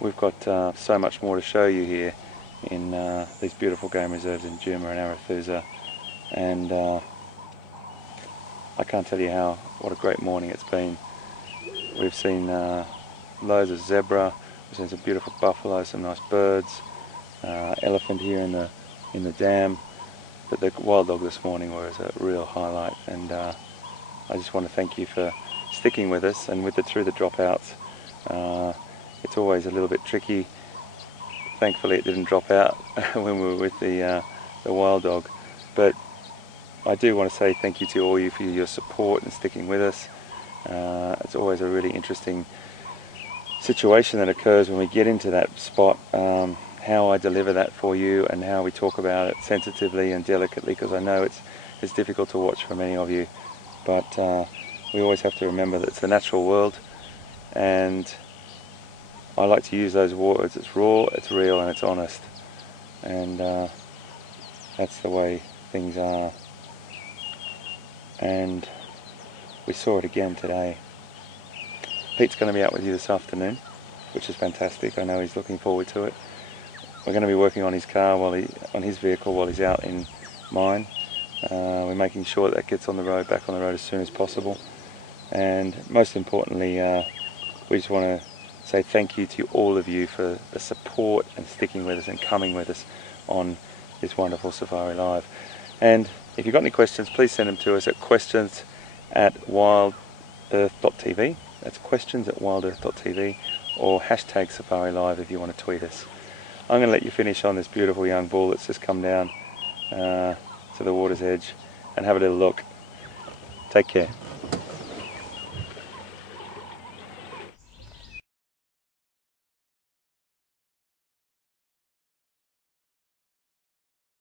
We've got so much more to show you here in these beautiful game reserves in Djuma and Arathusa, and I can't tell you what a great morning it's been. We've seen loads of zebra, we've seen some beautiful buffalo, some nice birds, elephant here in the dam, but the wild dog this morning was a real highlight, and I just want to thank you for sticking with us, and through the dropouts. It's always a little bit tricky. Thankfully it didn't drop out when we were with the wild dog, but I do want to say thank you to all you for your support and sticking with us. It's always a really interesting situation that occurs when we get into that spot, how I deliver that for you and how we talk about it sensitively and delicately, because I know it's difficult to watch for many of you. But we always have to remember that it's the natural world, and I like to use those words. It's raw, it's real, and it's honest, and that's the way things are. And we saw it again today. Pete's going to be out with you this afternoon, which is fantastic. I know he's looking forward to it. We're going to be working on his car on his vehicle while he's out in mine. We're making sure that gets on the road, back on the road as soon as possible. And most importantly, we just want to say thank you to all of you for the support and sticking with us and coming with us on this wonderful safari live. And if you've got any questions, please send them to us at questions@wildearth.tv. That's questions@wildearth.tv, or hashtag safari live if you want to tweet us. I'm going to let you finish on this beautiful young bull that's just come down to the water's edge and have a little look. Take care.